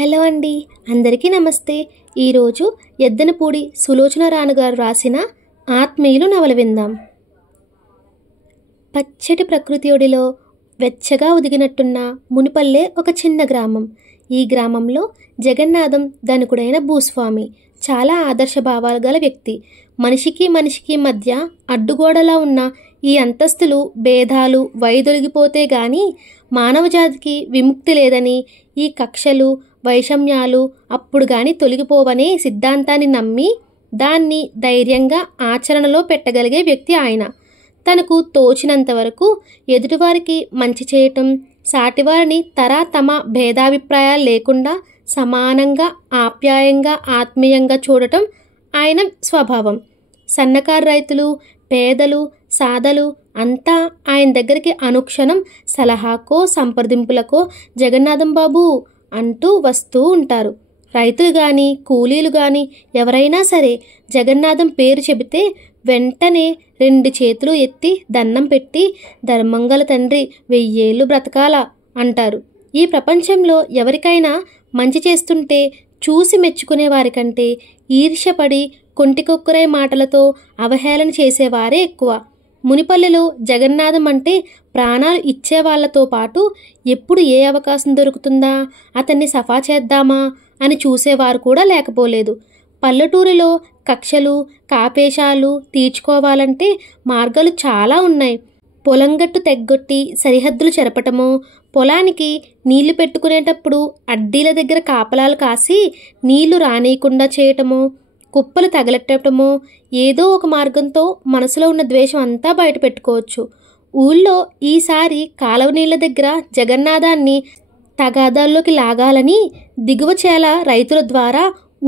Hello అండి, అందరికీ నమస్తే. ఈరోజు ఎద్దనపూడి సులోచన రాణి గారు రాసిన ఆత్మీయులు నవల విందాం. పచ్చటి ప్రకృతి ఒడిలో వెచ్చగా ఒదిగినట్టున్న మునిపల్లె ఒక చిన్న గ్రామం. ఈ గ్రామంలో జగన్నాథం ధనికుడైన భూస్వామి, చాలా ఆదర్శ భావాలు గల వ్యక్తి. మనిషికి మనిషికి మధ్య అడ్డుగోడలా ఉన్న ఈ అంతస్తులు, భేదాలు వైదొలిగిపోతే గాని మానవజాతికి విముక్తి లేదని, ఈ కక్షలు, వైషమ్యాలు అప్పుడు గాని తొలగిపోవనే సిద్ధాంతాన్ని నమ్మి దాన్ని ధైర్యంగా ఆచరణలో పెట్టగలిగే వ్యక్తి ఆయన. తనకు తోచినంత వరకు ఎదుటివారికి మంచి చేయటం, సాటివారిని తమ భేదాభిప్రాయాలు లేకుండా సమానంగా, ఆప్యాయంగా, ఆత్మీయంగా చూడటం ఆయన స్వభావం. సన్నకారు రైతులు, పేదలు, సాదలు అంతా ఆయన దగ్గరికి అనుక్షణం సలహాకో సంప్రదింపులకో జగన్నాథం బాబు అంటూ వస్తూ ఉంటారు. రైతులు కానీ, కూలీలు కానీ ఎవరైనా సరే జగన్నాథం పేరు చెబితే వెంటనే 2 చేతులు ఎత్తి దండం పెట్టి, ధర్మంగల తండ్రి 1000 ఏళ్ళు బ్రతకాల అంటారు. ఈ ప్రపంచంలో ఎవరికైనా మంచి చేస్తుంటే చూసి మెచ్చుకునే వారికంటే ఈర్ష్యపడి కొంటికొక్కురై మాటలతో అవహేళన చేసేవారే ఎక్కువ. మునిపల్లెలో జగన్నాథం అంటే ప్రాణాలు ఇచ్చేవాళ్లతో పాటు ఎప్పుడు ఏ అవకాశం దొరుకుతుందా, అతన్ని సఫా చేద్దామా అని చూసేవారు కూడా లేకపోలేదు. పల్లెటూరిలో కక్షలు, కాపేశాలు తీర్చుకోవాలంటే మార్గాలు చాలా ఉన్నాయి. పొలంగట్టు తెగ్గొట్టి సరిహద్దులు చెరపటమో, పొలానికి నీళ్లు పెట్టుకునేటప్పుడు అడ్డీల దగ్గర కాపలాలు కాసి నీళ్లు రానీయకుండా చేయటమో, కుప్పలు తగలెట్టటమో, ఏదో ఒక మార్గంతో మనసులో ఉన్న ద్వేషం అంతా బయట పెట్టుకోవచ్చు. ఊళ్ళో ఈసారి కాలువ నీళ్ల దగ్గర జగన్నాథాన్ని తగాదాల్లోకి లాగాలని దిగువచేల రైతుల ద్వారా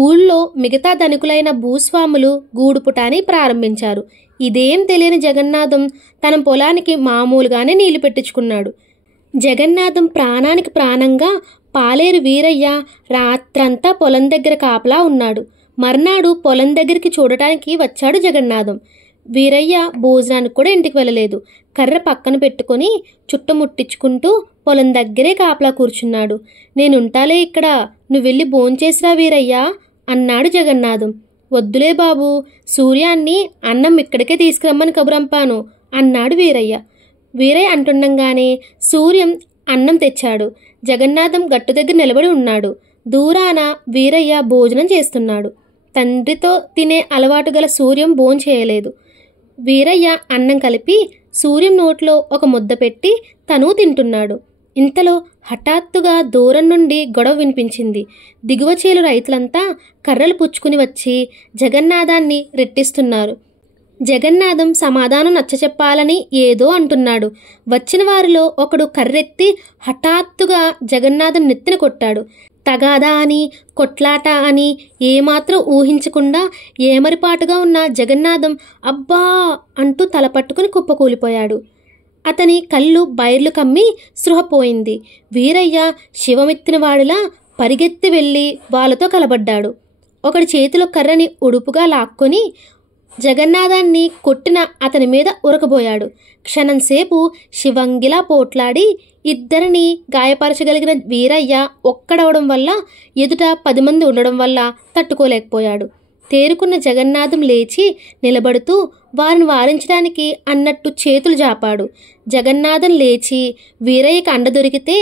ఊళ్ళో మిగతా ధనికులైన భూస్వాములు గూడుపుటాని ప్రారంభించారు. ఇదేం తెలియని జగన్నాథం తన పొలానికి మామూలుగానే నీళ్లు పెట్టించుకున్నాడు. జగన్నాథం ప్రాణానికి ప్రాణంగా పాలేరు వీరయ్య రాత్రంతా పొలం దగ్గర కాపలా ఉన్నాడు. మర్నాడు పొలం దగ్గరికి చూడటానికి వచ్చాడు జగన్నాథం. వీరయ్య భోజనానికి కూడా ఇంటికి వెళ్ళలేదు. కర్ర పక్కన పెట్టుకొని చుట్టముట్టించుకుంటూ పొలం దగ్గరే కాపలా కూర్చున్నాడు. నేనుంటాలే ఇక్కడ, నువ్వు వెళ్ళి భోంచేసిరా వీరయ్య అన్నాడు జగన్నాథం. వద్దులే బాబు, సూర్యాన్ని అన్నం ఇక్కడికే తీసుకురమ్మని కబురంపాను అన్నాడు వీరయ్య. వీరయ్య అంటుండగానే సూర్యం అన్నం తెచ్చాడు. జగన్నాథం గట్టు దగ్గర నిలబడి ఉన్నాడు. దూరాన వీరయ్య భోజనం చేస్తున్నాడు. తండ్రితో తినే అలవాటు గల సూర్యం భోంచేయలేదు. వీరయ్య అన్నం కలిపి సూర్యం నోట్లో ఒక ముద్ద పెట్టి తను తింటున్నాడు. ఇంతలో హఠాత్తుగా దూరం నుండి గొడవ వినిపించింది. దిగువచేలు రైతులంతా కర్రలు పుచ్చుకుని వచ్చి జగన్నాథాన్ని రెట్టిస్తున్నారు. జగన్నాథం సమాధానం నచ్చచెప్పాలని ఏదో అంటున్నాడు. వచ్చిన వారిలో ఒకడు కర్రెత్తి హఠాత్తుగా జగన్నాథం నెత్తిన కొట్టాడు. తగాదా అని, కొట్లాట అని ఏమాత్రం ఊహించకుండా ఏమరిపాటుగా ఉన్న జగన్నాథం అబ్బా అంటూ తలపట్టుకుని కుప్పకూలిపోయాడు. అతని కళ్ళు బైర్లు కమ్మి స్పృహపోయింది. వీరయ్య శివమెత్తిన వాడిలా పరిగెత్తి వెళ్ళి వాళ్ళతో కలబడ్డాడు. ఒకడి చేతిలో కర్రని ఉడుపుగా లాక్కొని జగన్నాథాన్ని కొట్టిన అతని మీద ఉరకబోయాడు. క్షణంసేపు శివంగిలా పోట్లాడి ఇద్దరిని గాయపరచగలిగిన వీరయ్య ఒక్కడవడం వల్ల, ఎదుట 10 మంది ఉండడం వల్ల తట్టుకోలేకపోయాడు. తేరుకున్న జగన్నాథం లేచి నిలబడుతూ వారిని వారించడానికి అన్నట్టు చేతులు జాపాడు. జగన్నాథం లేచి వీరయ్యకి అండ దొరికితే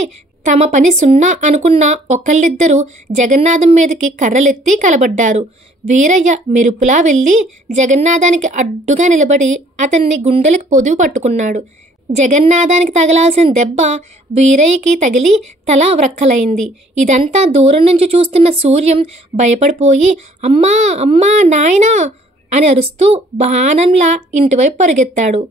తమ పని సున్నా అనుకున్న ఒకళ్ళిద్దరూ జగన్నాథం మీదకి కర్రలెత్తి కలబడ్డారు. వీరయ్య మెరుపులా వెళ్ళి జగన్నాథానికి అడ్డుగా నిలబడి అతన్ని గుండెలకు పొదువు పట్టుకున్నాడు. జగన్నాథానికి తగలాల్సిన దెబ్బ వీరయ్యకి తగిలి తల వ్రక్కలైంది. ఇదంతా దూరం నుంచి చూస్తున్న సూర్యం భయపడిపోయి అమ్మా అమ్మా నాయనా అని అరుస్తూ బాణంలా ఇంటివైపు పరిగెత్తాడు.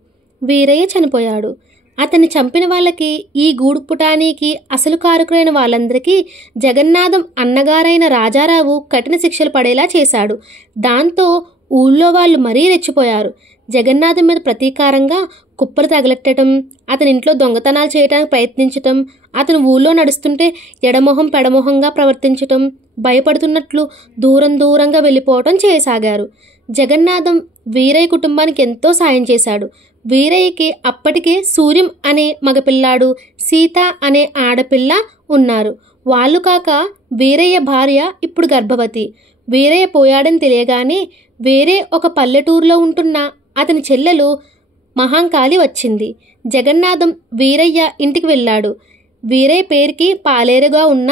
వీరయ్య చనిపోయాడు. అతన్ని చంపిన వాళ్ళకి, ఈ గూడుపుటానికి అసలు కారకులైన వాళ్ళందరికీ జగన్నాథం అన్నగారైన రాజారావు కఠిన శిక్షలు పడేలా చేశాడు. దాంతో ఊళ్ళో వాళ్ళు మరీ రెచ్చిపోయారు. జగన్నాథం మీద ప్రతీకారంగా కుప్పలు తగలెట్టడం, అతని ఇంట్లో దొంగతనాలు చేయడానికి ప్రయత్నించటం, అతను ఊళ్ళో నడుస్తుంటే ఎడమొహం పెడమొహంగా ప్రవర్తించటం, భయపడుతున్నట్లు దూరం దూరంగా వెళ్ళిపోవటం చేయసాగారు. జగన్నాథం వీరయ్య కుటుంబానికి ఎంతో సాయం చేశాడు. వీరయ్యకి అప్పటికే సూర్యం అనే మగపిల్లాడు, సీత అనే ఆడపిల్ల ఉన్నారు. వాళ్ళు కాక వీరయ్య భార్య ఇప్పుడు గర్భవతి. వీరయ్య పోయాడని తెలియగానే వేరే ఒక పల్లెటూరులో ఉంటున్న అతని చెల్లెలు మహంకాళి వచ్చింది. జగన్నాథం వీరయ్య ఇంటికి వెళ్ళాడు. వీరయ్య పేరుకి పాలేరుగా ఉన్న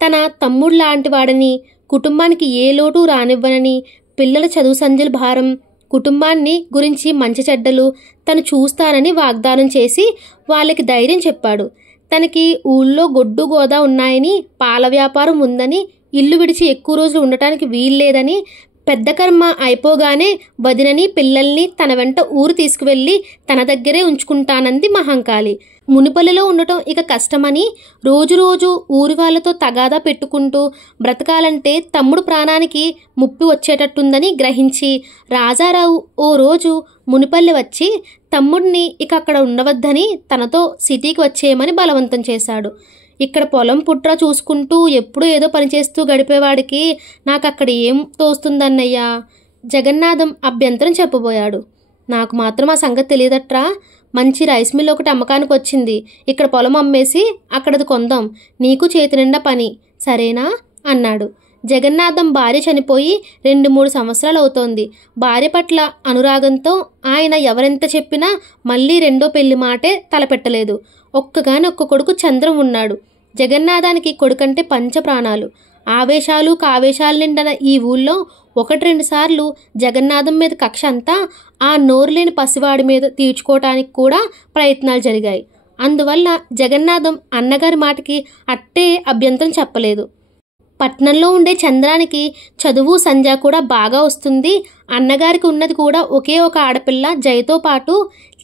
తన తమ్ముడు లాంటి వాడని, కుటుంబానికి ఏ లోటు రానివ్వనని, పిల్లల చదువు సంజల భారం, కుటుంబాన్ని గురించి మంచి చెడ్డలు తను చూస్తానని వాగ్దానం చేసి వాళ్ళకి ధైర్యం చెప్పాడు. తనకి ఊళ్ళో గొడ్డు గోదా ఉన్నాయని, పాల వ్యాపారం ఉందని, ఇల్లు విడిచి ఎక్కువ రోజులు ఉండటానికి వీల్లేదని, పెద్ద కర్మ అయిపోగానే వదినని పిల్లల్ని తన వెంట ఊరు తీసుకువెళ్ళి తన దగ్గరే ఉంచుకుంటానంది మహంకాళి. మునిపల్లిలో ఉండటం ఇక కష్టమని రోజు రోజు ఊరి వాళ్ళతో తగాదా పెట్టుకుంటూ బ్రతకాలంటే తమ్ముడు ప్రాణానికి ముప్పు వచ్చేటట్టుందని గ్రహించి రాజారావు ఓ రోజు మునిపల్లి వచ్చి తమ్ముడిని ఇక అక్కడ ఉండవద్దని తనతో సిటీకి వచ్చేయమని బలవంతం చేశాడు. ఇక్కడ పొలం పుట్ర చూసుకుంటూ ఎప్పుడూ ఏదో పనిచేస్తూ గడిపేవాడికి నాకు అక్కడ ఏం తోస్తుందన్నయ్యా. జగన్నాథం అభ్యంతరం చెప్పబోయాడు. నాకు మాత్రం ఆ సంగతి తెలియదట్రా. మంచి రైస్ మిల్ ఒకటి అమ్మకానికి వచ్చింది. ఇక్కడ పొలం అమ్మేసి అక్కడది కొందాం. నీకు చేతి నిండా పని, సరేనా అన్నాడు. జగన్నాథం భార్య చనిపోయి 2-3 సంవత్సరాలు అవుతోంది. భార్య పట్ల అనురాగంతో ఆయన ఎవరెంత చెప్పినా మళ్ళీ రెండో పెళ్లి మాటే తలపెట్టలేదు. ఒక్క కొడుకు చంద్రం ఉన్నాడు. జగన్నాథానికి కొడుకంటే పంచ ప్రాణాలు. ఆవేశాలు కావేశాలు నిండిన ఈ ఊళ్ళో 1-2 సార్లు జగన్నాథం మీద కక్ష అంతా ఆ నోరు లేని పసివాడి మీద తీర్చుకోవటానికి కూడా ప్రయత్నాలు జరిగాయి. అందువల్ల జగన్నాథం అన్నగారి మాటకి అట్టే అభ్యంతరం చెప్పలేదు. పట్నంలో ఉండే చంద్రానికి చదువు సంధ్య కూడా బాగా వస్తుంది. అన్నగారికి ఉన్నది కూడా ఒకే ఒక ఆడపిల్ల జయతో పాటు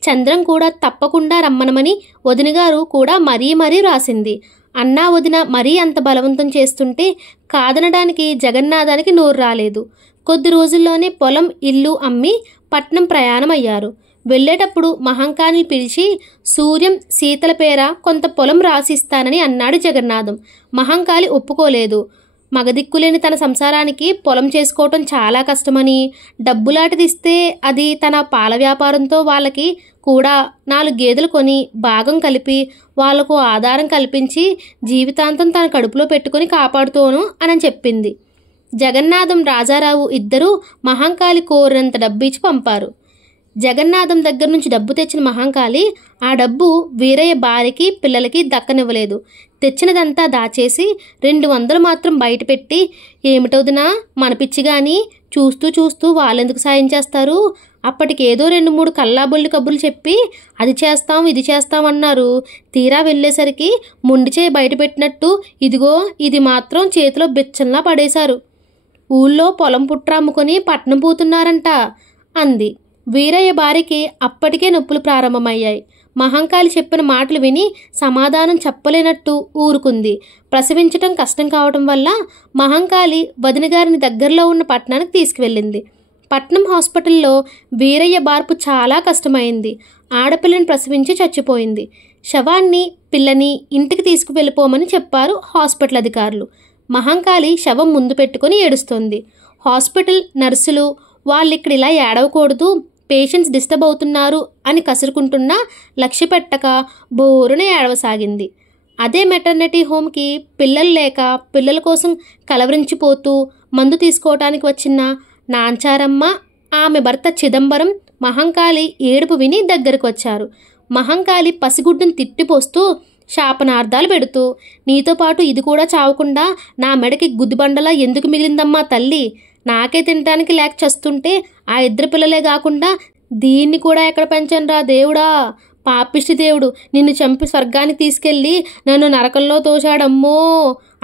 చంద్రం కూడా తప్పకుండా రమ్మనమని వదినగారు కూడా మరీ రాసింది. అన్నా వదిన మరీ అంత బలవంతం చేస్తుంటే కాదనడానికి జగన్నాథానికి నోరు రాలేదు. కొద్ది రోజుల్లోనే పొలం ఇల్లు అమ్మి పట్నం ప్రయాణం అయ్యారు. వెళ్ళేటప్పుడు మహంకాళిని పిలిచి సూర్యం సీతల పేర కొంత పొలం రాసిస్తానని అన్నాడు జగన్నాథం. మహంకాళి ఒప్పుకోలేదు. మగదిక్కులేని తన సంసారానికి పొలం చేసుకోవటం చాలా కష్టమని, డబ్బులాటిదిస్తే అది తన పాల వ్యాపారంతో వాళ్ళకి కూడా 4 గేదెలు కొని భాగం కలిపి వాళ్లకు ఆధారం కల్పించి జీవితాంతం తన కడుపులో పెట్టుకుని కాపాడుతోను అని చెప్పింది. జగన్నాథం రాజారావు ఇద్దరూ మహంకాళి కోరినంత డబ్బు ఇచ్చి పంపారు. జగన్నాథం దగ్గర నుంచి డబ్బు తెచ్చిన మహంకాళి ఆ డబ్బు వీరయ్య భార్యకి పిల్లలకి దక్కనివ్వలేదు. తెచ్చినదంతా దాచేసి 200 మాత్రం బయట పెట్టి, ఏమిటవుదినా మన పిచ్చి గాని, చూస్తూ వాళ్ళెందుకు సాయం చేస్తారు, అప్పటికేదో 2-3 కల్లాబొల్లి కబుర్లు చెప్పి అది చేస్తాం ఇది చేస్తాం అన్నారు. తీరా వెళ్ళేసరికి మొండి చేయి బయట పెట్టినట్టు ఇదిగో ఇది మాత్రం చేతిలో బిచ్చంలా పడేశారు. ఊళ్ళో పొలం పుట్ర అమ్ముకొని పట్నం పోతున్నారంట అంది. వీరయ్య భార్యకి అప్పటికే నొప్పులు ప్రారంభమయ్యాయి. మహంకాళి చెప్పిన మాటలు విని సమాధానం చెప్పలేనట్టు ఊరుకుంది. ప్రసవించటం కష్టం కావటం వల్ల మహంకాళి వదినగారిని దగ్గరలో ఉన్న పట్టణానికి తీసుకువెళ్ళింది. పట్నం హాస్పిటల్లో వీరయ్య బార్పు చాలా కష్టమైంది. ఆడపిల్లని ప్రసవించి చచ్చిపోయింది. శవాన్ని పిల్లని ఇంటికి తీసుకువెళ్ళిపోమని చెప్పారు హాస్పిటల్ అధికారులు. మహంకాళి శవం ముందు పెట్టుకుని ఏడుస్తోంది. హాస్పిటల్ నర్సులు వాళ్ళిక్కడ ఇలా ఏడవకూడదు, పేషెంట్స్ డిస్టర్బ్ అవుతున్నారు అని కసురుకుంటున్నా లక్ష్య పెట్టక బోరున ఏడవసాగింది. అదే మెటర్నిటీ హోమ్కి పిల్లలు లేక పిల్లల కోసం కలవరించిపోతూ మందు తీసుకోవటానికి వచ్చిన నాంచారమ్మ, ఆమె భర్త చిదంబరం మహంకాళి ఏడుపు విని దగ్గరకు వచ్చారు. మహంకాళి పసిగుడ్డును తిట్టిపోస్తూ శాపనార్థాలు పెడుతూ, నీతో పాటు ఇది కూడా చావకుండా నా మెడకి గుద్దిబండలా ఎందుకు మిగిలిందమ్మా తల్లి, నాకే తినటానికి లేక చస్తుంటే ఆ 2 పిల్లలే కాకుండా దీన్ని కూడా ఎక్కడ పెంచనురా దేవుడా, పాపిష్టి దేవుడు నిన్ను చంపి స్వర్గానికి తీసుకెళ్ళి నన్ను నరకంలో తోశాడమ్మో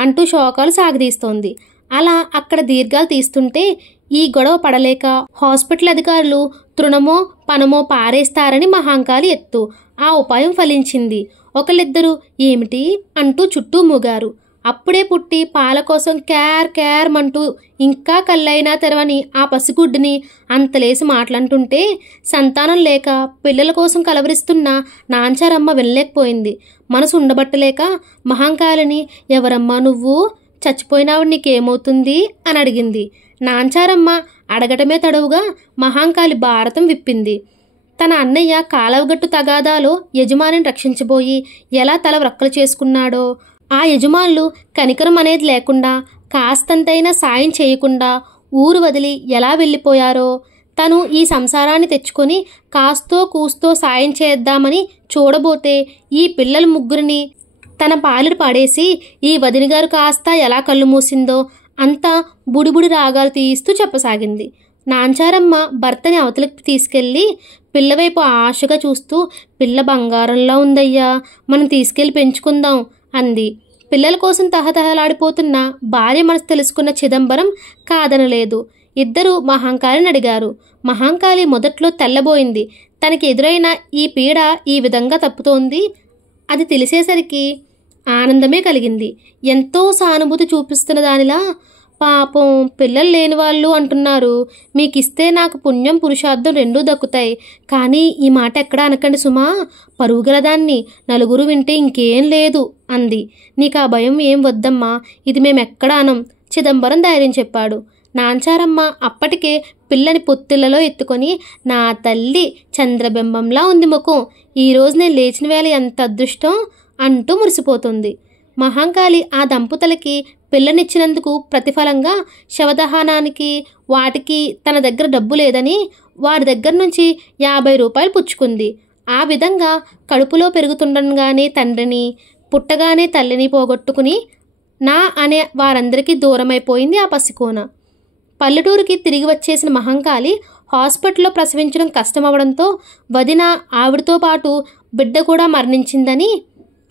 అంటూ శోకాలు సాగదీస్తోంది. అలా అక్కడ దీర్ఘాలు తీస్తుంటే ఈ గొడవ పడలేక హాస్పిటల్ అధికారులు తృణమో పనమో పారేస్తారని మహంకాళి ఎత్తు. ఆ ఉపాయం ఫలించింది. ఒకళ్ళిద్దరూ ఏమిటి అంటూ చుట్టూ మూగారు. అప్పుడే పుట్టి పాల కోసం క్యార్ మంటూ ఇంకా కళ్ళైనా తెరవని ఆ పసిగుడ్డుని అంతలేసి మాటలంటుంటే సంతానం లేక పిల్లల కోసం కలవరిస్తున్న నాంచారమ్మ వినలేకపోయింది. మనసు ఉండబట్టలేక మహంకాళిని, ఎవరమ్మా నువ్వు, చచ్చిపోయినావు నీకేమవుతుంది అని అడిగింది. నాంచారమ్మ అడగటమే తడవుగా మహంకాళి భారతం విప్పింది. తన అన్నయ్య కాలవగట్టు తగాదాలో యజమానిని రక్షించబోయి ఎలా తల వ్రక్కలు చేసుకున్నాడో, ఆ యజమానులు కనికరం అనేది లేకుండా కాస్తంతైనా సాయం చేయకుండా ఊరు వదిలి ఎలా వెళ్ళిపోయారో, తను ఈ సంసారాన్ని తెచ్చుకొని కాస్తో కూస్తో సాయం చేద్దామని చూడబోతే ఈ పిల్లల ముగ్గురిని తన పాలిట పడేసి ఈ వదినగారు కాస్త ఎలా కళ్ళు మూసిందో అంతా బుడిబుడి రాగాలు తీస్తూ చెప్పసాగింది. నాంచారమ్మ భర్తని అవతలికి తీసుకెళ్ళి పిల్లవైపు ఆశగా చూస్తూ, పిల్ల బంగారంలా ఉందయ్యా, మనం తీసుకెళ్ళి పెంచుకుందాం అంది. పిల్లల కోసం తహతహలాడిపోతున్న భార్య మనసు తెలుసుకున్న చిదంబరం కాదనలేదు. ఇద్దరూ మహంకాళిని అడిగారు. మహంకాళి మొదట్లో తెల్లబోయింది. తనకి ఎదురైన ఈ పీడ ఈ విధంగా తప్పుతోంది అది తెలిసేసరికి ఆనందమే కలిగింది. ఎంతో సానుభూతి చూపిస్తున్న దానిలా, పాపం పిల్లలు లేని వాళ్ళు అంటున్నారు, మీకిస్తే నాకు పుణ్యం పురుషార్థం రెండూ దక్కుతాయి, కానీ ఈ మాట ఎక్కడ అనకండి సుమా, పరుగులదాన్ని, నలుగురు వింటే ఇంకేం లేదు అంది. నీకు ఆ భయం ఏం వద్దమ్మా, ఇది మేమెక్కడ అనం, చిదంబరం ధైర్యం చెప్పాడు. నాంచారమ్మ అప్పటికే పిల్లని పొత్తిళ్లలో ఎత్తుకొని, నా తల్లి చంద్రబింబంలా ఉంది ముఖం, ఈరోజు నేను లేచిన వేళ ఎంత అదృష్టం అంటూ మురిసిపోతుంది. మహంకాళి ఆ దంపతులకి పిల్లనిచ్చినందుకు ప్రతిఫలంగా శవదహనానికి వాటికి తన దగ్గర డబ్బు లేదని వారి దగ్గర నుంచి 50 రూపాయలు పుచ్చుకుంది. ఆ విధంగా కడుపులో పెరుగుతుండగానే తండ్రిని, పుట్టగానే తల్లిని పోగొట్టుకుని నా అనే వారందరికీ దూరమైపోయింది ఆ పసికోన. పల్లెటూరుకి తిరిగి వచ్చేసిన మహంకాళి హాస్పిటల్లో ప్రసవించడం కష్టమవడంతో వదిన, ఆవిడతో పాటు బిడ్డ కూడా మరణించిందని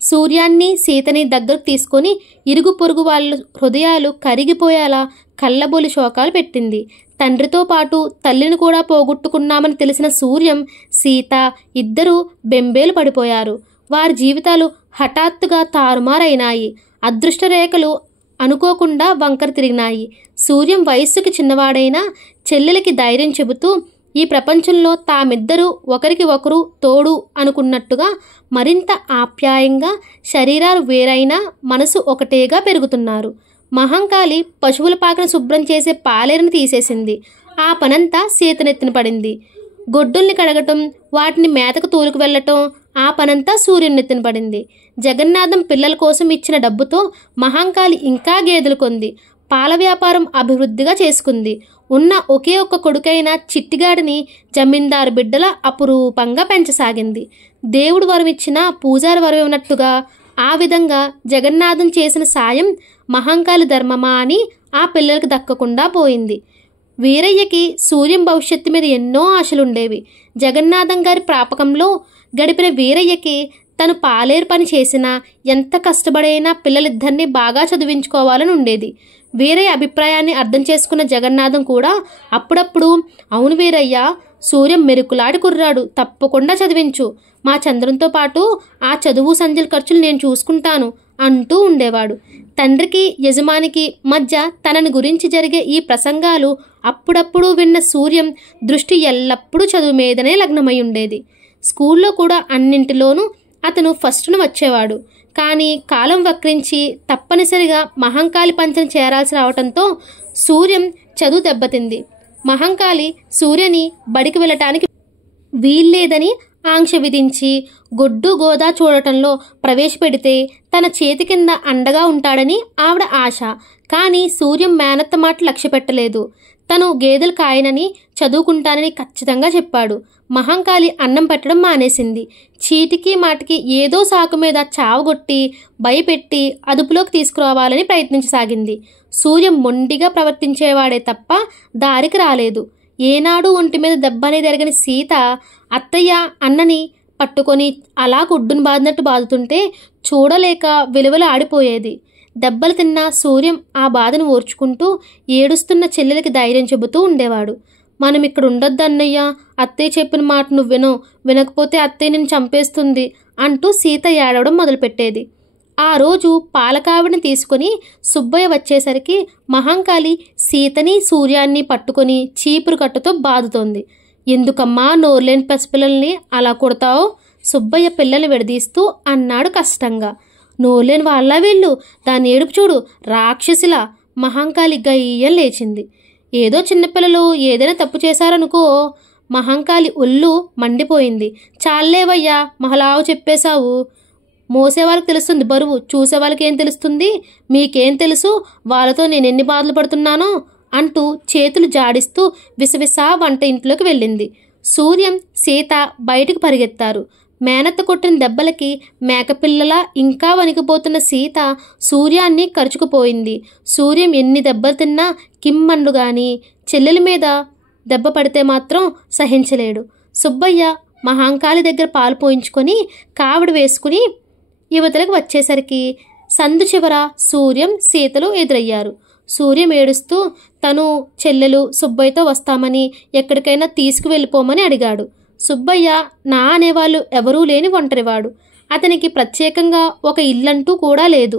సూర్యాన్ని, సీతని దగ్గరకు తీసుకొని ఇరుగు పొరుగు వాళ్ళ హృదయాలు కరిగిపోయేలా కళ్ళబొలి శోకాలు పెట్టింది. తండ్రితో పాటు తల్లిని కూడా పోగొట్టుకున్నామని తెలిసిన సూర్యం, సీత ఇద్దరూ బెంబేలు పడిపోయారు. వారి జీవితాలు హఠాత్తుగా తారుమారైనాయి. అదృష్టరేఖలు అనుకోకుండా వంకర తిరిగినాయి. సూర్యం వయస్సుకి చిన్నవాడైనా చెల్లెలకి ధైర్యం చెబుతూ ఈ ప్రపంచంలో తామిద్దరూ ఒకరికి ఒకరు తోడు అనుకున్నట్టుగా మరింత ఆప్యాయంగా, శరీరాలు వేరైనా మనసు ఒకటేగా పెరుగుతున్నారు. మహంకాళి పశువుల పాకను శుభ్రం చేసే పాలేరుని తీసేసింది. ఆ పనంతా సీతనెత్తిన పడింది. గొడ్డుల్ని కడగటం, వాటిని మేతకు తోలుకు వెళ్ళటం, ఆ పనంతా సూర్యునెత్తిన పడింది. జగన్నాథం పిల్లల కోసం ఇచ్చిన డబ్బుతో మహంకాళి ఇంకా గేదెలు కొంది. పాల వ్యాపారం అభివృద్ధిగా చేసుకుంది. ఉన్న ఒకే ఒక్క కొడుకైన చిట్టిగాడిని జమీందారు బిడ్డల అపురూపంగా పెంచసాగింది. దేవుడు వరమిచ్చినా పూజారి వరం ఉన్నట్టుగా ఆ విధంగా జగన్నాథం చేసిన సాయం మహంకాళి ధర్మమా అని ఆ పిల్లలకు దక్కకుండా పోయింది. వీరయ్యకి సూర్యం భవిష్యత్తు మీద ఎన్నో ఆశలుండేవి. జగన్నాథం గారి ప్రాపకంలో గడిపిన వీరయ్యకి తను పాలేరు పని చేసినా, ఎంత కష్టపడైనా పిల్లలిద్దరినీ బాగా చదివించుకోవాలని ఉండేది. వీరయ్య అభిప్రాయాన్ని అర్థం చేసుకున్న జగన్నాథం కూడా అప్పుడప్పుడు, అవును వీరయ్య, సూర్యం మెరుకులాడి కుర్రాడు, తప్పకుండా చదివించు, మా చంద్రంతో పాటు ఆ చదువు సంధ్యల ఖర్చులు నేను చూసుకుంటాను అంటూ ఉండేవాడు. తండ్రికి యజమానికి మధ్య తనని గురించి జరిగే ఈ ప్రసంగాలు అప్పుడప్పుడు విన్న సూర్యం దృష్టి ఎల్లప్పుడూ చదువు మీదనే లగ్నమై ఉండేది. స్కూల్లో కూడా అన్నింటిలోనూ అతను ఫస్ట్ను వచ్చేవాడు. కానీ కాలం వక్రించి తప్పనిసరిగా మహంకాళి పంచన చేరాల్సి రావడంతో సూర్యం చదువు దెబ్బతింది. మహంకాళి సూర్యని బడికి వెళ్ళటానికి వీల్లేదని ఆంక్ష విధించి గొడ్డు గోదా చూడటంలో ప్రవేశపెడితే తన చేతి కింద అండగా ఉంటాడని ఆవిడ ఆశ. కానీ సూర్యం మేనత్త మాట లక్ష్య పెట్టలేదు. తను గేదెలు కాయనని, చదువుకుంటానని ఖచ్చితంగా చెప్పాడు. మహంకాళి అన్నం పెట్టడం మానేసింది. చీటికి మాటికి ఏదో సాకు మీద చావగొట్టి భయపెట్టి అదుపులోకి తీసుకురావాలని ప్రయత్నించసాగింది. సూర్యం మొండిగా ప్రవర్తించేవాడే తప్ప దారికి రాలేదు. ఏనాడు ఒంటి మీద దెబ్బ అనేది ఎరగని సీత అత్తయ్య అన్నని పట్టుకొని అలా గుడ్డును బాదినట్టు బాదుతుంటే చూడలేక విలువలు ఆడిపోయేది. దెబ్బలు తిన్న సూర్యం ఆ బాధను ఓర్చుకుంటూ ఏడుస్తున్న చెల్లెలకి ధైర్యం చెబుతూ ఉండేవాడు. మనం ఇక్కడ ఉండొద్దు అన్నయ్య, అత్తయ్య చెప్పిన మాట నువ్వు వినకపోతే అత్తయ్య నిన్ను చంపేస్తుంది అంటూ సీత ఏడవడం మొదలుపెట్టేది. ఆ రోజు పాలకావిడిని తీసుకుని సుబ్బయ్య వచ్చేసరికి మహంకాళి సీతని సూర్యాన్ని పట్టుకొని చీపురు కట్టుతో బాదుతోంది. ఎందుకమ్మా నోర్లేని పసిపిల్లల్ని అలా కొడతావు? సుబ్బయ్య పిల్లల్ని విడదీస్తూ అన్నాడు కష్టంగా. నోర్లేని వాళ్ళ వీళ్ళు, దాని ఏడుపు చూడు, రాక్షసిలా. మహంకాళి గయ్యం లేచింది. ఏదో చిన్నపిల్లలు ఏదైనా తప్పు చేశారనుకో. మహంకాళి ఒళ్ళు మండిపోయింది. చాలేవయ్యా, మహలావు చెప్పేశావు. మోసేవాళ్ళకి తెలుస్తుంది బరువు, చూసే వాళ్ళకి ఏం తెలుస్తుంది? మీకేం తెలుసు వాళ్ళతో నేను ఎన్ని బాధలు పడుతున్నానో అంటూ చేతులు జాడిస్తూ విసవిసా వంట ఇంట్లోకి వెళ్ళింది. సూర్యం, సీత బయటకు పరిగెత్తారు. మేనత్త కొట్టిన దెబ్బలకి మేకపిల్లలా ఇంకా వణికిపోతున్న సీత సూర్యాన్ని కరుచుకుపోయింది. సూర్యం ఎన్ని దెబ్బలు తిన్నా కిమ్మన్లు గాని చెల్లెల మీద దెబ్బ పడితే మాత్రం సహించలేడు. సుబ్బయ్య మహాంకాళి దగ్గర పాలు పోయించుకొని కావిడి వేసుకుని యువతలకు వచ్చేసరికి సందు చివర సూర్యం, సీతలు ఎదురయ్యారు. సూర్యం ఏడుస్తూ తను చెల్లెలు సుబ్బయ్యతో వస్తామని ఎక్కడికైనా తీసుకువెళ్ళిపోమని అడిగాడు. సుబ్బయ్య నా అనేవాళ్ళు ఎవరూ లేని ఒంటరివాడు. అతనికి ప్రత్యేకంగా ఒక ఇల్లంటూ కూడా లేదు.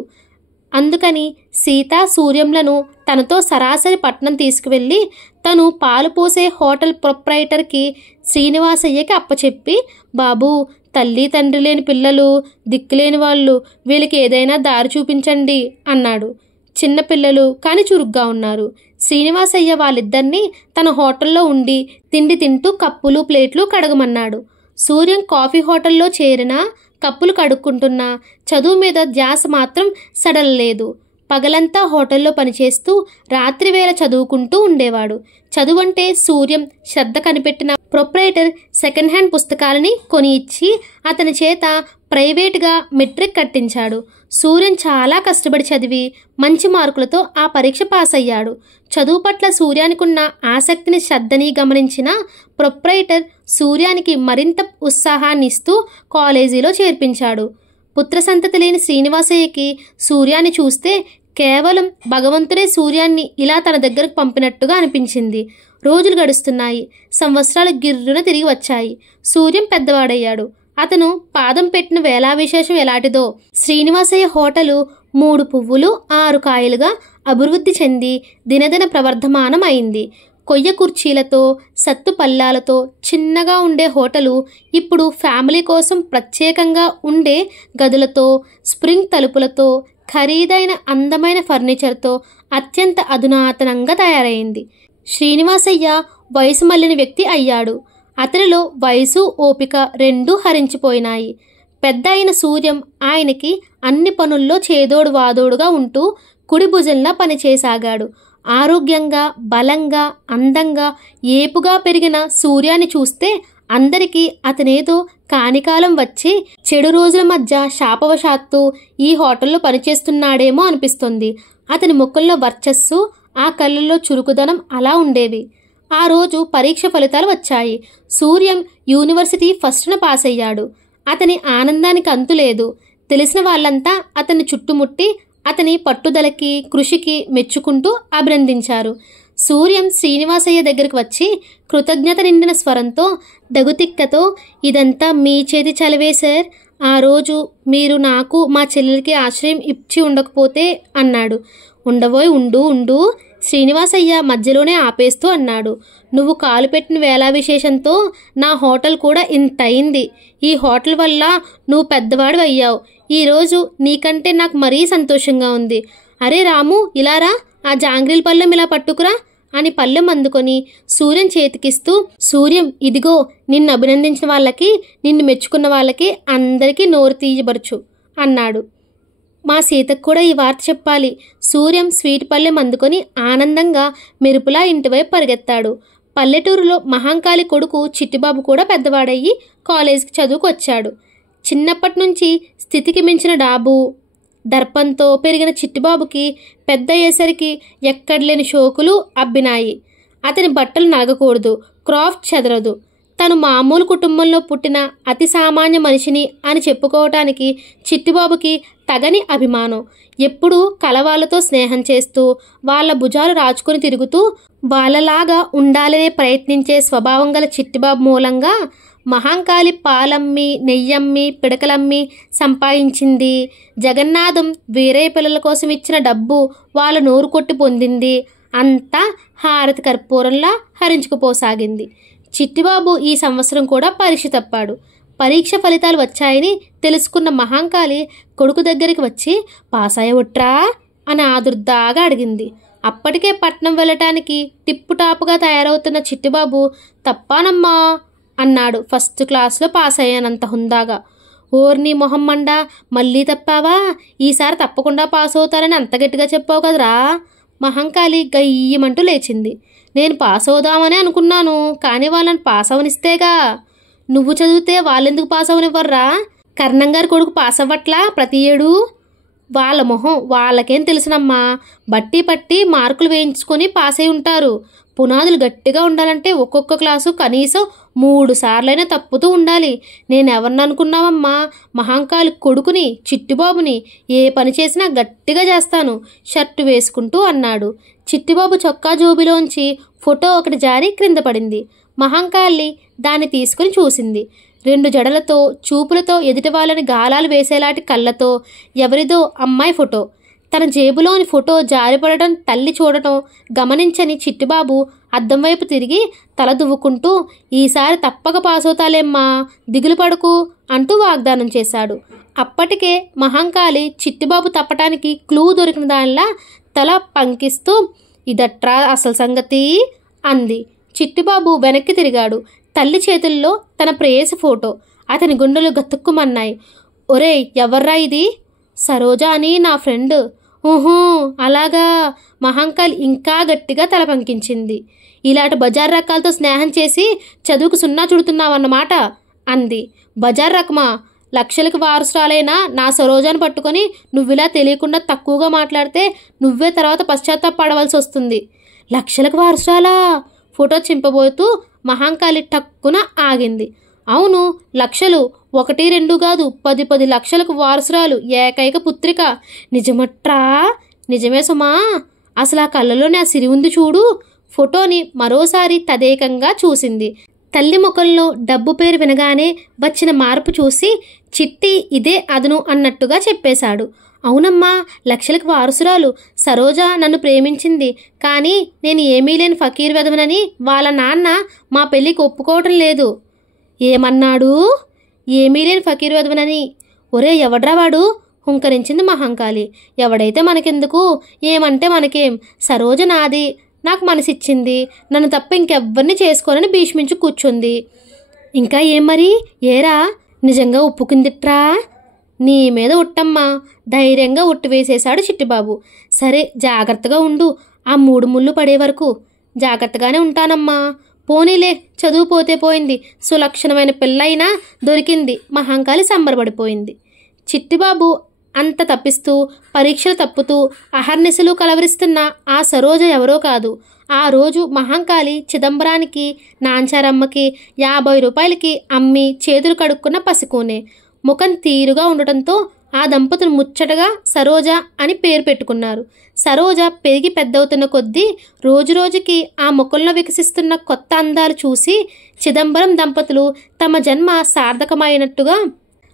అందుకని సీత సూర్యంలను తనతో సరాసరి పట్నం తీసుకువెళ్ళి తను పాలు పోసే హోటల్ ప్రొప్రైటర్కి శ్రీనివాసయ్యకి అప్పచెప్పి, బాబూ, తల్లి తండ్రి లేని పిల్లలు, దిక్కులేని వాళ్ళు, వీళ్ళకి ఏదైనా దారి చూపించండి అన్నాడు. చిన్నపిల్లలు కానీ చురుగ్గా ఉన్నారు. శ్రీనివాసయ్య వాళ్ళిద్దరినీ తన హోటల్లో ఉండి తిండి తింటూ కప్పులు ప్లేట్లు కడగమన్నాడు. సూర్యం కాఫీ హోటల్లో చేరినా కప్పులు కడుక్కుంటున్నా చదువు మీద ధ్యాస మాత్రం సడలలేదు. పగలంతా హోటల్లో పనిచేస్తూ రాత్రివేళ చదువుకుంటూ ఉండేవాడు. చదువంటే సూర్యం శ్రద్ధ కనిపెట్టిన ప్రొప్రైటర్ సెకండ్ హ్యాండ్ పుస్తకాలని కొని ఇచ్చి అతని చేత ప్రైవేటుగా మెట్రిక్ కట్టించాడు. సూర్యం చాలా కష్టపడి చదివి మంచి మార్కులతో ఆ పరీక్ష పాస్ అయ్యాడు. చదువు పట్ల సూర్యానికున్న ఆసక్తిని, శ్రద్ధని గమనించిన ప్రొప్రైటర్ సూర్యానికి మరింత ఉత్సాహాన్ని ఇస్తూ కాలేజీలో చేర్పించాడు. పుత్రసంతతి లేని శ్రీనివాసయ్యకి సూర్యాన్ని చూస్తే కేవలం భగవంతుడే సూర్యాన్ని ఇలా తన దగ్గరకు పంపినట్టుగా అనిపించింది. రోజులు గడుస్తున్నాయి. సంవత్సరాలు గిర్రున తిరిగి వచ్చాయి. సూర్యం పెద్దవాడయ్యాడు. అతను పాదం పెట్టిన వేళా విశేషం ఎలాంటిదో శ్రీనివాసయ్య హోటలు 3 పువ్వులు 6 కాయలుగా అభివృద్ధి చెంది దినదిన ప్రవర్ధమానం అయింది. కొయ్య కుర్చీలతో, సత్తు పల్లాలతో చిన్నగా ఉండే హోటలు ఇప్పుడు ఫ్యామిలీ కోసం ప్రత్యేకంగా ఉండే గదులతో, స్ప్రింగ్ తలుపులతో, ఖరీదైన అందమైన ఫర్నిచర్తో అత్యంత అధునాతనంగా తయారైంది. శ్రీనివాసయ్య వయసు మళ్ళిన వ్యక్తి అయ్యాడు. అతనిలో వయసు, ఓపిక రెండూ హరించిపోయినాయి. పెద్ద అయిన సూర్యం ఆయనకి అన్ని పనుల్లో చేదోడు వాదోడుగా ఉంటూ కుడి భుజంలా పనిచేసాగాడు. ఆరోగ్యంగా, బలంగా, అందంగా, ఏపుగా పెరిగిన సూర్యాన్ని చూస్తే అందరికీ అతనేదో కానికాలం వచ్చి చెడు రోజుల మధ్య శాపవశాత్తు ఈ హోటల్లో పనిచేస్తున్నాడేమో అనిపిస్తుంది. అతని ముఖంలో వర్చస్సు, ఆ కళ్ళల్లో చురుకుదనం అలా ఉండేవి. ఆ రోజు పరీక్ష ఫలితాలు వచ్చాయి. సూర్యం యూనివర్సిటీ ఫస్ట్న పాస్ అయ్యాడు. అతని ఆనందానికి అంతులేదు. తెలిసిన వాళ్ళంతా అతన్ని చుట్టుముట్టి అతని పట్టుదలకి, కృషికి మెచ్చుకుంటూ అభినందించారు. సూర్యం శ్రీనివాసయ్య దగ్గరికి వచ్చి కృతజ్ఞత నిండిన స్వరంతో, దగుతిక్కతో, ఇదంతా మీ చేతి చలవే సార్. ఆ రోజు మీరు నాకు, మా చెల్లెలకి ఆశ్రయం ఇచ్చి ఉండకపోతే అన్నాడు. ఉండబోయ్, ఉండు ఉండు శ్రీనివాసయ్య మధ్యలోనే ఆపేస్తూ అన్నాడు. నువ్వు కాలు పెట్టిన వేళా విశేషంతో నా హోటల్ కూడా ఇంత అయింది. ఈ హోటల్ వల్ల నువ్వు పెద్దవాడు అయ్యావు. ఈరోజు నీకంటే నాకు మరీ సంతోషంగా ఉంది. అరే రాము, ఇలారా, ఆ జాంగ్రీల పళ్ళెం ఇలా పట్టుకురా అని పళ్ళెం అందుకొని సూర్యం చేతికిస్తూ, సూర్యం, ఇదిగో నిన్ను అభినందించిన వాళ్ళకి, నిన్ను మెచ్చుకున్న వాళ్ళకి అందరికీ నోరు తీయబరచు అన్నాడు. మా సీతకు కూడా ఈ వార్త చెప్పాలి. సూర్యం స్వీట్ పళ్ళెం అందుకొని ఆనందంగా మెరుపులా ఇంటివైపు పరిగెత్తాడు. పల్లెటూరులో మహాంకాళి కొడుకు చిట్టిబాబు కూడా పెద్దవాడయ్యి కాలేజీకి చదువుకు వచ్చాడు. చిన్నప్పటి నుంచి స్థితికి మించిన డాబు, దర్పంతో పెరిగిన చిట్టిబాబుకి పెద్ద అయ్యేసరికి ఎక్కడలేని షోకులు అబ్బినాయి. అతని బట్టలు నలగకూడదు, క్రాఫ్ట్ చెదరదు. తను మామూలు కుటుంబంలో పుట్టిన అతి సామాన్య మనిషిని అని చెప్పుకోవటానికి చిట్టిబాబుకి తగని అభిమానం. ఎప్పుడూ కలవాళ్లతో స్నేహం చేస్తూ, వాళ్ళ భుజాలు రాచుకొని తిరుగుతూ, వాళ్ళలాగా ఉండాలనే ప్రయత్నించే స్వభావం గల చిట్టిబాబు మూలంగా మహాంకాళి పాలమ్మి, నెయ్యమ్మి, పిడకలమ్మి సంపాదించింది. జగన్నాథం వీరయ్య పిల్లల కోసం ఇచ్చిన డబ్బు వాళ్ళ నోరు కొట్టి పొందింది. అంతా హారతి కర్పూరంలా హరించుకుపోసాగింది. చిట్టిబాబు ఈ సంవత్సరం కూడా పరీక్ష తప్పాడు. పరీక్ష ఫలితాలు వచ్చాయని తెలుసుకున్న మహాంకాళి కొడుకు దగ్గరికి వచ్చి, పాస్ అయ్యవట్రా అని ఆదుర్దాగా అడిగింది. అప్పటికే పట్నం వెళ్ళటానికి టిప్పుటాపుగా తయారవుతున్న చిట్టిబాబు, తప్పానమ్మా అన్నాడు ఫస్ట్ క్లాస్లో పాస్ అయ్యానంత హుందాగా. ఓర్ని మొహం మండా, మళ్ళీ తప్పావా? ఈసారి తప్పకుండా పాస్ అవుతారని అంత గట్టిగా చెప్పావు కదరా. మహంకాళి గయ్యమంటూ లేచింది. నేను పాస్ అవుదామని అనుకున్నాను, కానీ వాళ్ళని పాస్ అవనిస్తేగా. నువ్వు చదివితే వాళ్ళెందుకు పాస్ అవనివ్వర్రా? కర్ణంగారి కొడుకు పాస్ అవ్వట్లా ప్రతి ఏడు? వాళ్ళ మొహం వాళ్ళకేం తెలుసునమ్మా. బట్టి పట్టి మార్కులు వేయించుకొని పాస్ అయి ఉంటారు. పునాదులు గట్టిగా ఉండాలంటే ఒక్కొక్క క్లాసు కనీసం 3 సార్లైనా తప్పుతూ ఉండాలి. నేనెవరిని అనుకున్నావమ్మా? మహంకాళి కొడుకుని, చిట్టిబాబుని. ఏ పని చేసినా గట్టిగా చేస్తాను షర్టు వేసుకుంటూ అన్నాడు. చిట్టిబాబు చొక్కా జోబిలోంచి ఫోటో ఒకటి జారి క్రింద పడింది. మహంకాళి దాన్ని తీసుకుని చూసింది. 2 జడలతో, చూపులతో, ఎదుటి వాళ్ళని గాలాలు వేసేలాంటి కళ్ళతో ఎవరిదో అమ్మాయి ఫోటో. తన జేబులోని ఫోటో జారిపడటం తల్లి చూడటం గమనించని చిట్టిబాబు అద్దం వైపు తిరిగి తల దువ్వుకుంటూ, ఈసారి తప్పక పాసవుతాలేమ్మా, దిగులు పడకు అంటూ వాగ్దానం చేశాడు. అప్పటికే మహంకాళి చిట్టిబాబు తప్పటానికి క్లూ దొరికిన దానిలా తల పంకిస్తూ, ఇదట్రా అసలు సంగతి అంది. చిట్టిబాబు వెనక్కి తిరిగాడు. తల్లి చేతుల్లో తన ప్రేయసి ఫోటో. అతని గుండెలు గతుక్కుమన్నాయి. ఒరేయ్, ఎవర్రా ఇది? సరోజ అని నా ఫ్రెండ్. ఊహూ, అలాగా. మహంకాళి ఇంకా గట్టిగా తల పంకించింది. ఇలాంటి బజార్ రకాలతో స్నేహం చేసి చదువుకు సున్నా చుడుతున్నావన్నమాట అంది. బజార్ రకమా? లక్షలకు వారసురాలైనా నా సరోజాను పట్టుకొని నువ్విలా తెలియకుండా తక్కువగా మాట్లాడితే నువ్వే తర్వాత పశ్చాత్తాపడవలసి వస్తుంది. లక్షలకు వారసురాలా? ఫోటో చింపబోతూ మహంకాళి టక్కున ఆగింది. అవును, లక్షలు. 1, 2 కాదు, 10 లక్షలకు వారసురాలు, ఏకైక పుత్రిక. నిజమట్రా? నిజమే సుమా. అసలు ఆ కళ్ళలోనే ఆ సిరి ఉంది చూడు. ఫోటోని మరోసారి తదేకంగా చూసింది. తల్లి ముఖంలో డబ్బు పేరు వినగానే వచ్చిన మార్పు చూసి చిట్టి ఇదే అదను అన్నట్టుగా చెప్పేశాడు. అవునమ్మా, లక్షలకు వారసురాలు. సరోజ నన్ను ప్రేమించింది, కానీ నేను ఏమీ లేని ఫకీర్ వెదవనని వాళ్ళ నాన్న మా పెళ్ళికి ఒప్పుకోవటం లేదు. ఏమన్నాడు? ఏమీ లేని ఫకీర్ వెదవనని. ఒరే, ఎవడ్రా వాడు? హుంకరించింది మహంకాళి. ఎవడైతే మనకెందుకు, ఏమంటే మనకేం. సరోజ నాది, నాకు మనసిచ్చింది. నన్ను తప్ప ఇంకెవ్వరిని చేసుకోనని భీష్మించి కూర్చుంది. ఇంకా ఏం మరి? ఏరా, నిజంగా ఒప్పుకుందిట్రా? నీ మీద ఉట్టమ్మా, ధైర్యంగా ఉట్టు వేసేశాడు చిట్టిబాబు. సరే, జాగ్రత్తగా ఉండు. ఆ 3 ముళ్ళు పడే వరకు. జాగ్రత్తగానే ఉంటానమ్మా. పోనీలే, చదువు పోతే పోయింది. సులక్షణమైన పిల్లయినా దొరికింది. మహంకాళి సంబరపడిపోయింది. చిట్టిబాబు అంత తప్పిస్తూ, పరీక్షలు తప్పుతూ, అహర్నిశలు కలవరిస్తున్న ఆ సరోజ ఎవరో కాదు. ఆ రోజు మహంకాళి చిదంబరానికి, నాంచారమ్మకి 50 రూపాయలకి అమ్మి చేతులు కడుక్కున్న పసికూనే. ముఖం తీరుగా ఉండటంతో ఆ దంపతులు ముచ్చటగా సరోజ అని పేరు పెట్టుకున్నారు. సరోజ పెరిగి పెద్దవుతున్న కొద్దీ రోజురోజుకి ఆ ముఖంలో వికసిస్తున్న కొత్త అందాలు చూసి చిదంబరం దంపతులు తమ జన్మ సార్థకమైనట్టుగా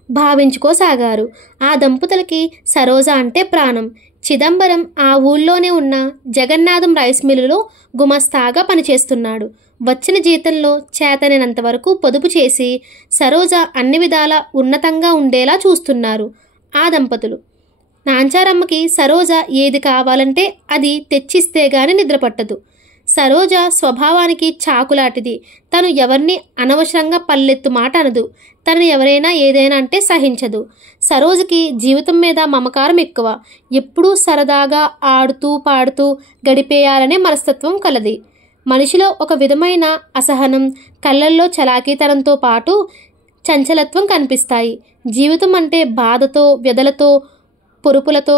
భావించుకోసాగారు. ఆ దంపతులకి సరోజ అంటే ప్రాణం. చిదంబరం ఆ ఊళ్ళోనే ఉన్న జగన్నాథం రైస్ మిల్లులో గుమస్తాగా పనిచేస్తున్నాడు. వచ్చిన జీతంలో చేతనైనంత వరకు పొదుపు చేసి సరోజ అన్ని విధాలా ఉన్నతంగా ఉండేలా చూస్తున్నారు ఆ దంపతులు. నాంచారమ్మకి సరోజ ఏది కావాలంటే అది తెచ్చిస్తే గాని నిద్రపట్టదు. సరోజ స్వభావానికి చాకులాంటిది. తను ఎవరిని అనవసరంగా పల్లెత్తు మాట అనదు. తనని ఎవరైనా ఏదైనా అంటే సహించదు. సరోజకి జీవితం మీద మమకారం ఎక్కువ. ఎప్పుడూ సరదాగా ఆడుతూ పాడుతూ గడిపేయాలనే మనస్తత్వం కలది. మనిషిలో ఒక విధమైన అసహనం, కళ్ళల్లో చలాకీతనంతో పాటు చంచలత్వం కనిపిస్తాయి. జీవితం అంటే బాధతో, వ్యధలతో, పొరుపులతో,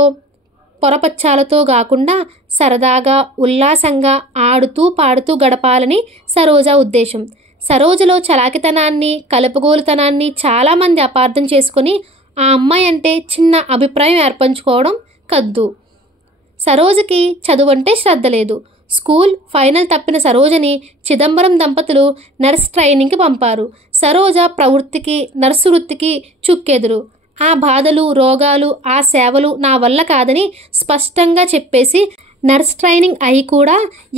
పొరపచ్చాలతో కాకుండా సరదాగా, ఉల్లాసంగా ఆడుతూ పాడుతూ గడపాలని సరోజ ఉద్దేశం. సరోజలో చలాకితనాన్ని, కలుపుగోలుతనాన్ని చాలామంది అపార్థం చేసుకుని ఆ అమ్మాయి అంటే చిన్న అభిప్రాయం ఏర్పంచుకోవడం కద్దు. సరోజకి చదువంటే శ్రద్ధ లేదు. స్కూల్ ఫైనల్ తప్పిన సరోజని చిదంబరం దంపతులు నర్స్ ట్రైనింగ్కి పంపారు. సరోజ ప్రవృత్తికి, నర్సు వృత్తికి చుక్కెదురు. ఆ బాధలు, రోగాలు, ఆ సేవలు నా వల్ల కాదని స్పష్టంగా చెప్పేసి నర్స్ ట్రైనింగ్ అయి కూడా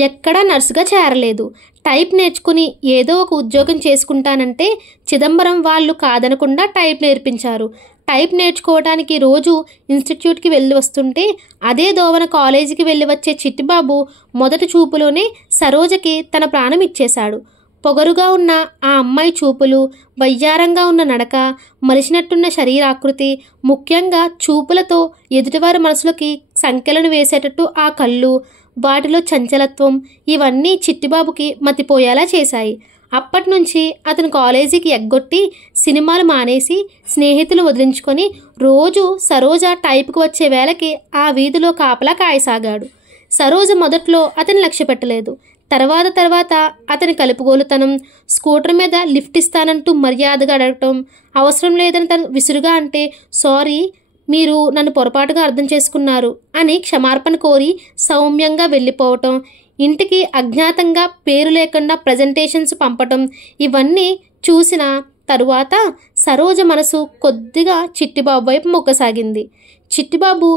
ఎక్కడా నర్సుగా చేరలేదు. టైప్ నేర్చుకుని ఏదో ఒక ఉద్యోగం చేసుకుంటానంటే చిదంబరం వాళ్ళు కాదనకుండా టైప్ నేర్పించారు. టైప్ నేర్చుకోవడానికి రోజు ఇన్స్టిట్యూట్కి వెళ్ళి వస్తుంటే అదే దోవన కాలేజీకి వెళ్ళి వచ్చే చిట్టిబాబు మొదటి చూపులోనే సరోజకి తన ప్రాణం ఇచ్చేశాడు. పొగరుగా ఉన్న ఆ అమ్మాయి చూపులు, వయ్యారంగా ఉన్న నడక, మలిసినట్టున్న శరీరాకృతి, ముఖ్యంగా చూపులతో ఎదుటివారి మనసులోకి సంకెలను వేసేటట్టు ఆ కళ్ళు, వాటిలో చంచలత్వం, ఇవన్నీ చిట్టిబాబుకి మతిపోయేలా చేశాయి. అప్పటినుంచి అతను కాలేజీకి ఎగ్గొట్టి సినిమాలు మానేసి స్నేహితులు వదిలించుకొని రోజు సరోజ టైపుకు వచ్చే వేళకి ఆ వీధిలో కాపలా కాయసాగాడు. సరోజ మొదట్లో అతని లక్ష్య పెట్టలేదు. తర్వాత అతని కలుపుగోలుతనం, స్కూటర్ మీద లిఫ్ట్ ఇస్తానంటూ మర్యాదగా అడగటం, అవసరం లేదని తను విసురుగా అంటే సారీ మీరు నన్ను పొరపాటుగా అర్థం చేసుకున్నారు అని క్షమార్పణ కోరి సౌమ్యంగా వెళ్ళిపోవటం, ఇంటికి అజ్ఞాతంగా పేరు లేకుండా ప్రజెంటేషన్స్ పంపటం, ఇవన్నీ చూసిన తరువాత సరోజ మనసు కొద్దిగా చిట్టిబాబు వైపు మొగ్గసాగింది. చిట్టిబాబు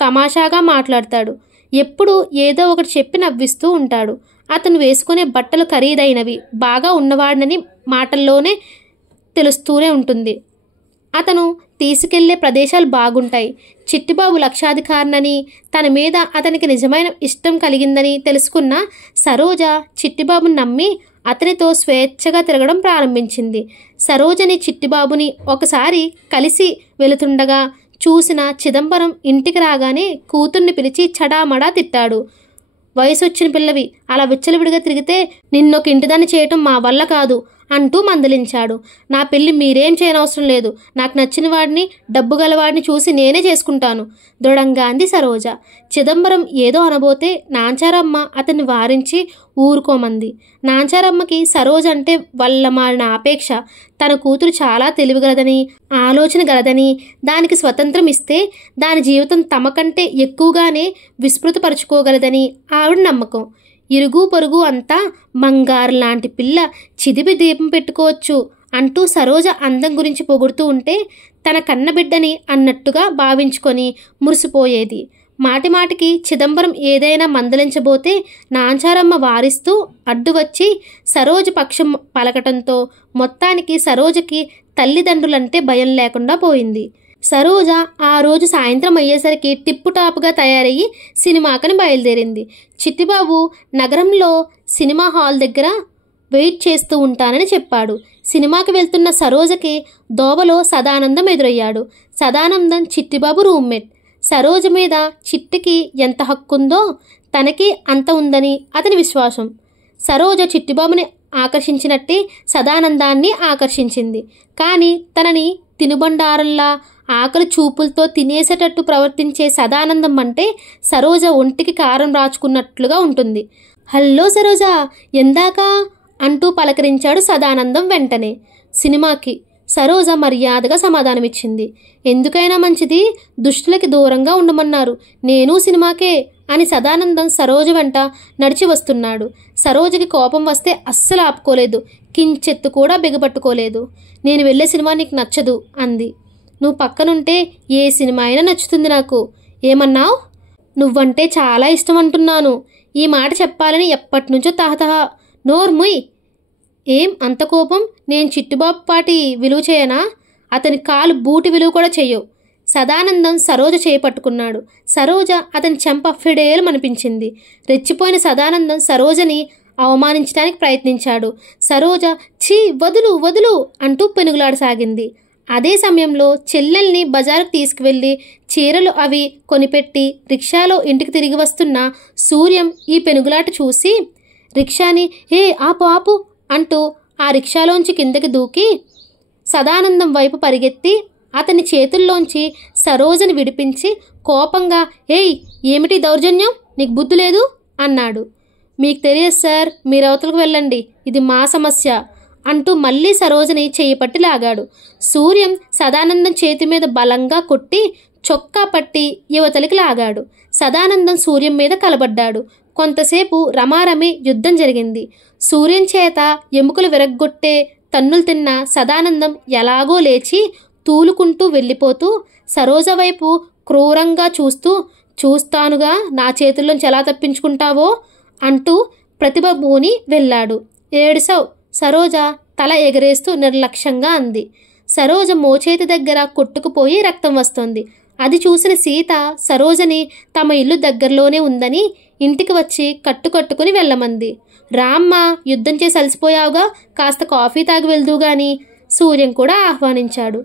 తమాషాగా మాట్లాడతాడు. ఎప్పుడు ఏదో ఒకటి చెప్పి నవ్విస్తూ ఉంటాడు. అతను వేసుకునే బట్టలు ఖరీదైనవి, బాగా ఉన్నవాడినని మాటల్లోనే తెలుస్తూనే ఉంటుంది. అతను తీసుకెళ్లే ప్రదేశాలు బాగుంటాయి. చిట్టిబాబు లక్షాధికారినని, తన మీద అతనికి నిజమైన ఇష్టం కలిగిందని తెలుసుకున్న సరోజ చిట్టిబాబుని నమ్మి అతనితో స్వేచ్ఛగా తిరగడం ప్రారంభించింది. సరోజని చిట్టిబాబుని ఒకసారి కలిసి వెళుతుండగా చూసిన చిదంబరం ఇంటికి రాగానే కూతుర్ని పిలిచి చడామడా తిట్టాడు. వయసొచ్చిన పిల్లవి, అలా విచ్చలవిడిగా తిరిగితే నిన్నొక ఇంటిదాన్ని చేయటం మా వల్ల కాదు అంటూ మందలించాడు. నా పెళ్లి మీరేం చేయనవసరం లేదు, నాకు నచ్చిన వాడిని, డబ్బు గలవాడిని చూసి నేనే చేసుకుంటాను దృఢంగా అంది సరోజ. చిదంబరం ఏదో అనబోతే నాంచారమ్మ అతన్ని వారించి ఊరుకోమంది. నాంచారమ్మకి సరోజ అంటే వల్ల మారిన ఆపేక్ష. తన కూతురు చాలా తెలివిగలదని, ఆలోచన గలదని, దానికి స్వతంత్రం ఇస్తే దాని జీవితం తమకంటే ఎక్కువగానే విస్మృతపరుచుకోగలదని ఆవిడ నమ్మకం. ఇరుగు పొరుగు అంతా బంగారు లాంటి పిల్ల, చిదిపి దీపం పెట్టుకోవచ్చు అంటూ సరోజ అందం గురించి పొగుడుతూ ఉంటే తన కన్నబిడ్డని అన్నట్టుగా భావించుకొని మురిసిపోయేది. మాటిమాటికి చిదంబరం ఏదైనా మందలించబోతే నాంచారమ్మ వారిస్తూ అడ్డు వచ్చి సరోజ పక్షం పలకటంతో మొత్తానికి సరోజకి తల్లిదండ్రులంటే భయం లేకుండా పోయింది. సరోజ ఆ రోజు సాయంత్రం అయ్యేసరికి టిప్పుటాపుగా తయారయ్యి సినిమాకని బయలుదేరింది. చిట్టిబాబు నగరంలో సినిమా హాల్ దగ్గర వెయిట్ చేస్తూ ఉంటానని చెప్పాడు. సినిమాకి వెళ్తున్న సరోజకి దోవలో సదానందం ఎదురయ్యాడు. సదానందం చిట్టిబాబు రూమ్మేట్. సరోజ మీద చిట్టికి ఎంత హక్కుందో తనకి అంత ఉందని అతని విశ్వాసం. సరోజ చిట్టిబాబుని ఆకర్షించినట్టే సదానందాన్ని ఆకర్షించింది. కానీ తనని తినుబండారంలా ఆకలి చూపులతో తినేసేటట్టు ప్రవర్తించే సదానందం అంటే సరోజ ఒంటికి కారం రాచుకున్నట్లుగా ఉంటుంది. హలో సరోజ, ఎందాక అంటూ పలకరించాడు సదానందం. వెంటనే సినిమాకి సరోజ మర్యాదగా సమాధానమిచ్చింది. ఎందుకైనా మంచిది, దుష్టులకి దూరంగా ఉండమన్నారు, నేను సినిమాకే అని సదానందం సరోజ వెంట నడిచి వస్తున్నాడు. సరోజకి కోపం వస్తే అస్సలు ఆపుకోలేదు, కించెత్తు కూడా బిగపట్టుకోలేదు. నేను వెళ్ళే సినిమా నీకు నచ్చదు అంది. నువ్వు పక్కనుంటే ఏ సినిమా అయినా నచ్చుతుంది నాకు. ఏమన్నావు? నువ్వంటే చాలా ఇష్టం అంటున్నాను. ఈ మాట చెప్పాలని ఎప్పటినుంచో తహతహ. నోర్ముయ్. ఏం అంత కోపం? నేను చిట్టుబాబు పాటి విలువ చేయనా? అతని కాలు బూటి విలువ కూడా చెయ్యవు. సదానందం సరోజ చేపట్టుకున్నాడు. సరోజ అతని చెంప ఫిడేలు అనిపించింది. రెచ్చిపోయిన సదానందం సరోజని అవమానించడానికి ప్రయత్నించాడు. సరోజ ఛీ వదులు వదులు అంటూ పెనుగులాడసాగింది. అదే సమయంలో చెల్లెల్ని బజారుకు తీసుకువెళ్ళి చీరలు అవి కొనిపెట్టి రిక్షాలో ఇంటికి తిరిగి వస్తున్న సూర్యం ఈ పెనుగులాట చూసి రిక్షాని ఏ ఆపు ఆపు అంటూ ఆ రిక్షాలోంచి కిందకి దూకి సదానందం వైపు పరిగెత్తి అతని చేతుల్లోంచి సరోజని విడిపించి కోపంగా ఏయ్ ఏమిటి దౌర్జన్యం, నీకు బుద్ధి లేదు అన్నాడు. మీకు తెలియదు సార్, మీరు అవతలకు వెళ్ళండి, ఇది మా సమస్య అంటూ మళ్ళీ సరోజని చేయి పట్టి లాగాడు. సూర్యం సదానందం చేతి మీద బలంగా కొట్టి చొక్కా పట్టి యువతలికి లాగాడు. సదానందం సూర్యం మీద కలబడ్డాడు. కొంతసేపు రమారమి యుద్ధం జరిగింది. సూర్యం చేత ఎముకలు విరగ్గొట్టే తన్నులు తిన్న సదానందం ఎలాగో లేచి తూలుకుంటూ వెళ్ళిపోతూ సరోజ వైపు క్రూరంగా చూస్తూ చూస్తానుగా నా చేతుల్లోంచి ఎలా తప్పించుకుంటావో అంటూ ప్రతిభూని వెళ్ళాడు. ఏడుసావ్ సరోజ తల ఎగరేస్తూ నిర్లక్ష్యంగా అంది. సరోజ మోచేతి దగ్గర కొట్టుకుపోయి రక్తం వస్తోంది. అది చూసిన సీత సరోజని తమ ఇల్లు దగ్గరలోనే ఉందని ఇంటికి వచ్చి కట్టుకుని వెళ్ళమంది. రామ్మ, యుద్ధం చేసి అలసిపోయావుగా, కాస్త కాఫీ తాగి వెళ్దూ గాని. సూర్యం కూడా ఆహ్వానించాడు.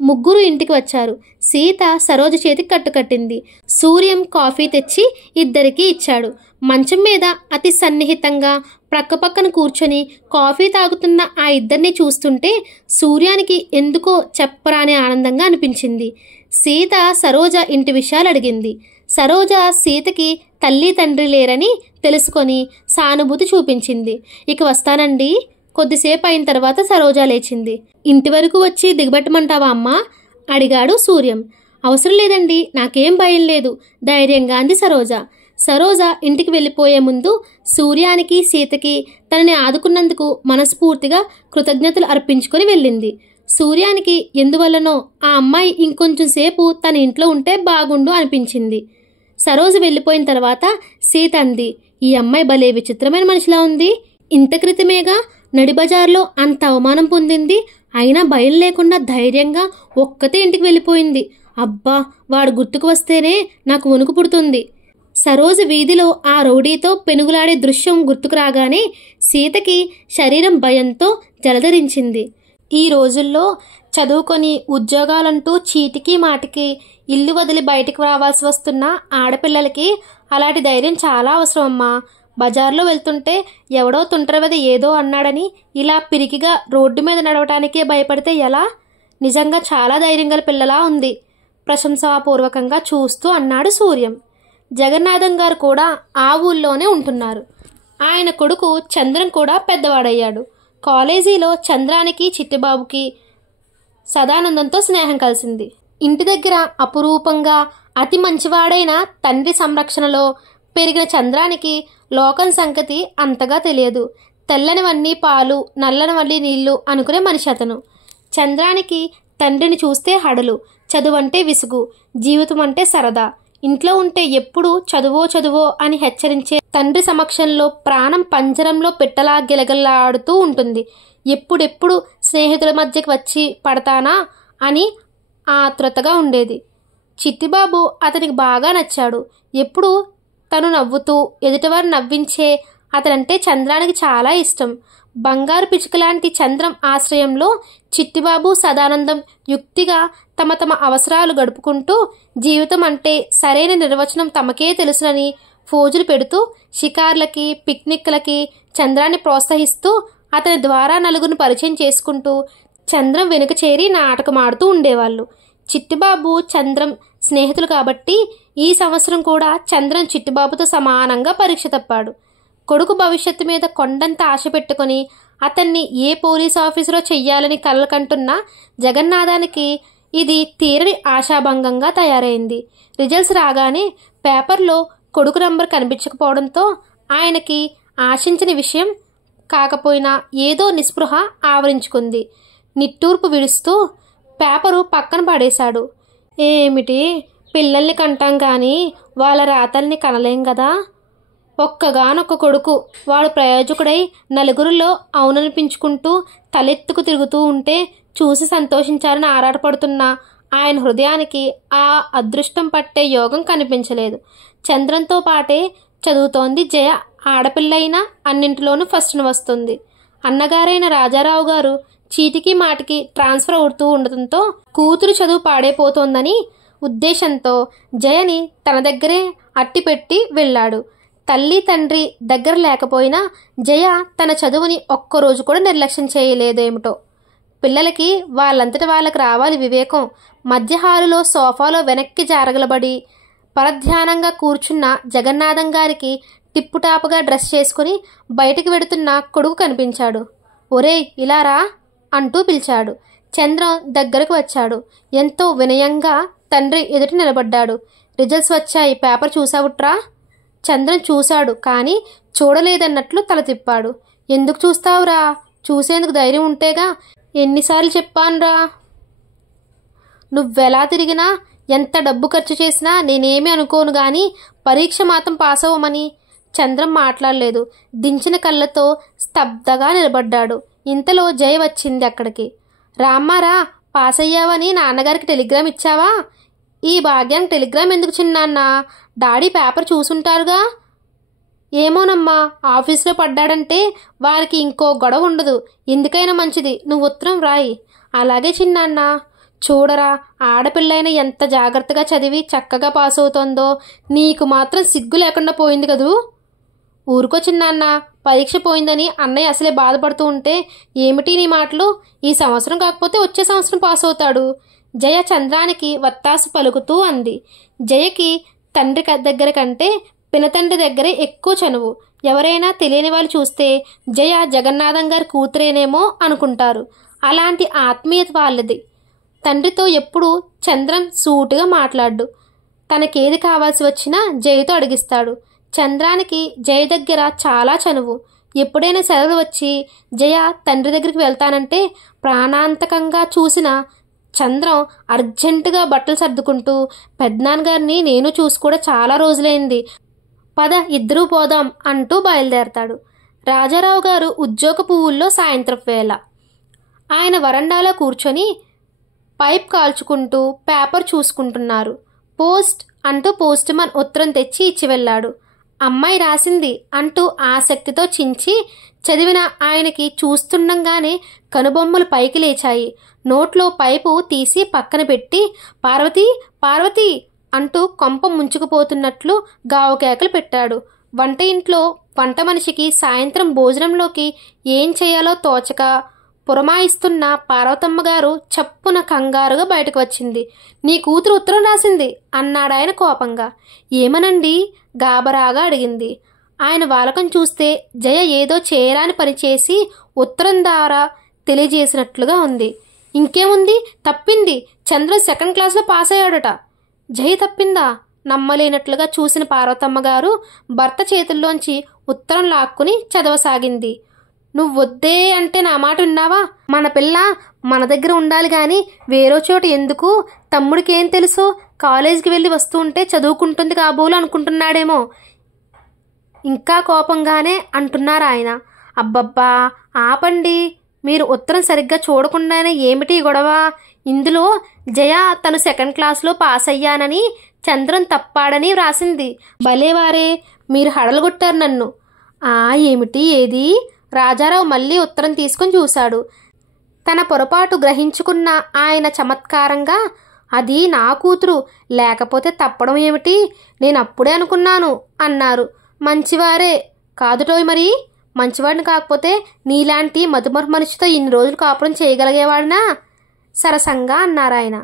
ముగ్గురు ఇంటికి వచ్చారు. సీత సరోజ చేతికి కట్టుకట్టింది. సూర్యం కాఫీ తెచ్చి ఇద్దరికీ ఇచ్చాడు. మంచం మీద అతి సన్నిహితంగా ప్రక్కపక్కన కూర్చొని కాఫీ తాగుతున్న ఆ ఇద్దరిని చూస్తుంటే సూర్యానికి ఎందుకో చెప్పరాని ఆనందంగా అనిపించింది. సీత సరోజ ఇంటి విషయాలు అడిగింది. సరోజ సీతకి తల్లి తండ్రి లేరని తెలుసుకొని సానుభూతి చూపించింది. ఇక వస్తానండి. కొద్దిసేపు అయిన తర్వాత సరోజ లేచింది. ఇంటి వరకు వచ్చి దిగబెట్టమంటావా అమ్మా? అడిగాడు సూర్యం. అవసరం లేదండి, నాకేం భయం లేదు, ధైర్యంగా అంది సరోజ. సరోజ ఇంటికి వెళ్ళిపోయే ముందు సూర్యానికి సీతకి తనని ఆదుకున్నందుకు మనస్ఫూర్తిగా కృతజ్ఞతలు అర్పించుకొని వెళ్ళింది. సూర్యానికి ఎందువల్లనో ఆ అమ్మాయి ఇంకొంచెం సేపు తన ఇంట్లో ఉంటే బాగుండు అనిపించింది. సరోజ వెళ్ళిపోయిన తర్వాత సీత అంది, ఈ అమ్మాయి భలే విచిత్రమైన మనిషిలా ఉంది. ఇంత క్రితమేగా నడిబజార్లో అంత అవమానం పొందింది, అయినా భయం లేకుండా ధైర్యంగా ఒక్కతే ఇంటికి వెళ్ళిపోయింది. అబ్బా, వాడు గుర్తుకు వస్తేనే నాకు వణుకు పుడుతుంది. సరోజ వీధిలో ఆ రౌడీతో పెనుగులాడే దృశ్యం గుర్తుకు రాగానే సీతకి శరీరం భయంతో జలధరించింది. ఈ రోజుల్లో చదువుకొని ఉద్యోగాలంటూ చీటికి మాటికి ఇల్లు వదిలి బయటకు రావాల్సి వస్తున్న ఆడపిల్లలకి అలాంటి ధైర్యం చాలా అవసరం అమ్మా. బజార్లో వెళ్తుంటే ఎవడో తుంటరవది ఏదో అన్నాడని ఇలా పిరికిగా రోడ్డు మీద నడవటానికే భయపడితే ఎలా? నిజంగా చాలా ధైర్యం గల పిల్లలా ఉంది, ప్రశంసాపూర్వకంగా చూస్తూ అన్నాడు సూర్యం. జగన్నాథం గారు కూడా ఆ ఊళ్ళోనే ఉంటున్నారు. ఆయన కొడుకు చంద్రం కూడా పెద్దవాడయ్యాడు. కాలేజీలో చంద్రానికి చిట్టిబాబుకి సదానందంతో స్నేహం కలిసింది. ఇంటి దగ్గర అపురూపంగా అతి మంచివాడైన తండ్రి సంరక్షణలో పెరిగిన చంద్రానికి లోకం సంగతి అంతగా తెలియదు. తెల్లనివన్నీ పాలు, నల్లనివన్నీ నీళ్లు అనుకునే మనిషి అతను. చంద్రానికి తండ్రిని చూస్తే హడలు, చదువంటే విసుగు, జీవితం అంటే సరదా. ఇంట్లో ఉంటే ఎప్పుడు చదువో అని హెచ్చరించే తండ్రి సమక్షంలో ప్రాణం పంజరంలో పెట్టలా గిలగిల్లాడుతూ ఉంటుంది. ఎప్పుడెప్పుడు స్నేహితుల మధ్యకి వచ్చి పడతానా అని ఆతృతగా ఉండేది. చిట్టిబాబు అతనికి బాగా నచ్చాడు. ఎప్పుడు తను నవ్వుతూ ఎదుటివారు నవ్వించే అతనంటే చంద్రానికి చాలా ఇష్టం. బంగారు పిచుకలాంటి చంద్రం ఆశ్రయంలో చిట్టిబాబు సదానందం యుక్తిగా తమ అవసరాలు గడుపుకుంటూ జీవితం అంటే సరైన నిర్వచనం తమకే తెలుసునని ఫోజులు పెడుతూ షికార్లకి, పిక్నిక్లకి చంద్రాన్ని ప్రోత్సహిస్తూ అతని ద్వారా నలుగురిని పరిచయం చేసుకుంటూ చంద్రం వెనుక చేరి నాటకమాడుతూ ఉండేవాళ్ళు. చిట్టిబాబు చంద్రం స్నేహితులు కాబట్టి ఈ సంవత్సరం కూడా చంద్రం చిట్టిబాబుతో సమానంగా పరీక్ష తప్పాడు. కొడుకు భవిష్యత్తు మీద కొండంత ఆశ పెట్టుకుని అతన్ని ఏ పోలీస్ ఆఫీసులో చెయ్యాలని కలలు కంటున్న జగన్నాథానికి ఇది తీరని ఆశాభంగంగా తయారైంది. రిజల్ట్స్ రాగానే పేపర్లో కొడుకు నంబర్ కనిపించకపోవడంతో ఆయనకి ఆశించిన విషయం కాకపోయినా ఏదో నిస్పృహ ఆవరించుకుంది. నిట్టూర్పు విడుస్తూ పేపరు పక్కన పడేశాడు. ఏమిటి, పిల్లల్ని కంటాం కానీ వాళ్ళ రాతల్ని కనలేం కదా. ఒక్కగానొక్క కొడుకు, వాడు ప్రయోజకుడై నలుగురిలో అవుననిపించుకుంటూ తలెత్తుకు తిరుగుతూ ఉంటే చూసి సంతోషించాలని ఆరాటపడుతున్న ఆయన హృదయానికి ఆ అదృష్టం పట్టే యోగం కనిపించలేదు. చంద్రంతో పాటే చదువుతోంది జయ. ఆడపిల్లైనా అన్నింటిలోనూ ఫస్ట్ను వస్తుంది. అన్నగారైన రాజారావు గారు చీటికి మాటికి ట్రాన్స్ఫర్ అవుతూ ఉండటంతో కూతురు చదువు పాడైపోతోందని ఉద్దేశంతో జయని తన దగ్గరే అట్టిపెట్టి వెళ్ళాడు. తల్లి తండ్రి దగ్గర లేకపోయినా జయ తన చదువుని ఒక్కరోజు కూడా నిర్లక్ష్యం చేయలేదేమిటో. పిల్లలకి వాళ్ళంతటి వాళ్ళకి రావాలి వివేకం. మధ్య హాలులో సోఫాలో వెనక్కి జారగలబడి పరధ్యానంగా కూర్చున్న జగన్నాథం గారికి టిప్పుటాపుగా డ్రెస్ చేసుకుని బయటికి వెడుతున్న కొడుకు కనిపించాడు. ఒరేయ్, ఇలా రా అంటూ పిలిచాడు. చంద్రం దగ్గరకు వచ్చాడు. ఎంతో వినయంగా తండ్రి ఎదుట నిలబడ్డాడు. రిజల్ట్స్ వచ్చాయి, పేపర్ చూసావుట్రా? చంద్రం చూశాడు, కానీ చూడలేదన్నట్లు తల తిప్పాడు. ఎందుకు చూస్తావురా? చూసేందుకు ధైర్యం ఉంటేగా. ఎన్నిసార్లు చెప్పానురా? నువ్వెలా తిరిగినా, ఎంత డబ్బు ఖర్చు చేసినా నేనేమీ అనుకోను గాని పరీక్ష మాత్రం పాస్ అవ్వమని. చంద్రం మాట్లాడలేదు. దించిన కళ్ళతో స్తబ్దగా నిలబడ్డాడు. ఇంతలో జయ వచ్చింది అక్కడికి. రామ్మారా, పాస్ అయ్యావని నాన్నగారికి టెలిగ్రామ్ ఇచ్చావా? ఈ భాగ్యానికి టెలిగ్రామ్ ఎందుకు చిన్నాన్న? Daddy paper చూసుంటారుగా. ఏమోనమ్మా, ఆఫీసులో పడ్డాడంటే వారికి ఇంకో గొడవ ఉండదు. ఎందుకైనా మంచిది నువ్వు ఉత్తరం రాయి. అలాగే చిన్నాన్న. చూడరా, ఆడపిల్లైన ఎంత జాగ్రత్తగా చదివి చక్కగా పాస్ అవుతోందో, నీకు మాత్రం సిగ్గు లేకుండా పోయింది కదూ. ఊరుకో చిన్నాన్న, పరీక్ష పోయిందని అన్నయ్య అసలే బాధపడుతూ ఉంటే ఏమిటి నీ మాటలు? ఈ సంవత్సరం కాకపోతే వచ్చే సంవత్సరం పాస్ అవుతాడు. జయ చంద్రానికి వత్తాసు పలుకుతూ అంది. జయకి తండ్రి దగ్గర కంటే పినతండ్రి దగ్గరే ఎక్కువ చనువు. ఎవరైనా తెలియని వాళ్ళు చూస్తే జయ జగన్నాథం గారి కూతురేనేమో అనుకుంటారు. అలాంటి ఆత్మీయత వాళ్ళది. తండ్రితో ఎప్పుడూ చంద్రం సూటుగా మాట్లాడు. తనకేది కావాల్సి వచ్చినా జయతో అడిగిస్తాడు. చంద్రానికి జయ దగ్గర చాలా చనువు. ఎప్పుడైనా సెలవు వచ్చి జయ తండ్రి దగ్గరికి వెళ్తానంటే ప్రాణాంతకంగా చూసిన చంద్రం అర్జెంటుగా బట్టలు సర్దుకుంటూ, పెద్దనాన్నగారిని నేను చూసి కూడా చాలా రోజులైంది, పద ఇద్దరూ పోదాం అంటూ బయలుదేరతాడు. రాజారావు గారు ఉద్యోగ పువ్వుల్లో సాయంత్రం వేళ. ఆయన వరండాలో కూర్చొని పైప్ కాల్చుకుంటూ పేపర్ చూసుకుంటున్నారు. పోస్ట్ అంటూ పోస్ట్ మన్ ఉత్తరం తెచ్చి ఇచ్చి వెళ్ళాడు. అమ్మాయి రాసింది అంటూ ఆసక్తితో చించి చదివిన ఆయనకి చూస్తుండగానే కనుబొమ్మలు పైకి లేచాయి. నోట్లో పైపు తీసి పక్కన పెట్టి పార్వతి పార్వతి అంటూ కొంప ముంచుకుపోతున్నట్లు గావుకేకలు పెట్టాడు. వంట ఇంట్లో వంట మనిషికి సాయంత్రం భోజనంలోకి ఏం చేయాలో తోచక పురమాయిస్తున్న పార్వతమ్మ గారు చప్పున కంగారుగా బయటకు వచ్చింది. నీ కూతురు ఉత్తరం రాసింది అన్నాడాయన కోపంగా. ఏమనండి? గాబరాగా అడిగింది. ఆయన వాలకం చూస్తే జయ ఏదో చేయరాని పని చేసి ఉత్తరం ద్వారా తెలియజేసినట్లుగా ఉంది. ఇంకేముంది, తప్పింది. చంద్రం 2nd క్లాస్లో పాస్ అయ్యాడట. జయ తప్పిందా? నమ్మలేనట్లుగా చూసిన పార్వతమ్మ గారు భర్త చేతుల్లోంచి ఉత్తరం లాక్కుని చదవసాగింది. నువ్వొద్దే అంటే నా మాట విన్నావా? మన పిల్ల మన దగ్గర ఉండాలి గాని వేరే చోట ఎందుకు? తమ్ముడికేం తెలుసు? కాలేజీకి వెళ్ళి వస్తూ ఉంటే చదువుకుంటుంది కాబోలు అనుకుంటున్నాడేమో. ఇంకా కోపంగానే అంటున్నారు ఆయన. అబ్బబ్బా ఆపండి, మీరు ఉత్తరం సరిగ్గా చూడకుండానే ఏమిటి గొడవ? ఇందులో జయ తను 2nd క్లాస్లో పాస్ అయ్యానని చంద్రం తప్పాడని వ్రాసింది. భలేవారే, మీరు హడలుగొట్టారు నన్ను. ఏమిటి ఏది? రాజారావు మళ్ళీ ఉత్తరం తీసుకుని చూశాడు. తన పొరపాటు గ్రహించుకున్న ఆయన చమత్కారంగా, అది నా కూతురు, లేకపోతే తప్పడం ఏమిటి? నేను అప్పుడే అనుకున్నాను అన్నారు. మంచివారే కాదుటోయ్ మరి. మంచివాడిని కాకపోతే నీలాంటి మధుమర్మ మనిషితో ఇన్ని రోజులు కాపురం చేయగలిగేవాడినా? సరసంగా అన్నారాయన.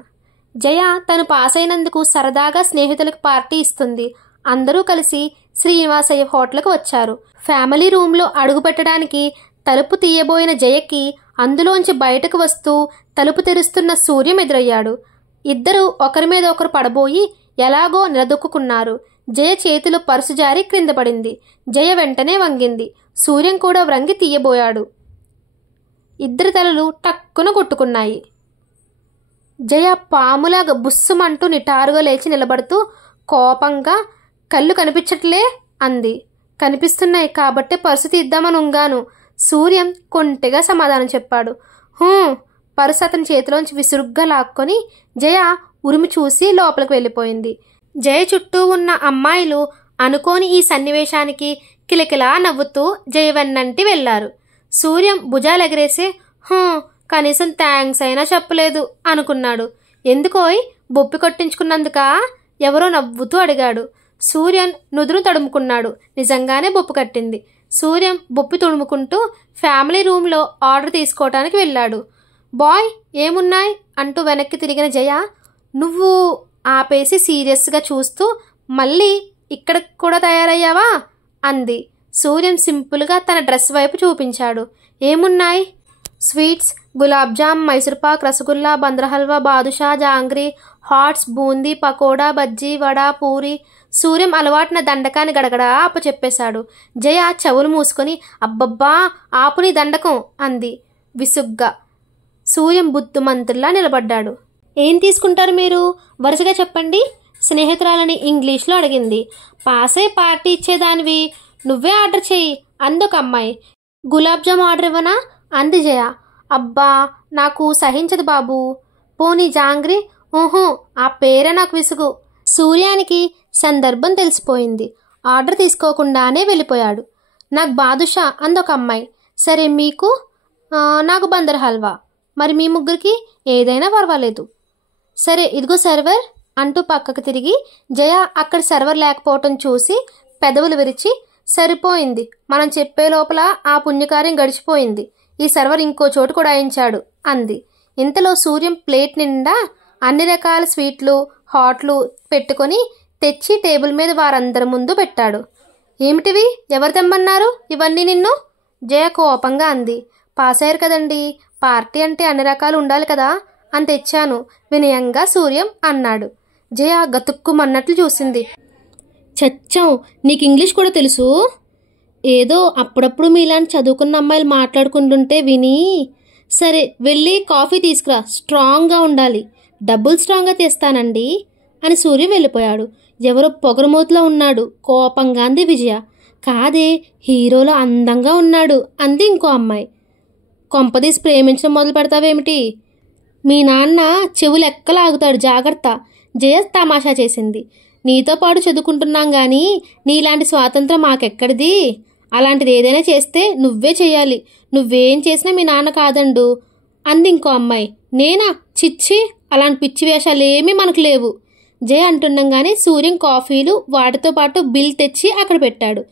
జయ తను పాస్ అయినందుకు సరదాగా స్నేహితులకు పార్టీ ఇస్తుంది. అందరూ కలిసి శ్రీనివాసయ్య హోటల్కు వచ్చారు. ఫ్యామిలీ రూమ్లో అడుగు పెట్టడానికి తలుపు తీయబోయిన జయకి అందులోంచి బయటకు వస్తూ తలుపు తెరుస్తున్న సూర్యం ఎదురయ్యాడు. ఇద్దరూ ఒకరి మీద ఒకరు పడబోయి ఎలాగో నిలదొక్కున్నారు. జయ చేతిలో పర్సు జారి క్రింద పడింది. జయ వెంటనే వంగింది. సూర్యం కూడా వ్రంగి తీయబోయాడు. ఇద్దరి తలలు టక్కున కొట్టుకున్నాయి. జయ పాములాగా బుస్సుమంటూ నిటారుగా లేచి నిలబడుతూ కోపంగా, కళ్ళు కనిపించట్లే అంది. కనిపిస్తున్నాయి కాబట్టే పర్సు తీద్దామని ఉంగాను. సూర్యం కొంటెగా సమాధానం చెప్పాడు. పర్సు అతని చేతిలోంచి విసురుగ్గా లాక్కొని జయ ఉరిమి చూసి లోపలికి వెళ్ళిపోయింది. జయ చుట్టూ ఉన్న అమ్మాయిలు అనుకోని ఈ సన్నివేశానికి కిలకిలా నవ్వుతూ జయ వెన్నంటి వెళ్లారు. సూర్యం భుజాలెగరేసి కనీసం థ్యాంక్స్ అయినా చెప్పలేదు అనుకున్నాడు. ఎందుకోయ్, బొప్పి కొట్టించుకున్నందుకా? ఎవరో నవ్వుతూ అడిగాడు. సూర్యం నుదురు తడుముకున్నాడు. నిజంగానే బొప్పు కట్టింది. సూర్యం బొప్పి తుడుముకుంటూ ఫ్యామిలీ రూమ్లో ఆర్డర్ తీసుకోవటానికి వెళ్ళాడు. బాయ్ ఏమున్నాయి అంటూ వెనక్కి తిరిగిన జయ నువ్వు ఆపేసి సీరియస్గా చూస్తూ మళ్ళీ ఇక్కడ కూడా తయారయ్యావా అంది. సూర్యం సింపుల్గా తన డ్రెస్ వైపు చూపించాడు. ఏమున్నాయి? Sweets, gulab jamun, Mysore pak, rasgulla, Bandar halwa, badusha, jangri, hots, boondi, pakoda, bajji, vada, puri. సూర్యం అలవాటున దండకాన్ని గడగడా అప్పచెప్పేశాడు. జయ చెవులు మూసుకొని అబ్బబ్బా ఆపుని దండకం అంది విసుగ్గా. సూర్యం బుద్ధిమంతుల్లా నిలబడ్డాడు. ఏం తీసుకుంటారు మీరు? వరుసగా చెప్పండి స్నేహితురాలని ఇంగ్లీష్లో అడిగింది. పాసే పార్టీ ఇచ్చేదానివి, నువ్వే ఆర్డర్ చెయ్యి అందొక అమ్మాయి. గులాబ్జామ్ ఆర్డర్ ఇవ్వనా అంది జయ. అబ్బా నాకు సహించదు బాబు. పోనీ జాంగ్రీ? ఆ పేరే నాకు విసుగు. సూర్యానికి సందర్భం తెలిసిపోయింది. ఆర్డర్ తీసుకోకుండానే వెళ్ళిపోయాడు. నాకు బాదుషా అందొక అమ్మాయి. సరే మీకు, నాకు బందర్ హల్వా. మరి మీ ముగ్గురికి ఏదైనా పర్వాలేదు. సరే ఇదిగో సర్వర్ అంటూ పక్కకు తిరిగి జయ అక్కడ సర్వర్ లేకపోవటం చూసి పెదవులు విరిచి, సరిపోయింది, మనం చెప్పే లోపల ఆ పుణ్యకార్యం గడిచిపోయింది. ఈ సర్వర్ ఇంకో చోటు కూడా అయించాడు అంది. ఇంతలో సూర్యం ప్లేట్ నిండా అన్ని రకాల స్వీట్లు హాట్లు పెట్టుకొని తెచ్చి టేబుల్ మీద వారందరి ముందు పెట్టాడు. ఏమిటివి, ఎవరు తెమ్మన్నారు ఇవన్నీ నిన్ను? జయ కోపంగా అంది. పాస్ అయ్యారు కదండి, పార్టీ అంటే అన్ని రకాలు ఉండాలి కదా అని తెచ్చాను వినయంగా సూర్యం అన్నాడు. జయ గతుక్కుమన్నట్లు చూసింది. చచ్చాం, నీకు ఇంగ్లీష్ కూడా తెలుసు? ఏదో అప్పుడప్పుడు మీలాంటి చదువుకున్న అమ్మాయిలు మాట్లాడుకుంటుంటే విని. సరే వెళ్ళి కాఫీ తీసుకురా, స్ట్రాంగ్గా ఉండాలి. డబ్బులు స్ట్రాంగ్గా తెస్తానండి అని సూర్యం వెళ్ళిపోయాడు. ఎవరో పొగరమూతలో ఉన్నాడు కోపంగా అంది విజయ. కాదే, హీరోలో అందంగా ఉన్నాడు అంది ఇంకో అమ్మాయి. కొంపదీసి ప్రేమించడం మొదలు పెడతావేమిటి? మీ నాన్న చెవులు ఎక్కలాగుతాడు, జాగ్రత్త. జయ తమాషా చేసింది. నీతో పాటు చదువుకుంటున్నాం కానీ నీలాంటి స్వాతంత్రం మాకెక్కడిది? అలాంటిది ఏదైనా చేస్తే నువ్వే చేయాలి. నువ్వేం చేసినా మీ నాన్న కాదండు అంది ఇంకో అమ్మాయి. నేనా? చిచ్చి, అలాంటి పిచ్చి వేషాలు ఏమీ మనకు లేవు. జయ అంటుండగానే సూర్యం కాఫీలు వాటితో పాటు బిల్ తెచ్చి అక్కడ పెట్టాడు.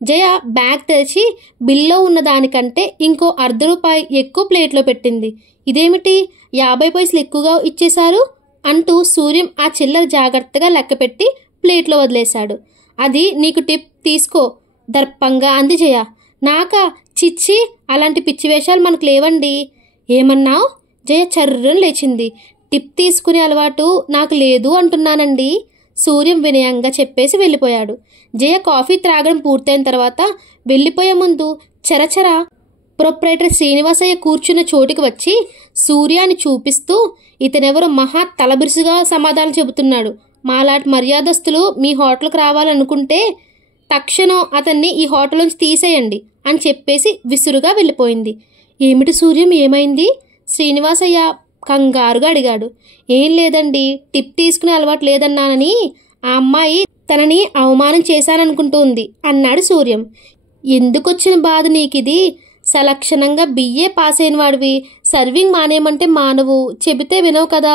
జయ బ్యాగ్ తెరిచి బిల్లో ఉన్న దానికంటే ఇంకో ₹1/2 ఎక్కువ ప్లేట్లో పెట్టింది. ఇదేమిటి, 50 పైసలు ఎక్కువగా ఇచ్చేశారు అంటూ సూర్యం ఆ చిల్లర జాగ్రత్తగా లెక్కపెట్టి ప్లేట్లో వదిలేశాడు. అది నీకు టిప్, తీసుకో దర్పంగా అంది జయ. నాకా? చిచ్చి, అలాంటి పిచ్చి వేషాలు మనకు లేవండి. ఏమన్నావు? జయ చర్రని లేచింది. టిప్ తీసుకునే అలవాటు నాకు లేదు అంటున్నానండి సూర్యం వినయంగా చెప్పేసి వెళ్ళిపోయాడు. జయ కాఫీ త్రాగడం పూర్తయిన తర్వాత వెళ్ళిపోయే ముందు చరచర ప్రొప్రైటర్ శ్రీనివాసయ్య కూర్చున్న చోటుకి వచ్చి సూర్యాన్ని చూపిస్తూ, ఇతనెవరో మహా తలబిరుసుగా సమాధానం చెబుతున్నాడు. మాలాంటి మర్యాదస్తులు మీ హోటల్కి రావాలనుకుంటే తక్షణం అతన్ని ఈ హోటల్ నుంచి తీసేయండి అని చెప్పేసి విసురుగా వెళ్ళిపోయింది. ఏమిటి సూర్యం, ఏమైంది? శ్రీనివాసయ్య కంగారుగా అడిగాడు. ఏం లేదండి, టిప్ తీసుకునే అలవాటు లేదన్నానని ఆ అమ్మాయి తనని అవమానం చేశాననుకుంటోంది అన్నాడు సూర్యం. ఎందుకొచ్చిన బాధ నీకిది? సలక్షణంగా BA పాస్ అయిన వాడివి, సర్వింగ్ మానేయమంటే మానవు, చెబితే వినవు కదా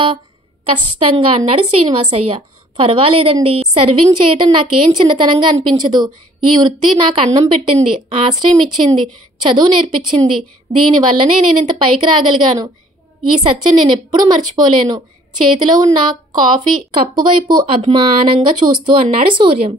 కష్టంగా అన్నాడు శ్రీనివాసయ్య. పర్వాలేదండి, సర్వింగ్ చేయటం నాకేం చిన్నతనంగా అనిపించదు. ఈ వృత్తి నాకు అన్నం పెట్టింది, ఆశ్రయం ఇచ్చింది, చదువు నేర్పించింది. దీనివల్లనే నేనింత పైకి రాగలిగాను. ఈ సత్యం నేనెప్పుడూ మర్చిపోలేను. చేతిలో ఉన్న కాఫీ కప్పు వైపు అభిమానంగా చూస్తూ అన్నాడు సూర్యం.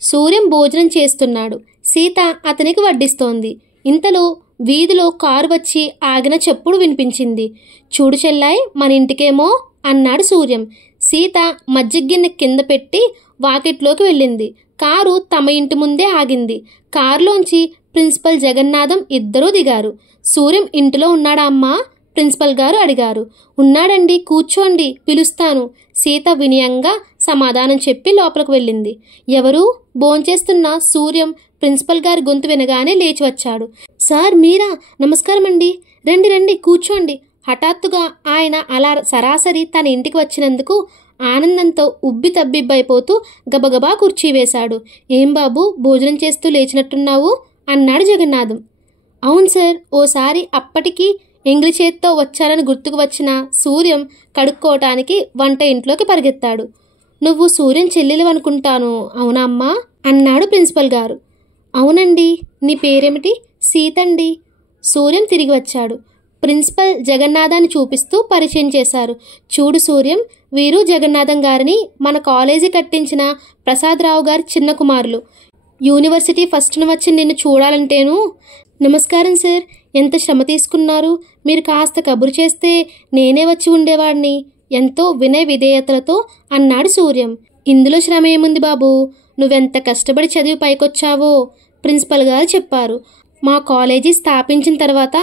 సూర్యం భోజనం చేస్తున్నాడు. సీత అతనికి వడ్డిస్తోంది. ఇంతలో వీధిలో కారు వచ్చి ఆగిన చప్పుడు వినిపించింది. చూడు చెల్లాయ్, మన ఇంటికేమో అన్నాడు సూర్యం. సీత మజ్జిగిన్నె కింద పెట్టి వాకిట్లోకి వెళ్ళింది. కారు తమ ఇంటి ముందే ఆగింది. కారులోంచి ప్రిన్సిపల్ జగన్నాథం ఇద్దరూ దిగారు. సూర్యం ఇంటిలో ఉన్నాడా అమ్మా? ప్రిన్సిపల్ గారు అడిగారు. ఉన్నాడండి, కూర్చోండి, పిలుస్తాను సీత వినయంగా సమాధానం చెప్పి లోపలికి వెళ్ళింది. ఎవరు? భోంచేస్తున్న సూర్యం ప్రిన్సిపల్ గారి గొంతు వినగానే లేచి వచ్చాడు. సార్ మీరా? నమస్కారం అండి, రండి రండి కూర్చోండి. హఠాత్తుగా ఆయన అలా సరాసరి తన ఇంటికి వచ్చినందుకు ఆనందంతో ఉబ్బి తబ్బిబ్బైపోతూ గబగబా కుర్చీ వేశాడు. ఏం బాబు, భోజనం చేస్తూ లేచినట్టున్నావు అన్నాడు జగన్నాథం. అవును సార్, ఓసారి అప్పటికి ఎంగిలి చేత్తో వచ్చారని గుర్తుకు వచ్చిన సూర్యం కడుక్కోవటానికి వంట ఇంట్లోకి పరిగెత్తాడు. నువ్వు సూర్యం చెల్లెలు అనుకుంటాను, అవునా అమ్మా అన్నాడు ప్రిన్సిపల్ గారు. అవునండి, నీ పేరేమిటి? సీతండి. సూర్యం తిరిగి వచ్చాడు. ప్రిన్సిపల్ జగన్నాథాన్ని చూపిస్తూ పరిచయం చేశారు. చూడు సూర్యం, వీరు జగన్నాథం గారిని మన కాలేజీ కట్టించిన ప్రసాదరావు గారి చిన్న కుమారులు. యూనివర్సిటీ ఫస్ట్ను వచ్చి నిన్ను చూడాలంటేను. నమస్కారం సార్, ఎంత శ్రమ తీసుకున్నారు. మీరు కాస్త కబురు చేస్తే నేనే వచ్చి ఉండేవాడిని ఎంతో వినయ విధేయతలతో అన్నాడు సూర్యం. ఇందులో శ్రమ ఏముంది బాబు, నువ్వెంత కష్టపడి చదివి పైకొచ్చావో ప్రిన్సిపల్ గారు చెప్పారు. మా కాలేజీ స్థాపించిన తర్వాత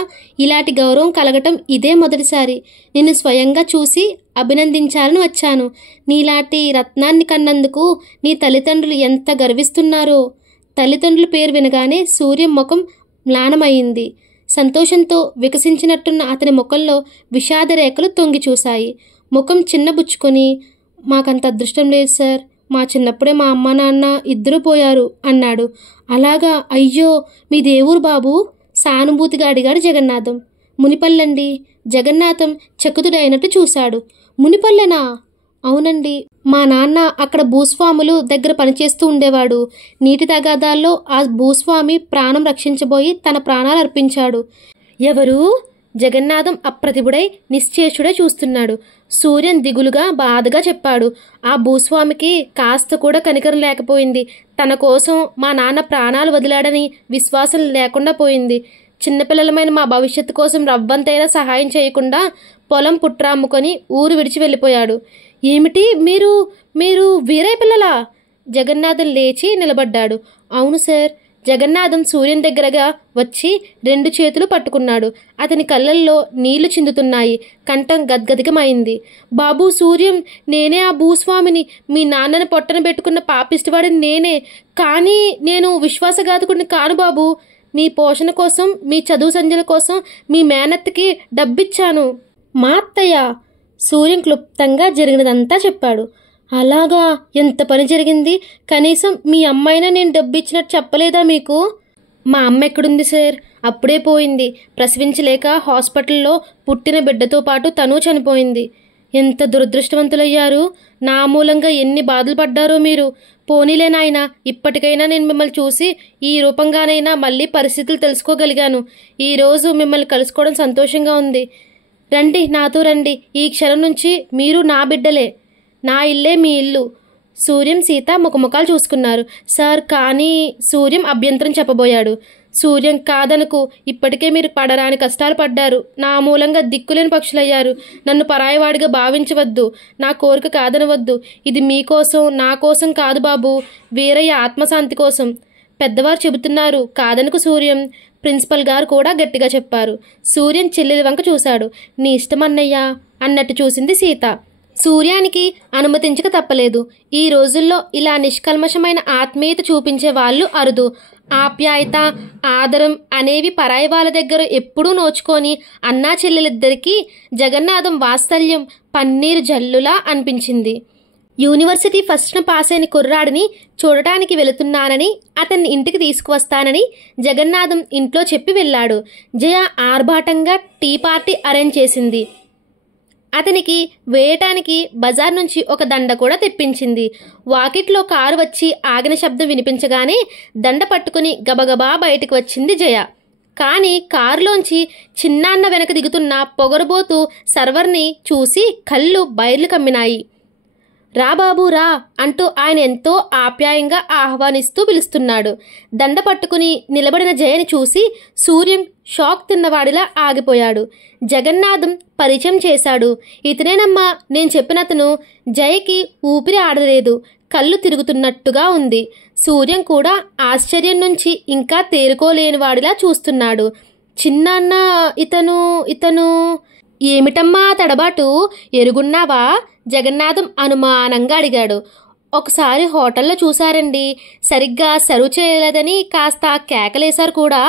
ఇలాంటి గౌరవం కలగటం ఇదే మొదటిసారి. నిన్ను స్వయంగా చూసి అభినందించాలని వచ్చాను. నీలాంటి రత్నాన్ని కన్నందుకు నీ తల్లిదండ్రులు ఎంత గర్విస్తున్నారో. తల్లిదండ్రుల పేరు వినగానే సూర్యం ముఖం మ్లానమయ్యింది. సంతోషంతో వికసించినట్టున్న అతని ముఖంలో విషాద రేఖలు తొంగి చూశాయి. ముఖం చిన్నబుచ్చుకొని, మాకంత అదృష్టం లేదు సార్, మా చిన్నప్పుడే మా అమ్మ నాన్న ఇద్దరు పోయారు అన్నాడు. అలాగా, అయ్యో మీ దేవురు బాబు? సానుభూతిగా అడిగాడు జగన్నాథం. మునిపల్లండి. జగన్నాథం చకుతుడైనట్టు చూశాడు. మునిపల్లెనా? అవునండి. మా నాన్న అక్కడ భూస్వాములు దగ్గర పనిచేస్తూ ఉండేవాడు. నీటి తగాదాల్లో ఆ భూస్వామి ప్రాణం రక్షించబోయి తన ప్రాణాలు అర్పించాడు. ఎవరు? జగన్నాథం అప్రతిభుడై నిశ్చేషుడై చూస్తున్నాడు. సూర్యన్ దిగులుగా బాధగా చెప్పాడు. ఆ భూస్వామికి కాస్త కూడా కనికరం లేకపోయింది. తన కోసం మా నాన్న ప్రాణాలు వదిలాడని విశ్వాసం లేకుండా పోయింది. చిన్నపిల్లలమైన మా భవిష్యత్తు కోసం రవ్వంతైనా సహాయం చేయకుండా పొలం పుట్ర అమ్ముకొని ఊరు విడిచి వెళ్ళిపోయాడు. ఏమిటి, మీరు మీరు వీరయ్య పిల్లలా? జగన్నాథం లేచి నిలబడ్డాడు. అవును సార్. జగన్నాథం సూర్యం దగ్గరగా వచ్చి 2 చేతులు పట్టుకున్నాడు. అతని కళ్ళల్లో నీళ్లు చిందుతున్నాయి. కంఠం గద్గదికమైంది. బాబు సూర్యం, నేనే ఆ భూస్వామిని. మీ నాన్నని పొట్టన పెట్టుకున్న పాపిష్టివాడిని నేనే. కానీ నేను విశ్వాసఘాతకుడిని కాను బాబు. మీ పోషణ కోసం, మీ చదువు సంధ్యల కోసం మీ మేనత్తకి డబ్బిచ్చాను. మా అత్తయ్య? సూర్యం క్లుప్తంగా జరిగినదంతా చెప్పాడు. అలాగా, ఎంత పని జరిగింది? కనీసం మీ అమ్మాయినా నేను డబ్బిచ్చినట్టు చెప్పలేదా మీకు? మా అమ్మ ఎక్కడుంది సార్? అప్పుడే పోయింది. ప్రసవించలేక హాస్పిటల్లో పుట్టిన బిడ్డతో పాటు తను చనిపోయింది. ఎంత దురదృష్టవంతులయ్యారు. నా మూలంగా ఎన్ని బాధలు పడ్డారో మీరు. పోనీలే నాయనా, ఇప్పటికైనా నేను మిమ్మల్ని చూసి ఈ రూపంగానైనా మళ్ళీ పరిస్థితులు తెలుసుకోగలిగాను. ఈరోజు మిమ్మల్ని కలుసుకోవడం సంతోషంగా ఉంది. రండి, నాతో రండి. ఈ క్షణం నుంచి మీరు నా బిడ్డలే. నా ఇల్లే మీ ఇల్లు. సూర్యం సీత ముఖముఖాలు చూసుకున్నారు. సార్, కానీ సూర్యం అభ్యంతరం చెప్పబోయాడు. సూర్యం, కాదనుకు. ఇప్పటికే మీరు పడరాని కష్టాలు పడ్డారు. నా మూలంగా దిక్కులేని పక్షులయ్యారు. నన్ను పరాయివాడిగా భావించవద్దు. నా కోరిక కాదనవద్దు. ఇది మీకోసం, నా కోసం కాదు బాబు. వీరయ్య ఆత్మశాంతి కోసం. పెద్దవారు చెబుతున్నారు, కాదనుకు సూర్యం. ప్రిన్సిపల్ గారు కూడా గట్టిగా చెప్పారు. సూర్యం చెల్లెలి వంక చూశాడు. నీ ఇష్టమన్నయ్యా అన్నట్టు చూసింది సీత. సూర్యానికి అనుమతించక తప్పలేదు. ఈ రోజుల్లో ఇలా నిష్కల్మషమైన ఆత్మీయత చూపించే వాళ్ళు అరుదు. ఆప్యాయత, ఆదరం అనేవి పరాయి వాళ్ళ దగ్గర ఎప్పుడూ నోచుకొని అన్నా చెల్లెలిద్దరికీ జగన్నాథం వాత్సల్యం పన్నీరు జల్లులా అనిపించింది. యూనివర్సిటీ ఫస్ట్ను పాస్ అయిన కుర్రాడిని చూడటానికి వెళుతున్నానని, అతన్ని ఇంటికి తీసుకువస్తానని జగన్నాథం ఇంట్లో చెప్పి వెళ్ళాడు. జయ ఆర్భాటంగా టీ పార్టీ అరేంజ్ చేసింది. అతనికి వేయటానికి బజార్ నుంచి ఒక దండ కూడా తెప్పించింది. వాకిట్లో కారు వచ్చి ఆగిన శబ్దం వినిపించగానే దండ పట్టుకుని గబగబా బయటికి వచ్చింది జయ. కానీ కారులోంచి చిన్నాన్న వెనక దిగుతున్న పొగరబోతూ సర్వర్ని చూసి కళ్ళు బైర్లు కమ్మినాయి. రా బాబు రా అంటూ ఆయన ఎంతో ఆప్యాయంగా ఆహ్వానిస్తూ పిలుస్తున్నాడు. దండ పట్టుకుని నిలబడిన జయని చూసి సూర్యం షాక్ తిన్నవాడిలా ఆగిపోయాడు. జగన్నాథం పరిచయం చేశాడు. ఇతనేనమ్మా నేను చెప్పినతను. జయకి ఊపిరి ఆడలేదు. కళ్ళు తిరుగుతున్నట్టుగా ఉంది. సూర్యం కూడా ఆశ్చర్యం నుంచి ఇంకా తేరుకోలేనివాడిలా చూస్తున్నాడు. చిన్నాన్న, ఇతను ఏమిటమ్మా తడబాటు? ఎరుగున్నావా? జగన్నాథం అనుమానంగా అడిగాడు. ఒకసారి హోటల్లో చూశారండి. సరిగ్గా సర్వ్ చేయలేదని కాస్త కేకలేశారు కూడా.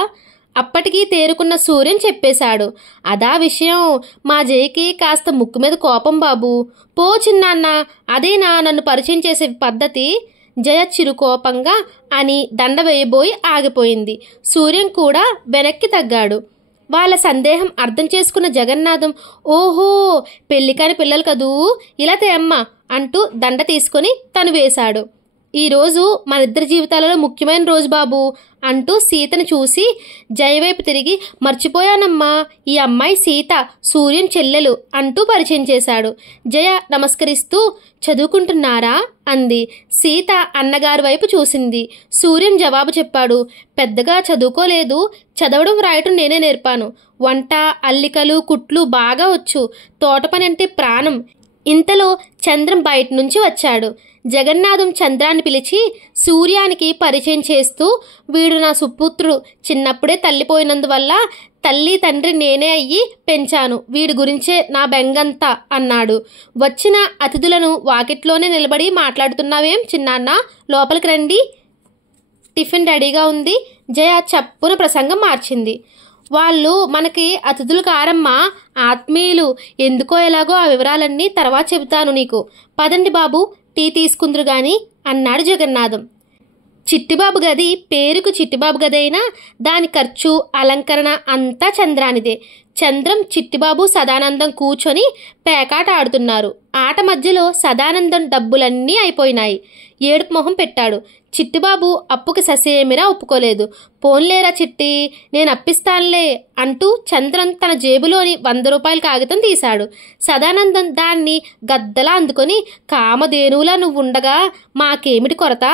అప్పటికీ తేరుకున్న సూర్యం చెప్పేశాడు. అదా విషయం. మా జయకి కాస్త ముక్కు మీద కోపం బాబు. పో చిన్నాన్న, అదేనా నన్ను పరిచయం చేసే పద్ధతి? జయ చిరుకోపంగా అని దండ వేయబోయి ఆగిపోయింది. సూర్యం కూడా వెనక్కి తగ్గాడు. వాళ్ళ సందేహం అర్థం చేసుకున్న జగన్నాథం, ఓహో పెళ్ళికాని పిల్లలు కదూ, ఇలా తేమ్మ అంటూ దండ తీసుకొని తను వేశాడు. ఈరోజు మనిద్దరి జీవితాలలో ముఖ్యమైన రోజు బాబు అంటూ సీతను చూసి జయవైపు తిరిగి, మర్చిపోయానమ్మా, ఈ అమ్మాయి సీత, సూర్యం చెల్లెలు అంటూ పరిచయం చేశాడు. జయ నమస్కరిస్తూ, చదువుకుంటున్నారా అంది. సీత అన్నగారి వైపు చూసింది. సూర్యం జవాబు చెప్పాడు, పెద్దగా చదువుకోలేదు. చదవడం రాయటం నేనే నేర్పాను. వంట, అల్లికలు, కుట్లు బాగా వచ్చు. తోట పని అంటే ప్రాణం. ఇంతలో చంద్రం బయట నుంచి వచ్చాడు. జగన్నాథం చంద్రాన్ని పిలిచి సూర్యానికి పరిచయం చేస్తూ, వీడు నా సుపుత్రుడు. చిన్నప్పుడే తల్లిపోయినందువల్ల తల్లి తండ్రి నేనే అయ్యి పెంచాను. వీడి గురించే నా బెంగంతా అన్నాడు. వచ్చిన అతిథులను వాకిట్లోనే నిలబడి మాట్లాడుతున్నావేం చిన్నాన్న, లోపలికి రండి, టిఫిన్ రెడీగా ఉంది. జయ చప్పున ప్రసంగం మార్చింది. వాళ్ళు మనకి అతిథులు కారమ్మా, ఆత్మీయులు. ఎందుకో ఎలాగో ఆ వివరాలన్నీ తర్వాత చెబుతాను నీకు. పదండి బాబు, టీ తీసుకుందరు గాని అన్నాడు జగన్నాథం. చిట్టిబాబు గది పేరుకు చిట్టిబాబు గది అయినా దాని ఖర్చు అలంకరణ అంతా చంద్రానిదే. చంద్రం, చిట్టిబాబు, సదానందం కూర్చొని పేకాట ఆడుతున్నారు. ఆట మధ్యలో సదానందం డబ్బులన్నీ అయిపోయినాయి. ఏడుపు మొహం పెట్టాడు. చిట్టిబాబు అప్పుకి ససేమిరా ఒప్పుకోలేదు. పోన్లేరా చిట్టి, నేను అప్పిస్తానులే అంటూ చంద్రం తన జేబులోని 100 రూపాయల కాగితం తీశాడు. సదానందం దాన్ని గద్దలా అందుకొని, కామధేనువులా నువ్వుండగా మాకేమిటి కొరత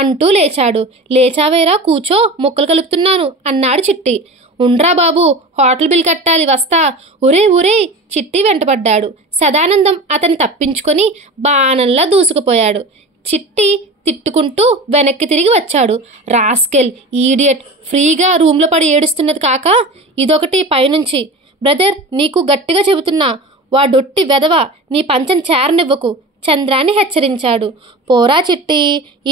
అంటూ లేచాడు. లేచావేరా, కూచో, ముక్కలు కలుపుతున్నాను అన్నాడు చిట్టి. ఉండ్రా బాబు, హోటల్ బిల్ కట్టాలి, వస్తా. ఒరే చిట్టి వెంటపడ్డాడు. సదానందం అతన్ని తప్పించుకొని బాణంలా దూసుకుపోయాడు. చిట్టి తిట్టుకుంటూ వెనక్కి తిరిగి వచ్చాడు. రాస్కెల్, ఈడియట్, ఫ్రీగా రూమ్లో పడి ఏడుస్తున్నది కాక ఇదొకటి పైనుంచి. బ్రదర్, నీకు గట్టిగా చెబుతున్నా, వాడొట్టి వెధవ, నీ పంచం చేరనివ్వకు చంద్రాన్ని హెచ్చరించాడు. పోరా చిట్టి,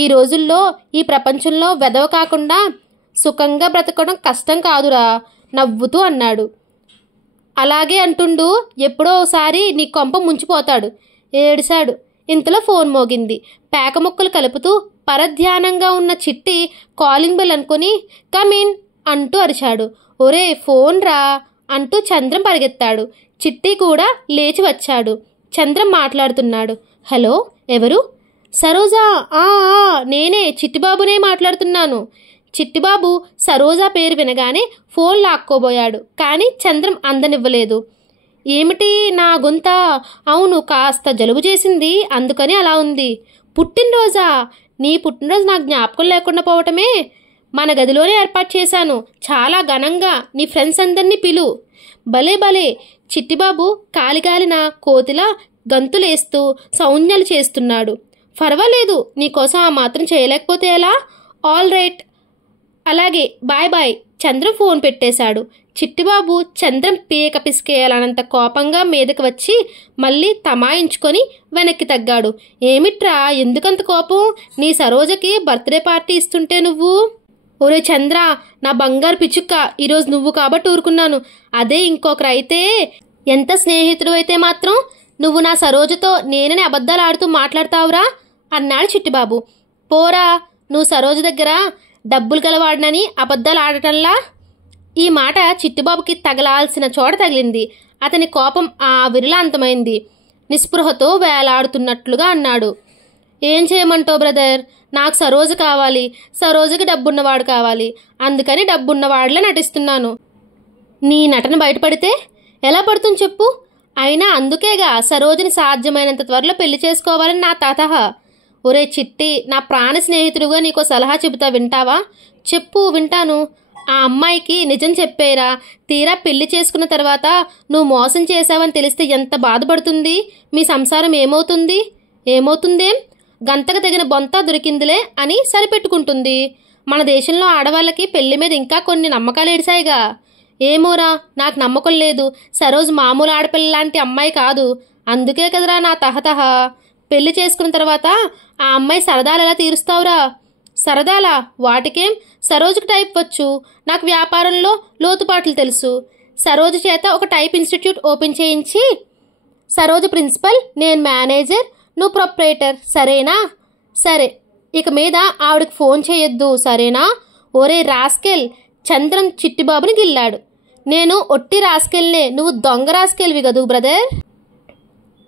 ఈ రోజుల్లో ఈ ప్రపంచంలో వెధవ కాకుండా సుఖంగా బ్రతకడం కష్టం కాదురా నవ్వుతూ అన్నాడు. అలాగే అంటుండు, ఎప్పుడో ఒకసారి నీ కొంప ముంచిపోతాడు ఏడిశాడు. ఇంతలో ఫోన్ మోగింది. పేక ముక్కలు కలుపుతూ పరధ్యానంగా ఉన్న చిట్టి కాలింగ్ బెల్ అనుకుని కమిన్ అంటూ అరిచాడు. ఒరే ఫోన్ రా అంటూ చంద్రం పరిగెత్తాడు. చిట్టి కూడా లేచి వచ్చాడు. చంద్రం మాట్లాడుతున్నాడు. హలో, ఎవరు? సరోజా, నేనే, చిట్టిబాబునే మాట్లాడుతున్నాను. చిట్టిబాబు సరోజా పేరు వినగానే ఫోన్ లాక్కోబోయాడు. కానీ చంద్రం అందనివ్వలేదు. ఏమిటి నా గొంత? అవును, కాస్త జలుబు చేసింది, అందుకని అలా ఉంది. పుట్టినరోజా? నీ పుట్టినరోజు నాకు జ్ఞాపకం లేకుండా పోవటమే. మన గదిలోనే ఏర్పాటు చేశాను, చాలా ఘనంగా. నీ ఫ్రెండ్స్ అందరినీ పిలు. భలే చిట్టిబాబు కాలిగాలిన కోతిలా గంతులేస్తూ సౌజ్ఞలు చేస్తున్నాడు. పర్వాలేదు, నీకోసం ఆ మాత్రం చేయలేకపోతే ఎలా? ఆల్ రైట్, అలాగే, బాయ్. చంద్రం ఫోన్ పెట్టేశాడు. చిట్టిబాబు చంద్రం పీక పిసికేయాలన్నంత కోపంగా మీదకి వచ్చి మళ్ళీ తమాయించుకొని వెనక్కి తగ్గాడు. ఏమిట్రా, ఎందుకంత కోపం? నీ సరోజకి బర్త్డే పార్టీ ఇస్తుంటే నువ్వు? ఒరే చంద్ర, నా బంగారు పిచ్చుక్క, ఈరోజు నువ్వు కాబట్టి ఊరుకున్నాను. అదే ఇంకొకరైతే, ఎంత స్నేహితుడు అయితే మాత్రం నువ్వు నా సరోజతో నేనని అబద్ధాలు ఆడుతూ మాట్లాడతావురా అన్నాడు చిట్టిబాబు. పోరా, నువ్వు సరోజ దగ్గర డబ్బులు గలవాడినని అబద్ధాలు ఆడటంలా. ఈ మాట చిట్టిబాబుకి తగలాల్సిన చోట తగిలింది. అతని కోపం విరలాంతమైంది. నిస్పృహతో వేలాడుతున్నట్లుగా అన్నాడు. ఏం చేయమంటావు బ్రదర్? నాకు సరోజ కావాలి, సరోజకి డబ్బున్నవాడు కావాలి, అందుకని డబ్బున్నవాడిలా నటిస్తున్నాను. నీ నటన బయటపడితే ఎలా పడుతుంది చెప్పు? అయినా అందుకేగా సరోజని సాధ్యమైనంత త్వరలో పెళ్లి చేసుకోవాలని నా తహ. ఒరే చిట్టి, నా ప్రాణ స్నేహితుడుగా నీకో సలహా చెబుతా, వింటావా? చెప్పు, వింటాను. ఆ అమ్మాయికి నిజం చెప్పేరా. తీరా పెళ్లి చేసుకున్న తర్వాత నువ్వు మోసం చేశావని తెలిస్తే ఎంత బాధపడుతుంది? మీ సంసారం ఏమవుతుందేం? గంతకు తగిన బొంత దొరికిందిలే అని సరిపెట్టుకుంటుంది. మన దేశంలో ఆడవాళ్ళకి పెళ్లి మీద ఇంకా కొన్ని నమ్మకాలు ఏడిసాయిగా. ఏమోరా, నాకు నమ్మకం లేదు. సరోజ్ మామూలు ఆడపిల్ల లాంటి అమ్మాయి కాదు. అందుకే కదరా నా తహతహ. పెళ్లి చేసుకున్న తర్వాత ఆ అమ్మాయి సరదాలు ఎలా తీరుస్తావురా? సరదాలా? వాటికేం, సరోజుకి టైప్ వచ్చు. నాకు వ్యాపారంలో లోతుపాట్లు తెలుసు. సరోజు చేత ఒక టైప్ ఇన్స్టిట్యూట్ ఓపెన్ చేయించి, సరోజు ప్రిన్సిపల్, నేను మేనేజర్, నువ్వు ప్రొప్రైటర్, సరేనా? సరే, ఇక మీద ఆవిడకి ఫోన్ చేయొద్దు, సరేనా? ఒరే రాస్కెల్, చంద్రం చిట్టిబాబుని గిల్లాడు. నేను ఒట్టి రాస్కెల్నే, నువ్వు దొంగ రాస్కెల్వి కదూ బ్రదర్.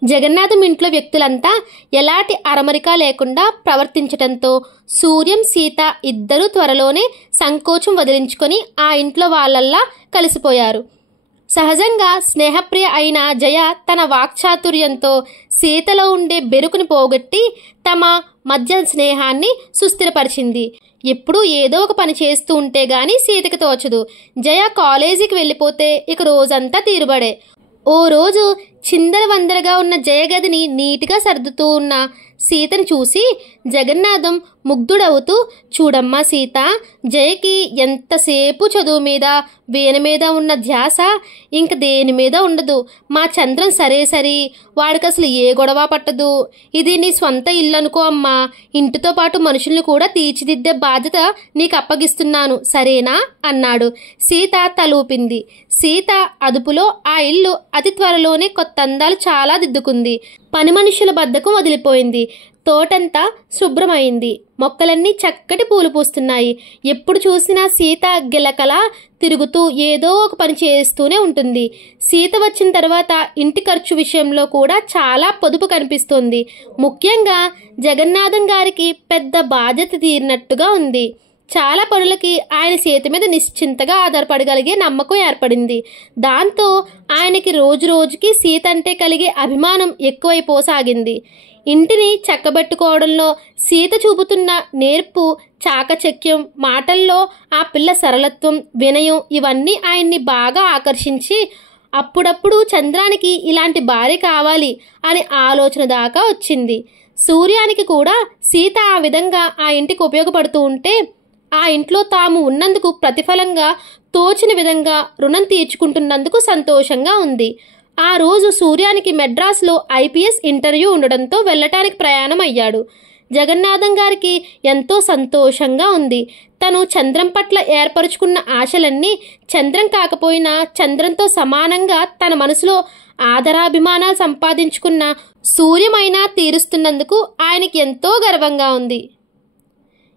జగన్నాథం ఇంట్లో వ్యక్తులంతా ఎలాంటి అరమరిక లేకుండా ప్రవర్తించటంతో సూర్యం, సీత ఇద్దరూ త్వరలోనే సంకోచం వదిలించుకొని ఆ ఇంట్లో వాళ్ళల్లా కలిసిపోయారు. సహజంగా స్నేహప్రియ అయిన జయ తన వాక్చాతుర్యంతో సీతలో ఉండే బెరుకుని పోగొట్టి తమ మధ్య స్నేహాన్ని సుస్థిరపరిచింది. ఎప్పుడూ ఏదో ఒక పని చేస్తూ ఉంటే గాని సీతకి తోచదు. జయ కాలేజీకి వెళ్ళిపోతే ఇక రోజంతా తీరుబడే. ఓ రోజు చిందరవందరగా ఉన్న జయగదిని నీటిగా సర్దుతూ ఉన్న సీతను చూసి జగన్నాథం ముగ్ధుడవుతూ, చూడమ్మా సీత, జయకి ఎంతసేపు చదువు మీద, వీణ మీద ఉన్న ధ్యాస ఇంక దేని మీద ఉండదు. మా చంద్రం సరే, వాడికి అసలు ఏ గొడవ పట్టదు. ఇది నీ స్వంత ఇల్లు అనుకో అమ్మా. ఇంటితో పాటు మనుషుల్ని కూడా తీర్చిదిద్దే బాధ్యత నీకు అప్పగిస్తున్నాను, సరేనా అన్నాడు. సీత తలూపింది. సీత అదుపులో ఆ ఇల్లు అతి త్వరలోనే కొత్త కొత్త అందాలు చాలా దిద్దుకుంది. పని మనుషుల బద్ధకం వదిలిపోయింది. తోటంతా శుభ్రమైంది. మొక్కలన్నీ చక్కటి పూలు పూస్తున్నాయి. ఎప్పుడు చూసినా సీత గిలకలా తిరుగుతూ ఏదో ఒక పని చేస్తూనే ఉంటుంది. సీత వచ్చిన తర్వాత ఇంటి ఖర్చు విషయంలో కూడా చాలా పొదుపు కనిపిస్తోంది. ముఖ్యంగా జగన్నాథం గారికి పెద్ద బాధ్యత తీరినట్టుగా ఉంది. చాలా పనులకి ఆయన సీత మీద నిశ్చింతగా ఆధారపడగలిగే నమ్మకం ఏర్పడింది. దాంతో ఆయనకి రోజు రోజుకి సీత అంటే కలిగే అభిమానం ఎక్కువైపోసాగింది. ఇంటిని చక్కబెట్టుకోవడంలో సీత చూపుతున్న నేర్పు, చాకచక్యం, మాటల్లో ఆ పిల్ల సరళత్వం, వినయం ఇవన్నీ ఆయన్ని బాగా ఆకర్షించి అప్పుడప్పుడు చంద్రానికి ఇలాంటి భార్య కావాలి అనే ఆలోచన దాకా వచ్చింది. సూర్యానికి కూడా సీత ఆ విధంగా ఆ ఇంటికి ఉపయోగపడుతూ ఉంటే ఆ ఇంట్లో తాము ఉన్నందుకు ప్రతిఫలంగా తోచిన విధంగా రుణం తీర్చుకుంటున్నందుకు సంతోషంగా ఉంది. ఆ రోజు సూర్యానికి మెడ్రాస్లో ఐపీఎస్ ఇంటర్వ్యూ ఉండడంతో వెళ్ళటానికి ప్రయాణం అయ్యాడు. జగన్నాథం గారికి ఎంతో సంతోషంగా ఉంది. తను చంద్రం పట్ల ఏర్పరచుకున్న ఆశలన్నీ చంద్రం కాకపోయినా చంద్రంతో సమానంగా తన మనసులో ఆదరాభిమానాలు సంపాదించుకున్న సూర్యమైనా తీరుస్తున్నందుకు ఆయనకి ఎంతో గర్వంగా ఉంది.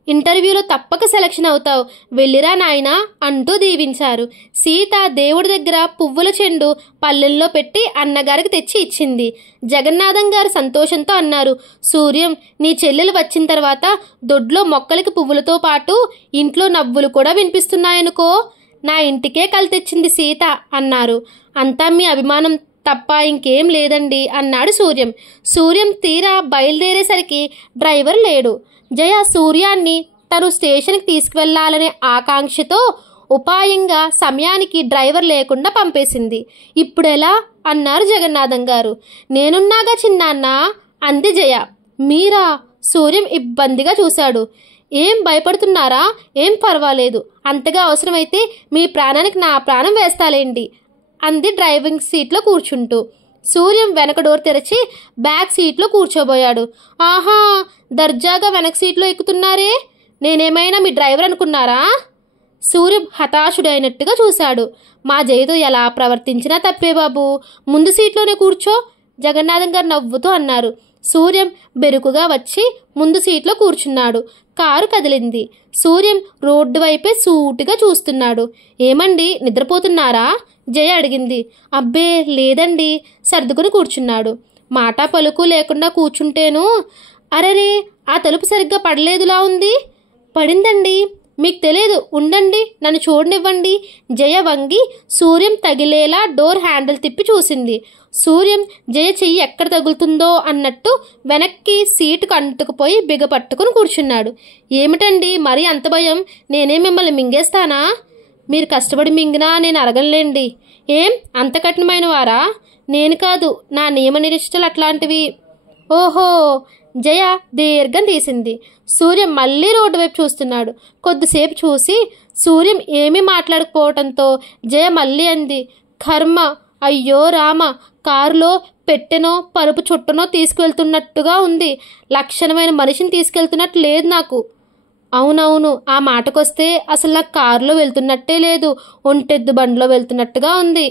ఇంటర్వ్యూలో తప్పక సెలక్షన్ అవుతావు, వెళ్ళిరా నాయనా అంటూ దీవించారు. సీత దేవుడి దగ్గర పువ్వుల చెండు పల్లెల్లో పెట్టి అన్నగారికి తెచ్చి ఇచ్చింది. జగన్నాథం గారు సంతోషంతో అన్నారు, సూర్యం, నీ చెల్లెలు వచ్చిన తర్వాత దొడ్లో మొక్కలకి పువ్వులతో పాటు ఇంట్లో నవ్వులు కూడా వినిపిస్తున్నాయనుకో. నా ఇంటికే కలి తెచ్చింది సీత అన్నారు. అంతా మీ అభిమానం తప్ప ఇంకేం లేదండి అన్నాడు సూర్యం. సూర్యం తీరా బయలుదేరేసరికి డ్రైవర్ లేడు. జయ సూర్యాన్ని తను స్టేషన్కి తీసుకువెళ్లాలనే ఆకాంక్షతో ఉపాయంగా సమయానికి డ్రైవర్ లేకుండా పంపేసింది. ఇప్పుడెలా అన్నారు జగన్నాథం గారు. నేనున్నాగా చిన్నాన్న అంది జయ. మీరా? సూర్యం ఇబ్బందిగా చూశాడు. ఏం భయపడుతున్నారా? ఏం పర్వాలేదు, అంతగా అవసరమైతే మీ ప్రాణానికి నా ప్రాణం వేస్తాలేండి అంది డ్రైవింగ్ సీట్లో కూర్చుంటూ. సూర్యం వెనక డోర్ తెరచి బ్యాక్ సీట్లో కూర్చోబోయాడు. ఆహా, దర్జాగా వెనక సీట్లో ఎక్కుతున్నారే, నేనేమైనా మీ డ్రైవర్ అనుకున్నారా? సూర్యం హతాశుడైనట్టుగా చూశాడు. మా జయతో ఎలా ప్రవర్తించినా తప్పే బాబు, ముందు సీట్లోనే కూర్చో జగన్నాథం గారు నవ్వుతూ అన్నారు. సూర్యం బెరుకుగా వచ్చి ముందు సీట్లో కూర్చున్నాడు. కారు కదిలింది. సూర్యం రోడ్డు వైపే సూటిగా చూస్తున్నాడు. ఏమండి, నిద్రపోతున్నారా? జయ అడిగింది. అబ్బే లేదండి, సర్దుకుని కూర్చున్నాడు. మాట పలుకు లేకుండా కూర్చుంటేను. అరెరే, ఆ తలుపు సరిగ్గా పడలేదులా ఉంది. పడిందండి, మీకు తెలియదు, ఉండండి, నన్ను చూడనివ్వండి. జయ వంగి సూర్యం తగిలేలా డోర్ హ్యాండిల్ తిప్పి చూసింది. సూర్యం జయ చెయ్యి ఎక్కడ తగులుతుందో అన్నట్టు వెనక్కి సీటుకు అంటుకుపోయి బిగపట్టుకుని కూర్చున్నాడు. ఏమిటండి మరీ అంత భయం? నేనే మిమ్మల్ని మింగేస్తానా? మీరు కష్టపడి మింగినా నేను అరగలేండి. ఏం అంత కఠినమైన వారా? నేను కాదు, నా నియమ నిరీక్షలు అట్లాంటివి. ఓహో, జయ దీర్ఘం తీసింది. సూర్యం మళ్ళీ రోడ్డు వైపు చూస్తున్నాడు. కొద్దిసేపు చూసి సూర్యం ఏమీ మాట్లాడకపోవడంతో జయ మళ్ళీ అంది, కర్మ, అయ్యో రామ, కారులో పెట్టెనో పరుపు చుట్టనో తీసుకువెళ్తున్నట్టుగా ఉంది. లక్షణమైన మనిషిని తీసుకెళ్తున్నట్టు లేదు నాకు. అవునవును, ఆ మాటకొస్తే అసలు నాకు కారులో వెళ్తున్నట్టే లేదు, ఒంటెద్దు బండిలో వెళ్తున్నట్టుగా ఉంది.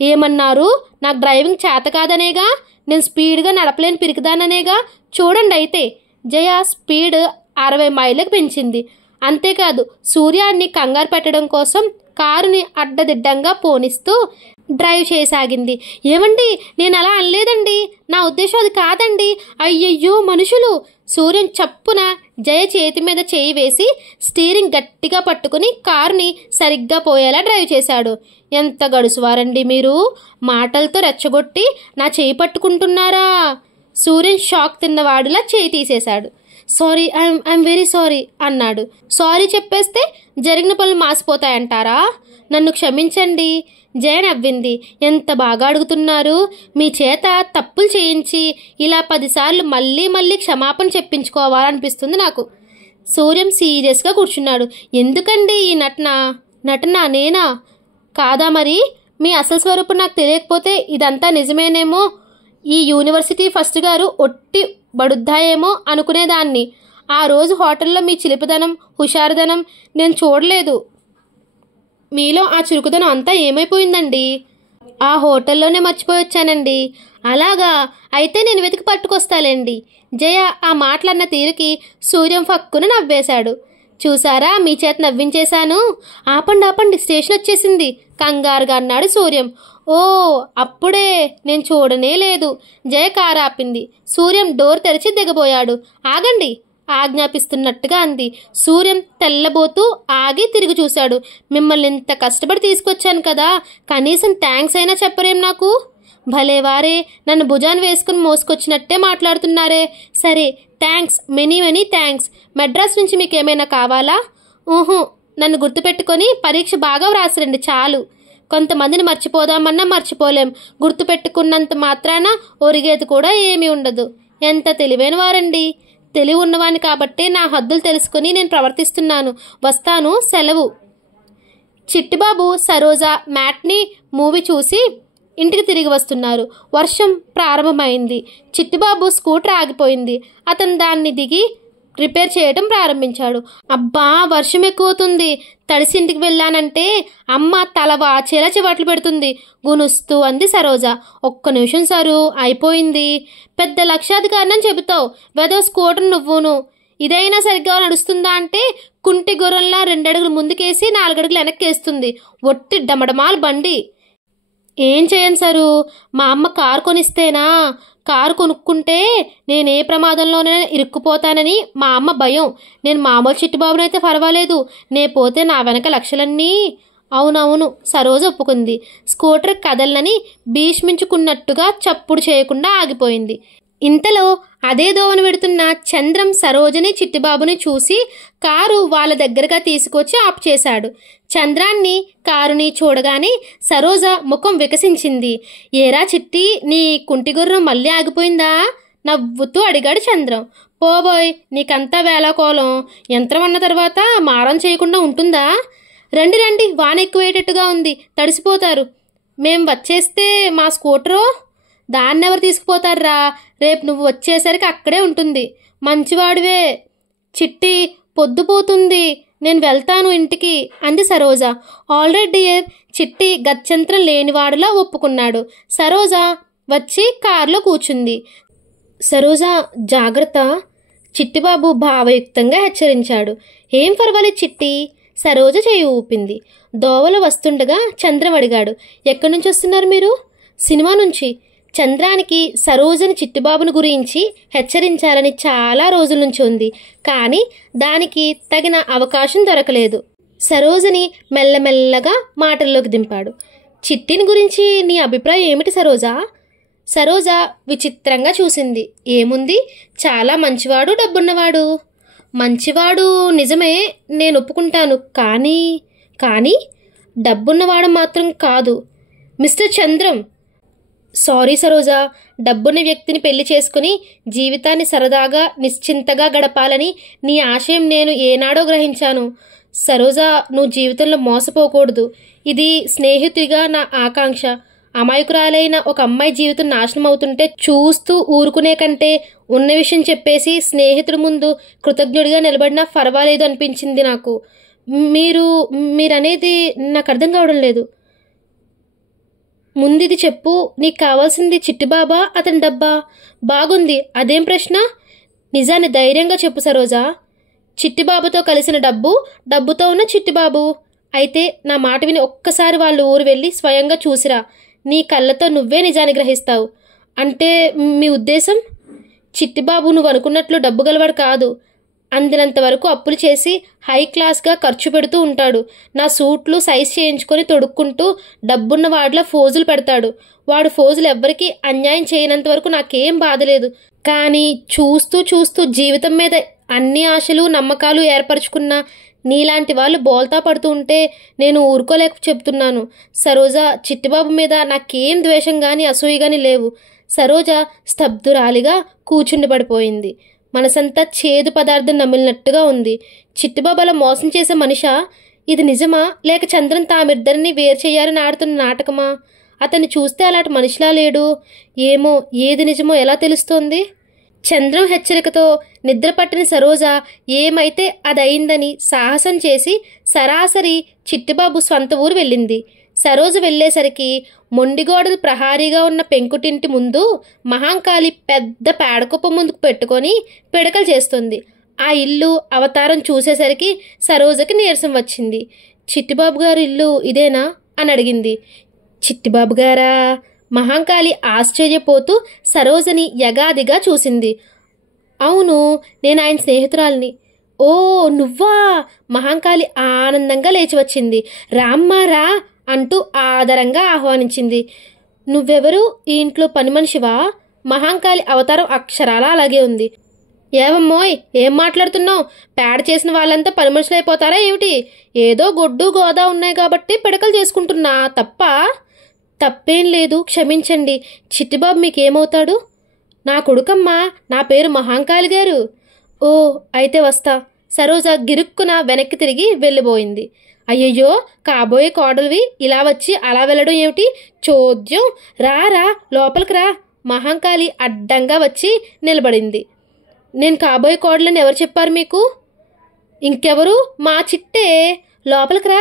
ఏమన్నారు? నాకు డ్రైవింగ్ చేత కాదనేగా, నేను స్పీడ్గా నడపలేని పిరికిదాననేగా. చూడండి అయితే. జయ స్పీడ్ 60 మైళ్ళకి పెంచింది. అంతేకాదు, సూర్యాన్ని కంగారు పెట్టడం కోసం కారుని అడ్డదిడ్డంగా పోనిస్తూ డ్రైవ్ చేయసాగింది. ఏమండి, నేను అలా అనలేదండి, నా ఉద్దేశం అది కాదండి. అయ్యయ్యో మనుషులు! సూర్యం చప్పున జయ చేతి మీద చేయి వేసి స్టీరింగ్ గట్టిగా పట్టుకుని కారుని సరిగ్గా పోయేలా డ్రైవ్ చేశాడు. ఎంత గడుసువారండి మీరు, మాటలతో రెచ్చగొట్టి నా చేయి పట్టుకుంటున్నారా? సూర్యం షాక్ తిన్నవాడిలా చేయి తీసేశాడు. సారీ, ఐఎమ్ వెరీ సారీ అన్నాడు. సారీ చెప్పేస్తే జరిగిన పనులు మాసిపోతాయంటారా? నన్ను క్షమించండి. జయ నవ్వింది. ఎంత బాగా అడుగుతున్నారు. మీ చేత తప్పులు చేయించి ఇలా 10 సార్లు మళ్ళీ మళ్ళీ క్షమాపణ చెప్పించుకోవాలనిపిస్తుంది నాకు. సూర్యం సీరియస్గా కూర్చున్నాడు. ఎందుకండి ఈ నటన నేనా? కాదా మరి? మీ అసలు స్వరూపం నాకు తెలియకపోతే ఇదంతా నిజమేనేమో, ఈ యూనివర్సిటీ ఫస్ట్ గారు ఒట్టి బడుద్దాయేమో అనుకునేదాన్ని. ఆ రోజు హోటల్లో మీ చిలిపిదనం, హుషారుదనం నేను చూడలేదు. మీలో ఆ చురుకుదనం అంతా ఏమైపోయిందండి? ఆ హోటల్లోనే మర్చిపోయి వచ్చానండి. అలాగా, అయితే నేను వెతికి పట్టుకొస్తాలేండి. జయ ఆ మాటలన్న తీరుకి సూర్యం ఫక్కున నవ్వేశాడు. చూసారా, మీ చేత నవ్వించేశాను. ఆపండి ఆపండి, స్టేషన్ వచ్చేసింది కంగారుగా అన్నాడు సూర్యం. ఓ, అప్పుడే, నేను చూడనే లేదు. జయ కారు ఆపింది. సూర్యం డోర్ తెరిచి దిగబోయాడు. ఆగండి, ఆజ్ఞాపిస్తున్నట్టుగా అంది. సూర్యం తెల్లబోతూ ఆగి తిరిగి చూశాడు. మిమ్మల్ని ఇంత కష్టపడి తీసుకొచ్చాను కదా, కనీసం థ్యాంక్స్ అయినా చెప్పరేం నాకు? భలేవారే, నన్ను భుజాన్ని వేసుకుని మోసుకొచ్చినట్టే మాట్లాడుతున్నారే. సరే, thanks, many many thanks. Madras నుంచి మీకు ఏమైనా కావాలా? ఊహు, నన్ను గుర్తుపెట్టుకొని పరీక్ష బాగా వ్రాసిరండి చాలు. కొంతమందిని మర్చిపోదామన్నా మర్చిపోలేం. గుర్తుపెట్టుకున్నంత మాత్రాన ఒరిగేది కూడా ఏమీ ఉండదు. ఎంత తెలివైన వారండి. తెలివి ఉన్నవాడిని కాబట్టే నా హద్దులు తెలుసుకుని నేను ప్రవర్తిస్తున్నాను. వస్తాను, సెలవు. చిట్టిబాబు సరోజ మ్యాట్ని మూవీ చూసి ఇంటికి తిరిగి వస్తున్నారు. వర్షం ప్రారంభమైంది. చిట్టిబాబు స్కూటర్ ఆగిపోయింది. అతను దాన్ని దిగి రిపేర్ చేయడం ప్రారంభించాడు. అబ్బా, వర్షం ఎక్కువవుతుంది. తడిసి ఇంటికి వెళ్ళానంటే అమ్మ తల వాచేలా చివాట్లు పెడుతుంది గునుస్తూ అంది సరోజ. ఒక్క నిమిషం సరు, అయిపోయింది. పెద్ద లక్షాధికారిని చెబుతావు, వెదో స్కూటర్ నువ్వును. ఇదైనా సరిగ్గా నడుస్తుందా అంటే కుంటి గుర్రంలా 2 అడుగులు ముందుకేసి 4 అడుగులు వెనక్కేస్తుంది. ఒట్టి డమడమాలు బండి. ఏం చేయను సరు, మా అమ్మ కారు కొనిస్తేనా? కారు కొనుక్కుంటే నేనే ప్రమాదంలోనే ఇరుక్కుపోతానని మా అమ్మ భయం. నేను మామూలు చిట్టిబాబునైతే పర్వాలేదు, నే పోతే నా వెనక లక్షలన్నీ. అవునవును, సరోజ ఒప్పుకుంది. స్కూటర్ కదలనని భీష్మించుకున్నట్టుగా చప్పుడు చేయకుండా ఆగిపోయింది. ఇంతలో అదే దోవన వెడుతున్న చంద్రం సరోజని చిట్టిబాబుని చూసి కారు వాళ్ళ దగ్గరగా తీసుకొచ్చి ఆప్ చేశాడు. చంద్రాన్ని కారుని చూడగానే సరోజ ముఖం వికసించింది. ఏరా చిట్టి, నీ కుంటిగుర్రం మళ్ళీ ఆగిపోయిందా? నవ్వుతూ అడిగాడు చంద్రం. పోబోయ్, నీకంతా వేళాకోళం. యంత్రం అన్న తర్వాత మారం చేయకుండా ఉంటుందా? రండి రండి, వాన ఎక్కువేటట్టుగా ఉంది, తడిసిపోతారు. మేం వచ్చేస్తే మా స్కూటరు దాన్నెవరు తీసుకుపోతారా? రేపు నువ్వు వచ్చేసరికి అక్కడే ఉంటుంది. మంచివాడివే చిట్టి, పొద్దుపోతుంది, నేను వెళ్తాను ఇంటికి అంది సరోజ. ఆల్రెడీ డియర్, చిట్టి గత్యంతరం లేనివాడులా ఒప్పుకున్నాడు. సరోజ వచ్చి కారులో కూర్చుంది. సరోజ, జాగ్రత్త, చిట్టిబాబు భావయుక్తంగా హెచ్చరించాడు. ఏం పర్వాలేదు చిట్టి, సరోజ చేయి ఊపింది. దోవలో వస్తుండగా చంద్రం అడిగాడు, ఎక్కడి నుంచి వస్తున్నారు మీరు? సినిమా నుంచి. చంద్రానికి సరోజని చిట్టిబాబుని గురించి హెచ్చరించాలని చాలా రోజుల నుంచి ఉంది, కానీ దానికి తగిన అవకాశం దొరకలేదు. సరోజని మెల్లమెల్లగా మాటల్లోకి దింపాడు. చిట్టిని గురించి నీ అభిప్రాయం ఏమిటి సరోజా? సరోజ విచిత్రంగా చూసింది. ఏముంది, చాలా మంచివాడు, డబ్బున్నవాడు. మంచివాడు నిజమే, నేను ఒప్పుకుంటాను. కానీ డబ్బున్నవాడు మాత్రం కాదు మిస్టర్ చంద్రం. సారీ సరోజ, డబ్బున్న వ్యక్తిని పెళ్లి చేసుకుని జీవితాన్ని సరదాగా నిశ్చింతగా గడపాలని నీ ఆశయం నేను ఏనాడో గ్రహించాను. సరోజ, నువ్వు జీవితంలో మోసపోకూడదు. ఇది స్నేహితుడిగా నా ఆకాంక్ష. అమాయకురాలైన ఒక అమ్మాయి జీవితం నాశనం అవుతుంటే చూస్తూ ఊరుకునే కంటే ఉన్న విషయం చెప్పేసి స్నేహితుడి ముందు కృతజ్ఞుడిగా నిలబడినా పర్వాలేదు అనిపించింది నాకు. మీరనేది నాకు అర్థం కావడం లేదు. ముందిది చెప్పు, నీకు కావాల్సింది చిట్టిబాబా అతని డబ్బా? బాగుంది, అదేం ప్రశ్న? నిజాన్ని ధైర్యంగా చెప్పు సరోజా. చిట్టిబాబుతో కలిసిన డబ్బుతో ఉన్న చిట్టిబాబు. అయితే నా మాట విని ఒక్కసారి వాళ్ళ ఊరు వెళ్ళి స్వయంగా చూసిరా. నీ కళ్ళతో నువ్వే నిజాన్ని గ్రహిస్తావు. అంటే మీ ఉద్దేశం? చిట్టిబాబు నువ్వు అనుకున్నట్లు డబ్బు గలవాడు కాదు. అందినంత వరకు అప్పులు చేసి హై క్లాస్గా ఖర్చు పెడుతూ ఉంటాడు. నా సూట్లు సైజ్ చేయించుకొని తొడుక్కుంటూ డబ్బున్న వాడిలా ఫోజులు పెడతాడు. వాడు ఫోజులు ఎవ్వరికీ అన్యాయం చేయనంత వరకు నాకేం బాధలేదు. కానీ చూస్తూ జీవితం మీద అన్ని ఆశలు నమ్మకాలు ఏర్పరచుకున్న నీలాంటి వాళ్ళు బోల్తా పడుతూ ఉంటే నేను ఊరుకోలేక చెప్తున్నాను. సరోజ, చిట్టిబాబు మీద నాకేం ద్వేషం కానీ అసూయ కానీ లేవు. సరోజ స్తబ్దురాలిగా కూర్చుండి పడిపోయింది. మనసంతా చేదు పదార్థం నమిలినట్టుగా ఉంది. చిట్టిబాబు అలా మోసం చేసే మనిషా? ఇది నిజమా, లేక చంద్రన్ తామిద్దరిని వేరు చేయాలని ఆడుతున్న నాటకమా? అతన్ని చూస్తే అలాంటి మనిషిలా లేడు. ఏమో, ఏది నిజమో ఎలా తెలుస్తోంది? చంద్రం హెచ్చరికతో నిద్రపట్టిన సరోజ ఏమైతే అదయిందని సాహసం చేసి సరాసరి చిట్టిబాబు స్వంత ఊరు వెళ్ళింది. సరోజ వెళ్ళేసరికి మొండిగోడలు ప్రహారీగా ఉన్న పెంకుటింటి ముందు మహాంకాళి పెద్ద పేడకుప్ప ముందుకు పెట్టుకొని పిడకలు చేస్తుంది. ఆ ఇల్లు అవతారం చూసేసరికి సరోజకి నీరసం వచ్చింది. చిట్టిబాబు గారి ఇల్లు ఇదేనా అని అడిగింది. చిట్టిబాబు గారా? మహాంకాళి ఆశ్చర్యపోతూ సరోజని యగాదిగా చూసింది. అవును, నేను ఆయన స్నేహితురాల్ని. ఓ నువ్వా? మహాంకాళి ఆనందంగా లేచి వచ్చింది. రామ్మారా అంటూ ఆదరంగా ఆహ్వానించింది. నువ్వెవరు? ఈ ఇంట్లో పని మనిషివా? మహాంకాళి అవతారం అక్షరాలా అలాగే ఉంది. ఏమమ్మోయ్, ఏం మాట్లాడుతున్నావు? పేడ చేసిన వాళ్ళంతా పని మనుషులు అయిపోతారా ఏమిటి? ఏదో గొడ్డు గోదా ఉన్నాయి కాబట్టి పిడకలు చేసుకుంటున్నా, తప్ప? తప్పేం లేదు, క్షమించండి. చిట్టిబాబు మీకేమవుతాడు? నా కొడుకమ్మా, నా పేరు మహాంకాళి గారు. ఓ అయితే వస్తా. సరోజ గిరుక్కున వెనక్కి తిరిగి వెళ్ళిపోయింది. అయ్యయ్యో, కాబోయే కోడలివి ఇలా వచ్చి అలా వెళ్ళడం ఏమిటి? చోద్యం. రా రా, లోపలికి రా. మహాంకాళి అడ్డంగా వచ్చి నిలబడింది. నేను కాబోయే కోడలని ఎవరు చెప్పారు మీకు? ఇంకెవరు, మా చిట్టే. లోపలికి రా.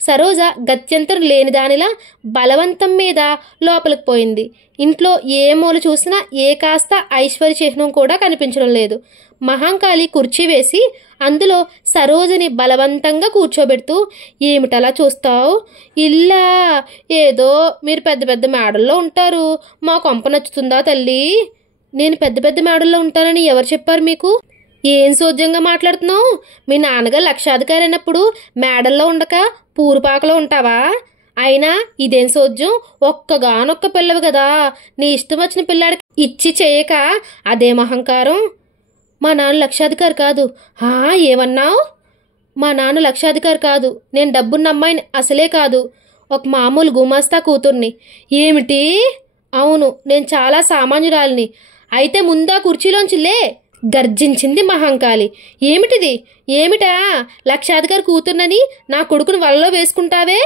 సరోజ గత్యంతరం లేని దానిలా బలవంతం మీద లోపలికి పోయింది. ఇంట్లో ఏ మూల చూసినా ఏ కాస్త ఐశ్వర్య చిహ్నం కూడా కనిపించడం లేదు. మహాంకాళి కుర్చీ వేసి అందులో సరోజని బలవంతంగా కూర్చోబెడుతూ, ఏమిటలా చూస్తావు? ఇల్లా? ఏదో మీరు పెద్ద పెద్ద మేడల్లో ఉంటారు, మా కొంప నచ్చుతుందా తల్లి? నేను పెద్ద పెద్ద మేడల్లో ఉంటానని ఎవరు చెప్పారు మీకు? ఏం సోద్యంగా మాట్లాడుతున్నావు? మీ నాన్నగారు లక్షాధికారి అయినప్పుడు మేడల్లో ఉండక పూరుపాకలో ఉంటావా? అయినా ఇదేం సోద్యం? ఒక్కగానొక్క పిల్లవి కదా, నీ ఇష్టం వచ్చిన పిల్లాడికి ఇచ్చి చేయక అదేం అహంకారం? మా నాన్న లక్షాధికారి కాదు. ఏమన్నావు? మా నాన్న లక్షాధికారి కాదు, నేను డబ్బున్న అమ్మాయిని అసలే కాదు, ఒక మామూలు గుమాస్తా కూతుర్ని. ఏమిటి? అవును, నేను చాలా సామాన్యురాలిని. అయితే ముందా కుర్చీలోంచి లే, గర్జించింది మహాంకాళి. ఏమిటిది? ఏమిటా? లక్షాధికారి కూతుర్నని నా కొడుకును వలలో వేసుకుంటావే?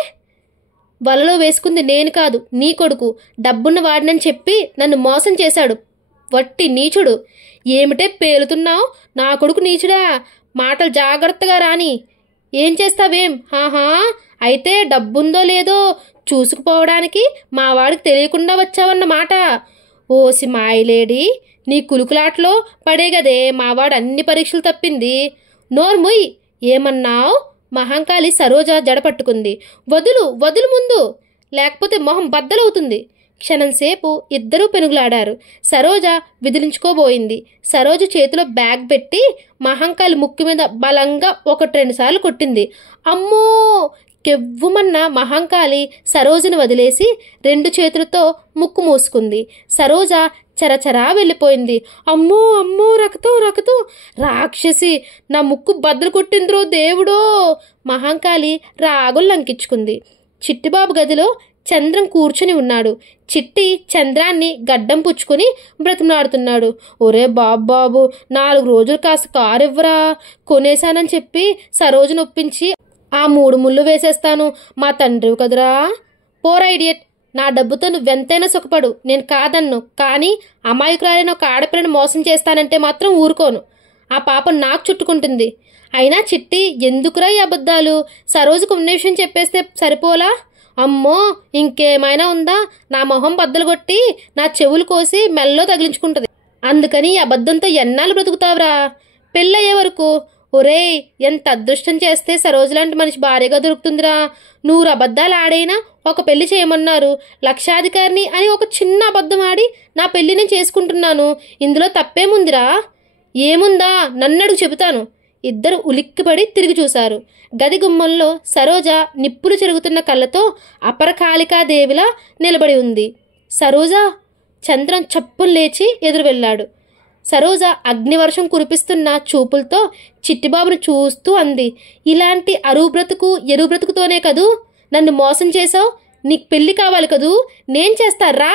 వలలో వేసుకుంది నేను కాదు, నీ కొడుకు. డబ్బున్న వాడినని చెప్పి నన్ను మోసం చేశాడు, వట్టి నీచుడు. ఏమిటే పేలుతున్నావు? నా కొడుకు నీచుడా? మాటలు జాగ్రత్తగా రాని. ఏం చేస్తావేం? అయితే డబ్బుందో లేదో చూసుకుపోవడానికి మా వాడికి తెలియకుండా వచ్చావన్నమాట. ఓసి మాయలేడి, నీ కులుకులాట్లో పడే గదే మావాడు అన్ని పరీక్షలు తప్పింది. నోర్ముయ్. ఏమన్నావు? మహాంకాళి సరోజ జడపట్టుకుంది. వదులు వదులు ముందు, లేకపోతే మొహం బద్దలవుతుంది. క్షణంసేపు ఇద్దరూ పెనుగులాడారు. సరోజ విదిలించుకోబోయింది. సరోజ చేతిలో బ్యాగ్ పెట్టి మహాంకాళి ముక్కు మీద బలంగా 1-2 సార్లు కొట్టింది. అమ్మో! కెవ్వుమన్న మహాంకాళి సరోజను వదిలేసి 2 చేతులతో ముక్కు మూసుకుంది. సరోజ చరచరా వెళ్ళిపోయింది. అమ్మో అమ్మో, రక్తం రక్తం! రాక్షసి, నా ముక్కు బద్దలు కొట్టింద్రో దేవుడో! మహాంకాళి రాగులు లంకించుకుంది. చిట్టిబాబు గదిలో చంద్రం కూర్చుని ఉన్నాడు. చిట్టి చంద్రాన్ని గడ్డం పుచ్చుకుని బ్రతిమలాడుతున్నాడు. ఒరే బాబు, 4 రోజులు కాస్త కారు ఇవ్వరా? కొనేశానని చెప్పి సరోజను ఒప్పించి ఆ 3 ముళ్ళు వేసేస్తాను. మా తండ్రివి కదురా. పోరా ఇడియట్, నా డబ్బుతో నువ్వెంతైనా సుఖపడు, నేను కాదన్ను. కానీ అమాయకురాలైన ఒక ఆడపిల్లని మోసం చేస్తానంటే మాత్రం ఊరుకోను. ఆ పాపం నాకు చుట్టుకుంటుంది. అయినా చిట్టి, ఎందుకురా ఈ అబద్ధాలు? సరోజుకు ఉన్న విషయం చెప్పేస్తే సరిపోలా? అమ్మో, ఇంకేమైనా ఉందా? నా మొహం బద్దలు కొట్టి నా చెవులు కోసి మెల్లో తగిలించుకుంటుంది. అందుకని ఈ అబద్ధంతో ఎన్నాళ్ళు బ్రతుకుతావురా పెళ్ళయ్యే వరకు? ఒరేయ్, ఎంత అదృష్టం చేస్తే సరోజు లాంటి మనిషి భార్యగా దొరుకుతుందిరా. 100 అబద్ధాలు ఆడైనా ఒక పెళ్లి చేయమన్నారు. లక్షాధికారిని అని ఒక చిన్న అబద్ధం ఆడి నా పెళ్లి నేను చేసుకుంటున్నాను. ఇందులో తప్పేముందిరా? ఏముందా? నన్నడుగు, చెబుతాను. ఇద్దరు ఉలిక్కిపడి తిరిగి చూశారు. గది గుమ్మంలో సరోజ నిప్పులు చెరుగుతున్న కళ్ళతో అపరకాళికాదేవిలా నిలబడి ఉంది. సరోజా! చంద్రం చప్పులు లేచి ఎదురు వెళ్ళాడు. సరోజ అగ్నివర్షం కురిపిస్తున్న చూపులతో చిట్టిబాబును చూస్తూ అంది. ఇలాంటి అరువు బ్రతుకు ఎరువు బ్రతుకుతోనే కదూ నన్ను మోసం చేశావు? నీకు పెళ్లి కావాలి కదూ? నేను చేస్తారా?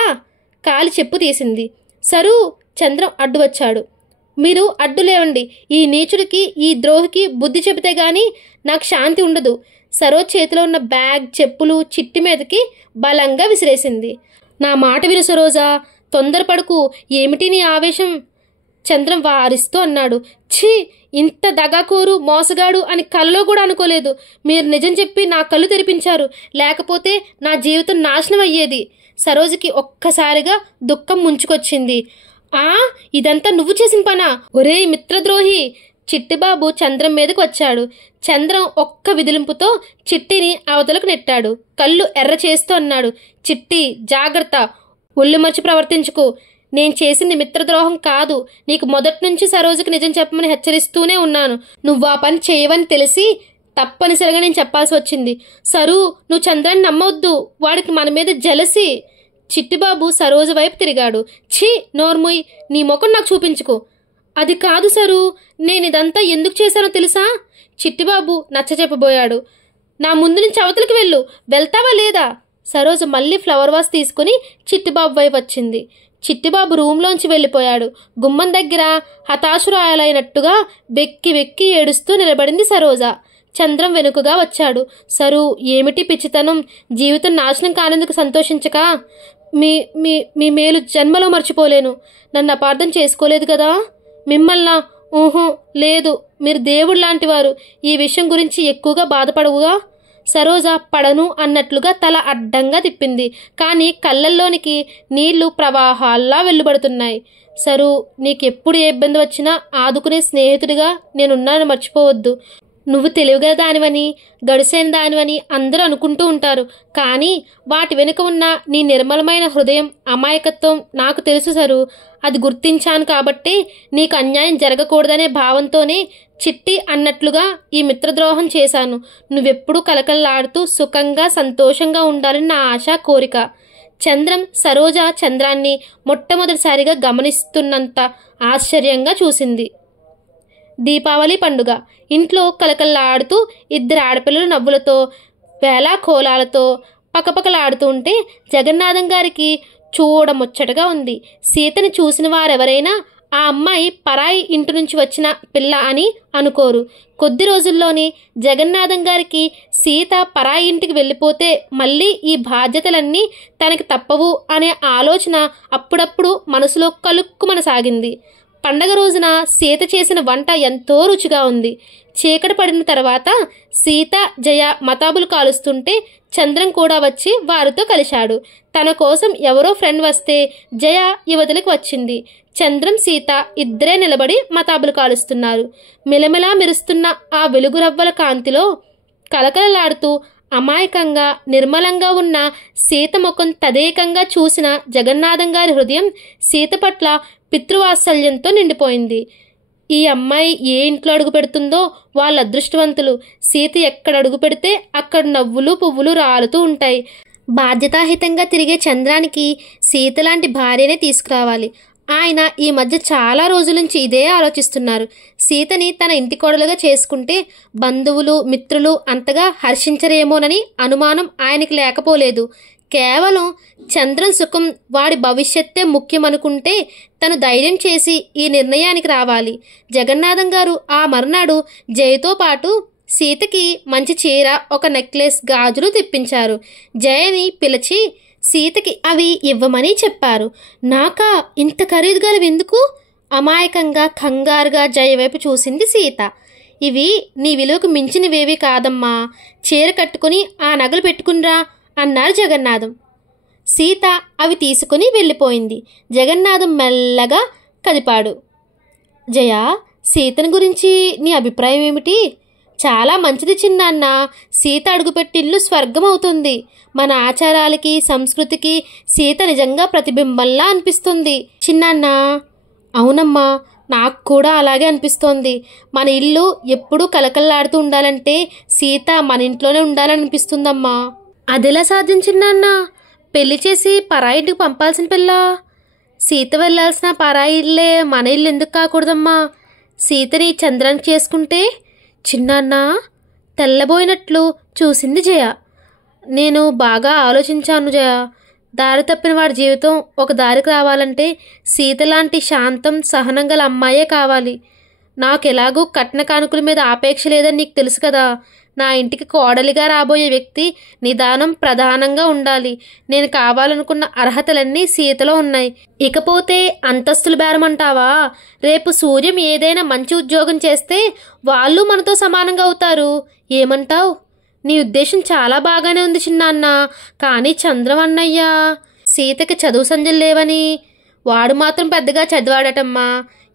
కాలి చెప్పు తీసింది. సరు! చంద్రం అడ్డు వచ్చాడు. మీరు అడ్డు లేవండి. ఈ నీచుడికి, ఈ ద్రోహికి బుద్ధి చెబితే గాని నాకు శాంతి ఉండదు. సరోజ్ చేతిలో ఉన్న బ్యాగ్, చెప్పులు చిట్టి మీదకి బలంగా విసిరేసింది. నా మాట విను సరోజా, తొందరపడకు. ఏమిటి నీ ఆవేశం? చంద్రం వారిస్తూ అన్నాడు. ఛీ, ఇంత దగాకోరు మోసగాడు అని కల్లో కూడా అనుకోలేదు. మీరు నిజం చెప్పి నా కళ్ళు తెరిపించారు, లేకపోతే నా జీవితం నాశనం అయ్యేది. సరోజకి ఒక్కసారిగా దుఃఖం ముంచుకొచ్చింది. ఇదంతా నువ్వు చేసిన పనా? ఒరేయ్ మిత్రద్రోహి! చిట్టిబాబు చంద్రం మీదకు వచ్చాడు. చంద్రం ఒక్క విదిలింపుతో చిట్టిని అవతలకు నెట్టాడు. కళ్ళు ఎర్ర చేస్తూ అన్నాడు. చిట్టి, జాగ్రత్త, ఒళ్ళు మర్చి ప్రవర్తించుకు. నేను చేసింది మిత్రద్రోహం కాదు. నీకు మొదటి నుంచి సరోజకి నిజం చెప్పమని హెచ్చరిస్తూనే ఉన్నాను. నువ్వు ఆ పని చేయవని తెలిసి తప్పనిసరిగా నేను చెప్పాల్సి వచ్చింది. సరు, నువ్వు చంద్రాన్ని నమ్మవద్దు, వాడికి మన మీద జలసి. చిట్టిబాబు సరోజ వైపు తిరిగాడు. ఛీ, నోర్ముయ్, నీ ముఖం నాకు చూపించుకో. అది కాదు సరు, నేను ఇదంతా ఎందుకు చేశానో తెలుసా? చిట్టిబాబు నచ్చ చెప్పబోయాడు. నా ముందు నుంచి అవతలికి వెళ్తావా లేదా? సరోజ మళ్ళీ ఫ్లవర్ వాస్ తీసుకుని చిట్టిబాబు వైపు వచ్చింది. చిట్టిబాబు రూమ్లోంచి వెళ్ళిపోయాడు. గుమ్మం దగ్గర హతాశురాలైనట్టుగా వెక్కి వెక్కి ఏడుస్తూ నిలబడింది సరోజ. చంద్రం వెనుకగా వచ్చాడు. సరు, ఏమిటి పిచ్చితనం? జీవితం నాశనం కానందుకు సంతోషించక మీ మీ మీ మేలు జన్మలో మర్చిపోలేను. నన్ను అపార్థం చేసుకోలేదు కదా? మిమ్మల్నా? లేదు, మీరు దేవుడు లాంటివారు. ఈ విషయం గురించి ఎక్కువగా బాధపడవుగా? సరోజ పడను అన్నట్లుగా తల అడ్డంగా తిప్పింది. కానీ కళ్ళల్లోనికి నీళ్లు ప్రవాహాల్లా వెల్లుబడుతున్నాయి. సరు, నీకెప్పుడు ఏ ఇబ్బంది వచ్చినా ఆదుకునే స్నేహితుడిగా నేనున్నాను, మర్చిపోవద్దు. నువ్వు తెలివిగా దానివని, గడిసైన దానివని అందరూ అనుకుంటూ ఉంటారు. కానీ వాటి వెనుక ఉన్న నీ నిర్మలమైన హృదయం, అమాయకత్వం నాకు తెలుసు సరు. అది గుర్తించాను కాబట్టే నీకు అన్యాయం జరగకూడదనే భావంతోనే చిట్టి అన్నట్లుగా ఈ మిత్రద్రోహం చేశాను. నువ్వెప్పుడూ కలకలలాడుతూ సుఖంగా సంతోషంగా ఉండాలని నా ఆశ, కోరిక. చంద్రం సరోజ చంద్రాన్ని మొట్టమొదటిసారిగా గమనిస్తున్నంత ఆశ్చర్యంగా చూసింది. దీపావళి పండుగ. ఇంట్లో కలకల్లాడుతూ ఇద్దరు ఆడపిల్లలు నవ్వులతో వేళా కోలాలతో పకపకలాడుతూ ఉంటే జగన్నాథం గారికి చూడముచ్చటగా ఉంది. సీతని చూసిన వారెవరైనా ఆ అమ్మాయి పరాయి ఇంటి నుంచి వచ్చిన పిల్ల అని అనుకోరు. కొద్ది రోజుల్లోనే జగన్నాథం గారికి సీత పరాయి ఇంటికి వెళ్ళిపోతే మళ్ళీ ఈ బాధ్యతలన్నీ తనకి తప్పవు అనే ఆలోచన అప్పుడప్పుడు మనసులో కలుక్కుమనసాగింది. పండగ రోజున సీత చేసిన వంట ఎంతో రుచిగా ఉంది. చీకటి పడిన తర్వాత సీత, జయ మతాబులు కాలుస్తుంటే చంద్రం కూడా వచ్చి వారితో కలిశాడు. తన కోసం ఎవరో ఫ్రెండ్ వస్తే జయ యువతలకు వచ్చింది. చంద్రం, సీత ఇద్దరే నిలబడి మతాబులు కాలుస్తున్నారు. మిలమిలా మెరుస్తున్న ఆ వెలుగు రవ్వల కాంతిలో కలకలలాడుతూ అమాయకంగా నిర్మలంగా ఉన్న సీత ముఖం తదేకంగా చూసిన జగన్నాథం గారి హృదయం సీత పట్ల పితృవాత్సల్యంతో నిండిపోయింది. ఈ అమ్మాయి ఏ ఇంట్లో అడుగు పెడుతుందో వాళ్ళ అదృష్టవంతులు. సీత ఎక్కడ అడుగు పెడితే అక్కడ నవ్వులు పువ్వులు రాలుతూ ఉంటాయి. బాధ్యతాహితంగా తిరిగే చంద్రానికి సీత లాంటి భార్యనే తీసుకురావాలి. ఆయన ఈ మధ్య చాలా రోజుల నుంచి ఇదే ఆలోచిస్తున్నారు. సీతని తన ఇంటి కోడలుగా చేసుకుంటే బంధువులు, మిత్రులు అంతగా హర్షించరేమోనని అనుమానం ఆయనకి లేకపోలేదు. కేవలం చంద్రం సుఖం, వాడి భవిష్యత్తే ముఖ్యమనుకుంటే తను ధైర్యం చేసి ఈ నిర్ణయానికి రావాలి. జగన్నాథం గారు ఆ మర్నాడు జయతో పాటు సీతకి మంచి చీర, ఒక నెక్లెస్, గాజులు తెప్పించారు. జయని పిలిచి సీతకి అవి ఇవ్వమని చెప్పారు. నాకా ఇంత ఖరీదు గలవి ఎందుకు? అమాయకంగా కంగారుగా జయ వైపు చూసింది సీత. ఇవి నీ విలువకు మించినవేవి కాదమ్మా, చీర కట్టుకుని ఆ నగలు పెట్టుకునిరా అన్నాడు జగన్నాథం. సీత అవి తీసుకుని వెళ్ళిపోయింది. జగన్నాథం మెల్లగా కదిపాడు. జయ, సీతను గురించి నీ అభిప్రాయం ఏమిటి? చాలా మంచిది చిన్నాన్న. సీత అడుగుపెట్టిల్లు స్వర్గం అవుతుంది. మన ఆచారాలకి, సంస్కృతికి సీత నిజంగా ప్రతిబింబంలా అనిపిస్తుంది చిన్నాన్న. అవునమ్మా, నాకు కూడా అలాగే అనిపిస్తోంది. మన ఇల్లు ఎప్పుడూ కలకల్లాడుతూ ఉండాలంటే సీత మన ఇంట్లోనే ఉండాలనిపిస్తుందమ్మా. అదెలా సాధ్యం చిన్నాన్న? పెళ్లి చేసి పరాయి ఇంటికి పంపాల్సిన పిల్ల. సీత వెళ్ళాల్సిన పరాయి ఇల్లే మన ఇల్లు ఎందుకు కాకూడదమ్మా? సీతని చంద్రానికి చేసుకుంటే చిన్నాన్న తెల్లబోయినట్లు చూసింది జయ. నేను బాగా ఆలోచించాను జయ. దారి తప్పిన వాడి జీవితం ఒక దారికి రావాలంటే సీత లాంటి శాంతం, సహనం గల అమ్మాయే కావాలి. నాకు ఎలాగూ కట్న కానుకల మీద ఆపేక్ష లేదని నీకు తెలుసు కదా. నా ఇంటికి కోడలిగా రాబోయే వ్యక్తి నిదానం ప్రధానంగా ఉండాలి. నేను కావాలనుకున్న అర్హతలన్నీ సీతలో ఉన్నాయి. ఇకపోతే అంతస్తులు బేరమంటావా? రేపు సూర్యం ఏదైనా మంచి ఉద్యోగం చేస్తే వాళ్ళు మనతో సమానంగా అవుతారు. ఏమంటావ్? నీ ఉద్దేశం చాలా బాగానే ఉంది చిన్నాన్న. కానీ చంద్రం అన్నయ్య సీతకి చదువు సంజలు లేవని. వాడు మాత్రం పెద్దగా చదివాడటమ్మా.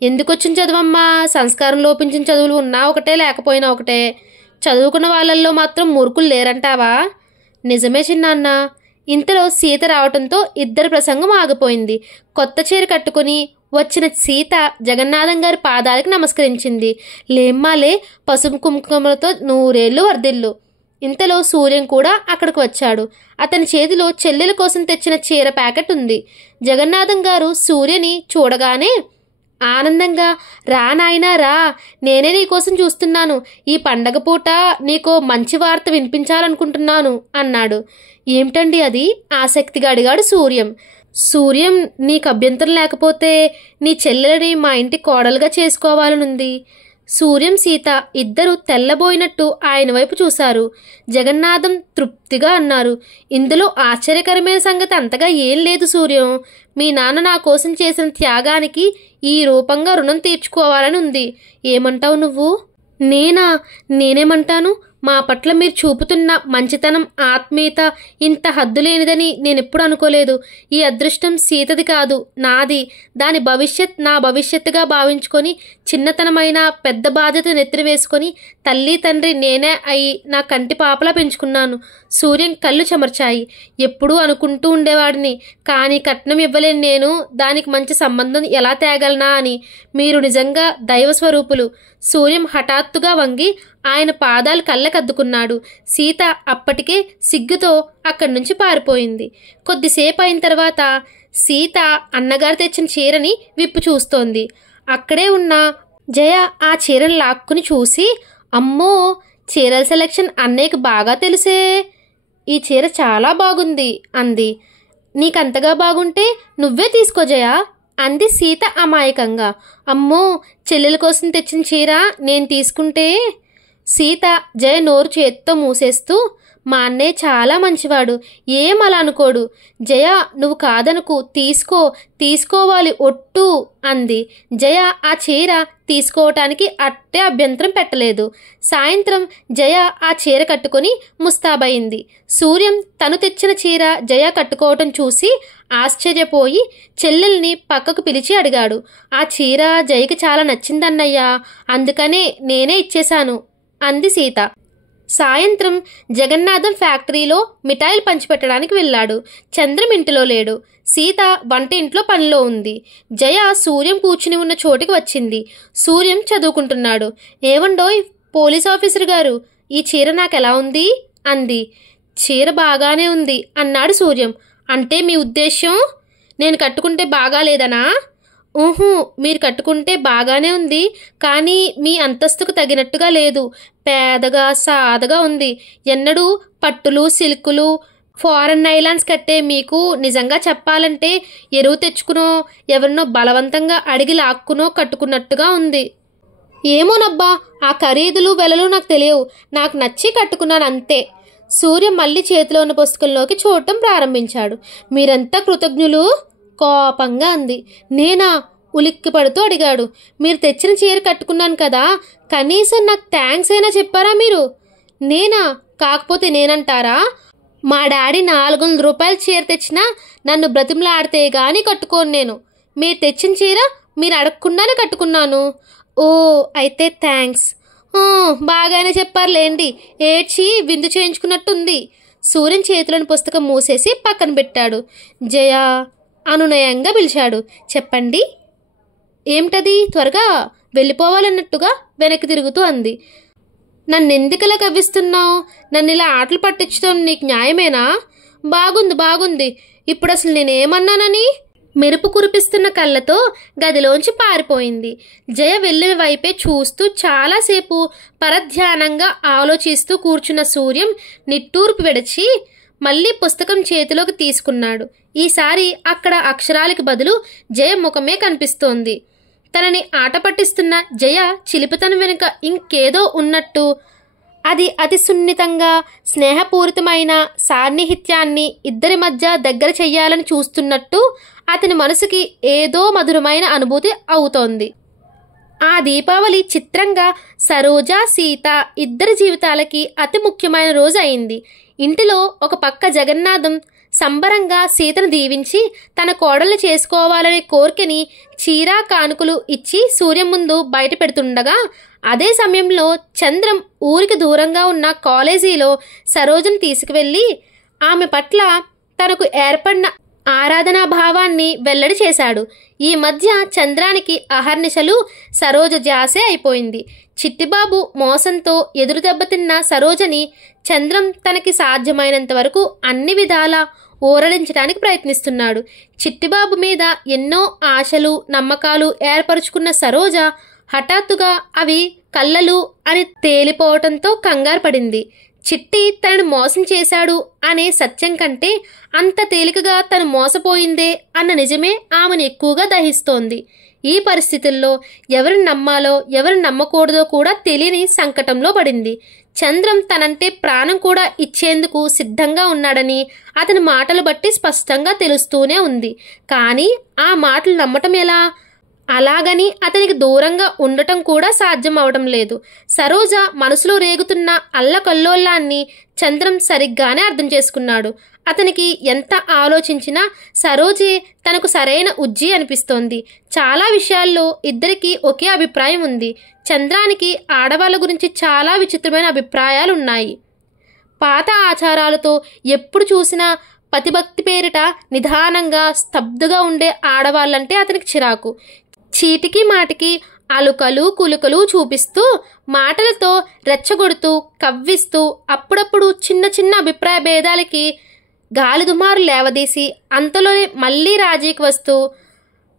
ఎందుకొచ్చిన చదువమ్మా? సంస్కారం లోపించిన చదువులు ఉన్నా ఒకటే లేకపోయినా ఒకటే. చదువుకున్న వాళ్ళల్లో మాత్రం మూర్ఖులు లేరంటావా? నిజమే చిన్నాన్న. ఇంతలో సీత రావటంతో ఇద్దరి ప్రసంగం ఆగిపోయింది. కొత్త చీర కట్టుకుని వచ్చిన సీత జగన్నాథం గారి పాదాలకు నమస్కరించింది. లేమ్మాలే, పసుపు కుంకుమలతో 100 ఏళ్ళు వర్ధిల్లు. ఇంతలో సూర్యం కూడా అక్కడికి వచ్చాడు. అతని చేతిలో చెల్లెల కోసం తెచ్చిన చీర ప్యాకెట్ ఉంది. జగన్నాథం గారు సూర్యని చూడగానే ఆనందంగా, రా నాయనా రా, నేనే నీకోసం చూస్తున్నాను. ఈ పండగ పూట నీకో మంచి వార్త వినిపించాలనుకుంటున్నాను అన్నాడు. ఏమిటండి అది? ఆసక్తిగా అడిగాడు సూర్యం. నీకు అభ్యంతరం లేకపోతే నీ చెల్లెలని మా ఇంటి కోడలుగా చేసుకోవాలనుంది. సూర్యం సీత ఇద్దరు తెల్లబోయినట్టు ఆయన వైపు చూశారు. జగన్నాథం తృప్తిగా అన్నారు. ఇందులో ఆశ్చర్యకరమైన సంగతి అంతగా ఏం లేదు సూర్యం. మీ నాన్న నా కోసం చేసిన త్యాగానికి ఈ రూపంగా రుణం తీర్చుకోవాలని ఉంది. ఏమంటావు నువ్వు? నేనేమంటాను? మా పట్ల మీరు చూపుతున్న మంచితనం, ఆత్మీయత ఇంత హద్దులేనిదని నేనెప్పుడు అనుకోలేదు. ఈ అదృష్టం సీతది కాదు, నాది. దాని భవిష్యత్ నా భవిష్యత్తుగా భావించుకొని చిన్నతనమైన పెద్ద బాధ్యత నెత్తిన వేసుకొని తల్లి తండ్రి నేనే అయి నా కంటి పాపలా పెంచుకున్నాను. సూర్యం కళ్ళు చెమర్చాయి. ఎప్పుడూ అనుకుంటూ ఉండేవాడిని, కానీ కట్నం ఇవ్వలేని నేను దానికి మంచి సంబంధం ఎలా తేగలనా అని. మీరు నిజంగా దైవస్వరూపులు. సూర్యం హఠాత్తుగా వంగి ఆయన పాదాలు కళ్ళకద్దుకున్నాడు. సీత అప్పటికే సిగ్గుతో అక్కడి నుంచి పారిపోయింది. కొద్దిసేపు అయిన తర్వాత సీత అన్నగారు తెచ్చిన చీరని విప్పు చూస్తోంది. అక్కడే ఉన్న జయ ఆ చీరను లాక్కుని చూసి, అమ్మో, చీరల సెలక్షన్ అన్నయ్యకి బాగా తెలుసే. ఈ చీర చాలా బాగుంది అంది. నీకంతగా బాగుంటే నువ్వే తీసుకో జయ అంది సీత అమాయకంగా. అమ్మో, చెల్లెల కోసం తెచ్చిన చీర నేను తీసుకుంటే? సీత జయ నోరు చేత్తో మూసేస్తూ, మా అన్నయ్య చాలా మంచివాడు, ఏం అలా అనుకోడు. జయ నువ్వు కాదనుకు, తీసుకోవాలి ఒట్టు అంది. జయ ఆ చీర తీసుకోవటానికి అట్టే అభ్యంతరం పెట్టలేదు. సాయంత్రం జయ ఆ చీర కట్టుకొని ముస్తాబయింది. సూర్యం తను తెచ్చిన చీర జయ కట్టుకోవటం చూసి ఆశ్చర్యపోయి చెల్లెల్ని పక్కకు పిలిచి అడిగాడు. ఆ చీర జయకి చాలా నచ్చిందన్నయ్యా, అందుకనే నేనే ఇచ్చేశాను అంది సీత. సాయంత్రం జగన్నాథం ఫ్యాక్టరీలో మిఠాయిలు పంచిపెట్టడానికి వెళ్ళాడు. చంద్రం ఇంటిలో లేడు. సీత వంట ఇంట్లో పనిలో ఉంది. జయ సూర్యం కూర్చుని ఉన్న చోటికి వచ్చింది. సూర్యం చదువుకుంటున్నాడు. ఏవండోయ్ పోలీస్ ఆఫీసర్ గారు, ఈ చీర నాకెలా ఉంది అంది. చీర బాగానే ఉంది అన్నాడు సూర్యం. అంటే మీ ఉద్దేశ్యం నేను కట్టుకుంటే బాగాలేదనా? మీరు కట్టుకుంటే బాగానే ఉంది, కానీ మీ అంతస్తుకు తగినట్టుగా లేదు. పేదగా సాదగా ఉంది. ఎన్నడూ పట్టులు సిల్కులు ఫారెన్ ఐలాండ్స్ కట్టే మీకు నిజంగా చెప్పాలంటే ఎరువు తెచ్చుకునో ఎవరినో బలవంతంగా అడిగి లాక్కునో కట్టుకున్నట్టుగా ఉంది. ఏమోనబ్బా, ఆ ఖరీదులు వెలలు నాకు తెలియవు. నాకు నచ్చి కట్టుకున్నాను అంతే. సూర్యం మళ్ళీ చేతిలో ఉన్న పుస్తకంలోకి చూడటం ప్రారంభించాడు. మీరంతా కృతజ్ఞులు కోపంగా అంది. నేనా? ఉలిక్కి పడుతూ అడిగాడు. మీరు తెచ్చిన చీర కట్టుకున్నాను కదా, కనీసం నాకు థ్యాంక్స్ అయినా చెప్పారా మీరు? నేనా? కాకపోతే నేనంటారా? మా డాడీ 400 రూపాయల చీర తెచ్చినా నన్ను బ్రతిమలాడితే గాని కట్టుకోను నేను. మీరు తెచ్చిన చీర మీరు అడగకుండానే కట్టుకున్నాను. ఓ అయితే థ్యాంక్స్. బాగానే చెప్పారులేండి. ఏడ్చి విందు చేయించుకున్నట్టుంది. సూర్యం చేతిలోని పుస్తకం మూసేసి పక్కన పెట్టాడు. జయా అనునయంగా పిలిచాడు. చెప్పండి. ఏమిటది? త్వరగా వెళ్ళిపోవాలన్నట్టుగా వెనక్కి తిరుగుతూ అంది. నన్నెందుకలా కవ్విస్తున్నావు? నన్ను ఇలా ఆటలు పట్టించడం నీకు న్యాయమేనా? బాగుంది. ఇప్పుడు అసలు నేనేమన్నానని? మెరుపు కురిపిస్తున్న కళ్ళతో గదిలోంచి పారిపోయింది. జయ వెళ్ళిన వైపే చూస్తూ చాలాసేపు పరధ్యానంగా ఆలోచిస్తూ కూర్చున్న సూర్యం నిట్టూర్పు విడిచి మళ్ళీ పుస్తకం చేతిలోకి తీసుకున్నాడు. ఈసారి అక్కడ అక్షరాలకి బదులు జయ ముఖమే కనిపిస్తోంది. తనని ఆట పట్టిస్తున్న జయ చిలిపితనం వెనుక ఇంకేదో ఉన్నట్టు అది అతి సున్నితంగా స్నేహపూరితమైన సాన్నిహిత్యాన్ని ఇద్దరి మధ్య దగ్గర చెయ్యాలని చూస్తున్నట్టు అతని మనసుకి ఏదో మధురమైన అనుభూతి అవుతోంది. ఆ దీపావళి చిత్రంగా సరోజ, సీత ఇద్దరి జీవితాలకి అతి ముఖ్యమైన రోజు అయింది. ఇంటిలో ఒక పక్క జగన్నాథం సంబరంగా సీతను దీవించి తన కోడల్ని చేసుకోవాలనే కోరికని చీరా కానుకలు ఇచ్చి సూర్యం ముందు బయట పెడుతుండగా, అదే సమయంలో చంద్రం ఊరికి దూరంగా ఉన్న కాలేజీలో సరోజను తీసుకువెళ్ళి ఆమె పట్ల తనకు ఏర్పడిన ఆరాధనా భావాన్ని వెల్లడి చేశాడు. ఈ మధ్య చంద్రానికి అహర్నిశలు సరోజ జాసే అయిపోయింది. చిట్టిబాబు మోసంతో ఎదురు దెబ్బతిన్న సరోజని చంద్రం తనకి సాధ్యమైనంత వరకు అన్ని విధాలా ఊరడించడానికి ప్రయత్నిస్తున్నాడు. చిట్టిబాబు మీద ఎన్నో ఆశలు, నమ్మకాలు ఏర్పరుచుకున్న సరోజ హఠాత్తుగా అవి కళ్ళలు అని తేలిపోవటంతో కంగారు పడింది. చిట్టి తనను మోసం చేశాడు అనే సత్యం కంటే అంత తేలికగా తను మోసపోయిందే అన్న నిజమే ఆమెను ఎక్కువగా దహిస్తోంది. ఈ పరిస్థితుల్లో ఎవరిని నమ్మాలో ఎవరిని నమ్మకూడదో కూడా తెలియని సంకటంలో పడింది. చంద్రం తనంటే ప్రాణం కూడా ఇచ్చేందుకు సిద్ధంగా ఉన్నాడని అతని మాటలు బట్టి స్పష్టంగా తెలుస్తూనే ఉంది. కానీ ఆ మాటలు నమ్మటం ఎలా? అలాగని అతనికి దూరంగా ఉండటం కూడా సాధ్యం అవడం లేదు. సరోజ మనసులో రేగుతున్న అల్లకల్లోలాన్ని చంద్రం సరిగ్గానే అర్థం చేసుకున్నాడు. అతనికి ఎంత ఆలోచించినా సరోజే తనకు సరైన ఉజ్జి అనిపిస్తోంది. చాలా విషయాల్లో ఇద్దరికీ ఒకే అభిప్రాయం ఉంది. చంద్రానికి ఆడవాళ్ళ గురించి చాలా విచిత్రమైన అభిప్రాయాలు ఉన్నాయి. పాత ఆచారాలతో ఎప్పుడు చూసినా పతిభక్తి పేరిట నిదానంగా స్తబ్దుగా ఉండే ఆడవాళ్ళంటే అతనికి చిరాకు. చీటికి మాటికి అలుకలు కులుకలు చూపిస్తూ మాటలతో రెచ్చగొడుతూ కవ్విస్తూ అప్పుడప్పుడు చిన్న చిన్న అభిప్రాయ భేదాలకి గాలిదుమారు లేవదీసి అంతలోనే మళ్ళీ రాజీకి వస్తూ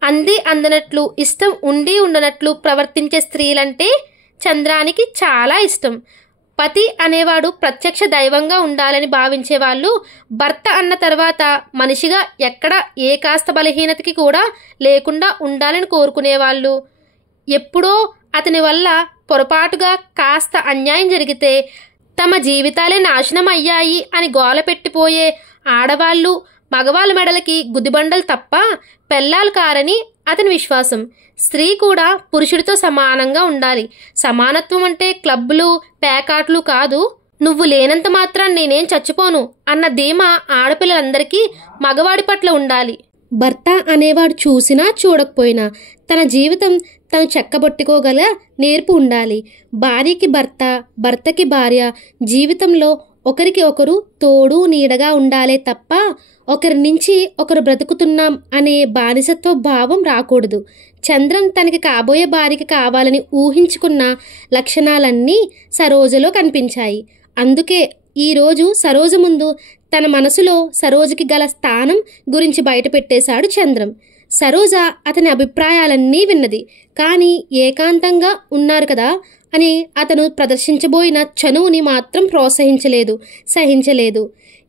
అంది అందనట్లు ఇష్టం ఉండి ఉండనట్లు ప్రవర్తించే స్త్రీలంటే చంద్రానికి చాలా ఇష్టం. పతి అనేవాడు ప్రత్యక్ష దైవంగా ఉండాలని భావించే వాళ్ళు భర్త అన్న తర్వాత మనిషిగా ఎక్కడ ఏ కాస్త బలహీనతకి కూడా లేకుండా ఉండాలని కోరుకునేవాళ్ళు. ఎప్పుడో అతని వల్ల పొరపాటుగా కాస్త అన్యాయం జరిగితే తమ జీవితాలే నాశనం అయ్యాయి అని గోల పెట్టిపోయే ఆడవాళ్ళు మగవాళ్ళ మెడలకి గుదిబండలు తప్ప పెళ్ళాలు కారని అతని విశ్వాసం. స్త్రీ కూడా పురుషుడితో సమానంగా ఉండాలి. సమానత్వం అంటే క్లబ్బులు పేకాట్లు కాదు. నువ్వు లేనంత మాత్రం నేనేం చచ్చిపోను అన్న ధీమా ఆడపిల్లలందరికీ మగవాడి పట్ల ఉండాలి. భర్త అనేవాడు చూసినా చూడకపోయినా తన జీవితం తను చెక్కబొట్టుకోగల నేర్పు ఉండాలి. భార్యకి భర్త, భర్తకి భార్య జీవితంలో ఒకరికి ఒకరు తోడు నీడగా ఉండాలే తప్ప ఒకరి నుంచి ఒకరు బ్రతుకుతున్నాం అనే బానిసత్వ భావం రాకూడదు. చంద్రం తనకి కాబోయే భార్యకి కావాలని ఊహించుకున్న లక్షణాలన్నీ సరోజలో కనిపించాయి. అందుకే ఈరోజు సరోజ ముందు తన మనసులో సరోజకి గల స్థానం గురించి బయటపెట్టేశాడు చంద్రం. సరోజ అతని అభిప్రాయాలన్నీ విన్నది. కానీ ఏకాంతంగా ఉన్నారు కదా అని అతను ప్రదర్శించబోయిన చనువుని మాత్రం ప్రోత్సహించలేదు, సహించలేదు.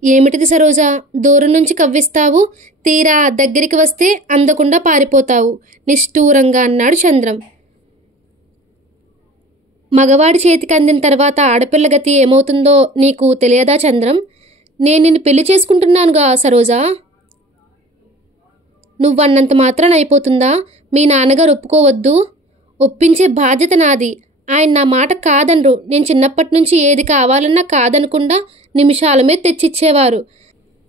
ఏమిటిది సరోజ, దూరం నుంచి కవ్విస్తావు, తీరా దగ్గరికి వస్తే అందకుండా పారిపోతావు నిష్ఠూరంగా అన్నాడు చంద్రం. మగవాడి చేతికి అందిన తర్వాత ఆడపిల్ల గతి ఏమవుతుందో నీకు తెలియదా చంద్రం? నేను నిన్ను పెళ్లి చేసుకుంటున్నానుగా సరోజా. నువ్వన్నంత మాత్రాన అయిపోతుందా? మీ నాన్నగారు ఒప్పుకోవద్దు. ఒప్పించే బాధ్యత నాది. ఆయన నా మాట కాదనరు. నేను చిన్నప్పటి నుంచి ఏది కావాలన్నా కాదనకుండా నిమిషాల మీద తెచ్చిచ్చేవారు.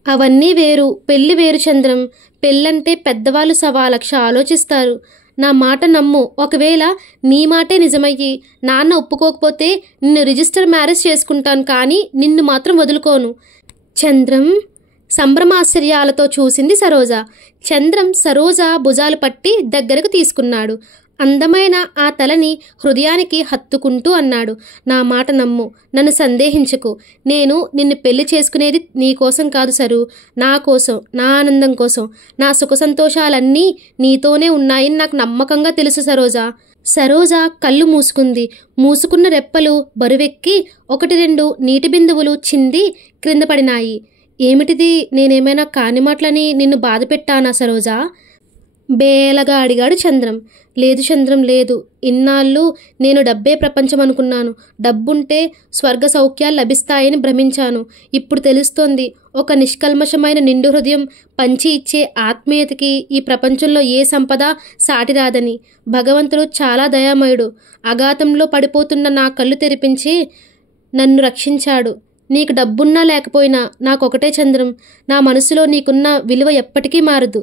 అవన్నీ వేరు, పెళ్లి వేరు చంద్రం. పెళ్ళంటే పెద్దవాళ్ళు 1,00,000 ఆలోచిస్తారు. నా మాట నమ్ము. ఒకవేళ నీ మాటే నిజమయ్యి నాన్న ఒప్పుకోకపోతే నిన్ను రిజిస్టర్ మ్యారేజ్ చేసుకుంటాను, కానీ నిన్ను మాత్రం వదులుకోను. చంద్రం సంభ్రమాశ్చర్యాలతో చూసింది సరోజ. చంద్రం సరోజ భుజాలు పట్టి దగ్గరకు తీసుకున్నాడు. అందమైన ఆ తలని హృదయానికి హత్తుకుంటూ అన్నాడు, నా మాట నమ్ము, నన్ను సందేహించకు. నేను నిన్ను పెళ్లి చేసుకునేది నీ కోసం కాదు సరు, నా కోసం, నా ఆనందం కోసం. నా సుఖ సంతోషాలన్నీ నీతోనే ఉన్నాయని నాకు నమ్మకంగా తెలుసు సరోజ. సరోజ కళ్ళు మూసుకుంది. మూసుకున్న రెప్పలు బరువెక్కి 1-2 నీటి బిందువులు చింది క్రింద పడినాయి. ఏమిటిది? నేనేమైనా కాని మాటలని నిన్ను బాధ పెట్టానా సరోజా? బేలగా అడిగాడు చంద్రం. లేదు చంద్రం లేదు. ఇన్నాళ్ళు నేను డబ్బే ప్రపంచం అనుకున్నాను. డబ్బుంటే స్వర్గ సౌఖ్యాలు లభిస్తాయని భ్రమించాను. ఇప్పుడు తెలుస్తోంది ఒక నిష్కల్మషమైన నిండు హృదయం పంచి ఇచ్చే ఆత్మీయతకి ఈ ప్రపంచంలో ఏ సంపద సాటిరాదని. భగవంతుడు చాలా దయామయుడు. అఘాతంలో పడిపోతున్న నా కళ్ళు తెరిపించి నన్ను రక్షించాడు. నీకు డబ్బున్నా లేకపోయినా నాకొకటే చంద్రం. నా మనసులో నీకున్న విలువ ఎప్పటికీ మారదు.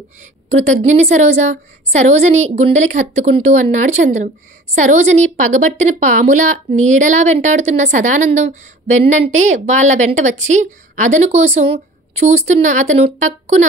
కృతజ్ఞుని సరోజ. సరోజని గుండెలకి హత్తుకుంటూ అన్నాడు చంద్రం. సరోజని పగబట్టిన పాములా నీడలా వెంటాడుతున్న సదానందం వెన్నంటే వాళ్ళ వెంట వచ్చి అదను కోసం చూస్తున్న అతను టక్కున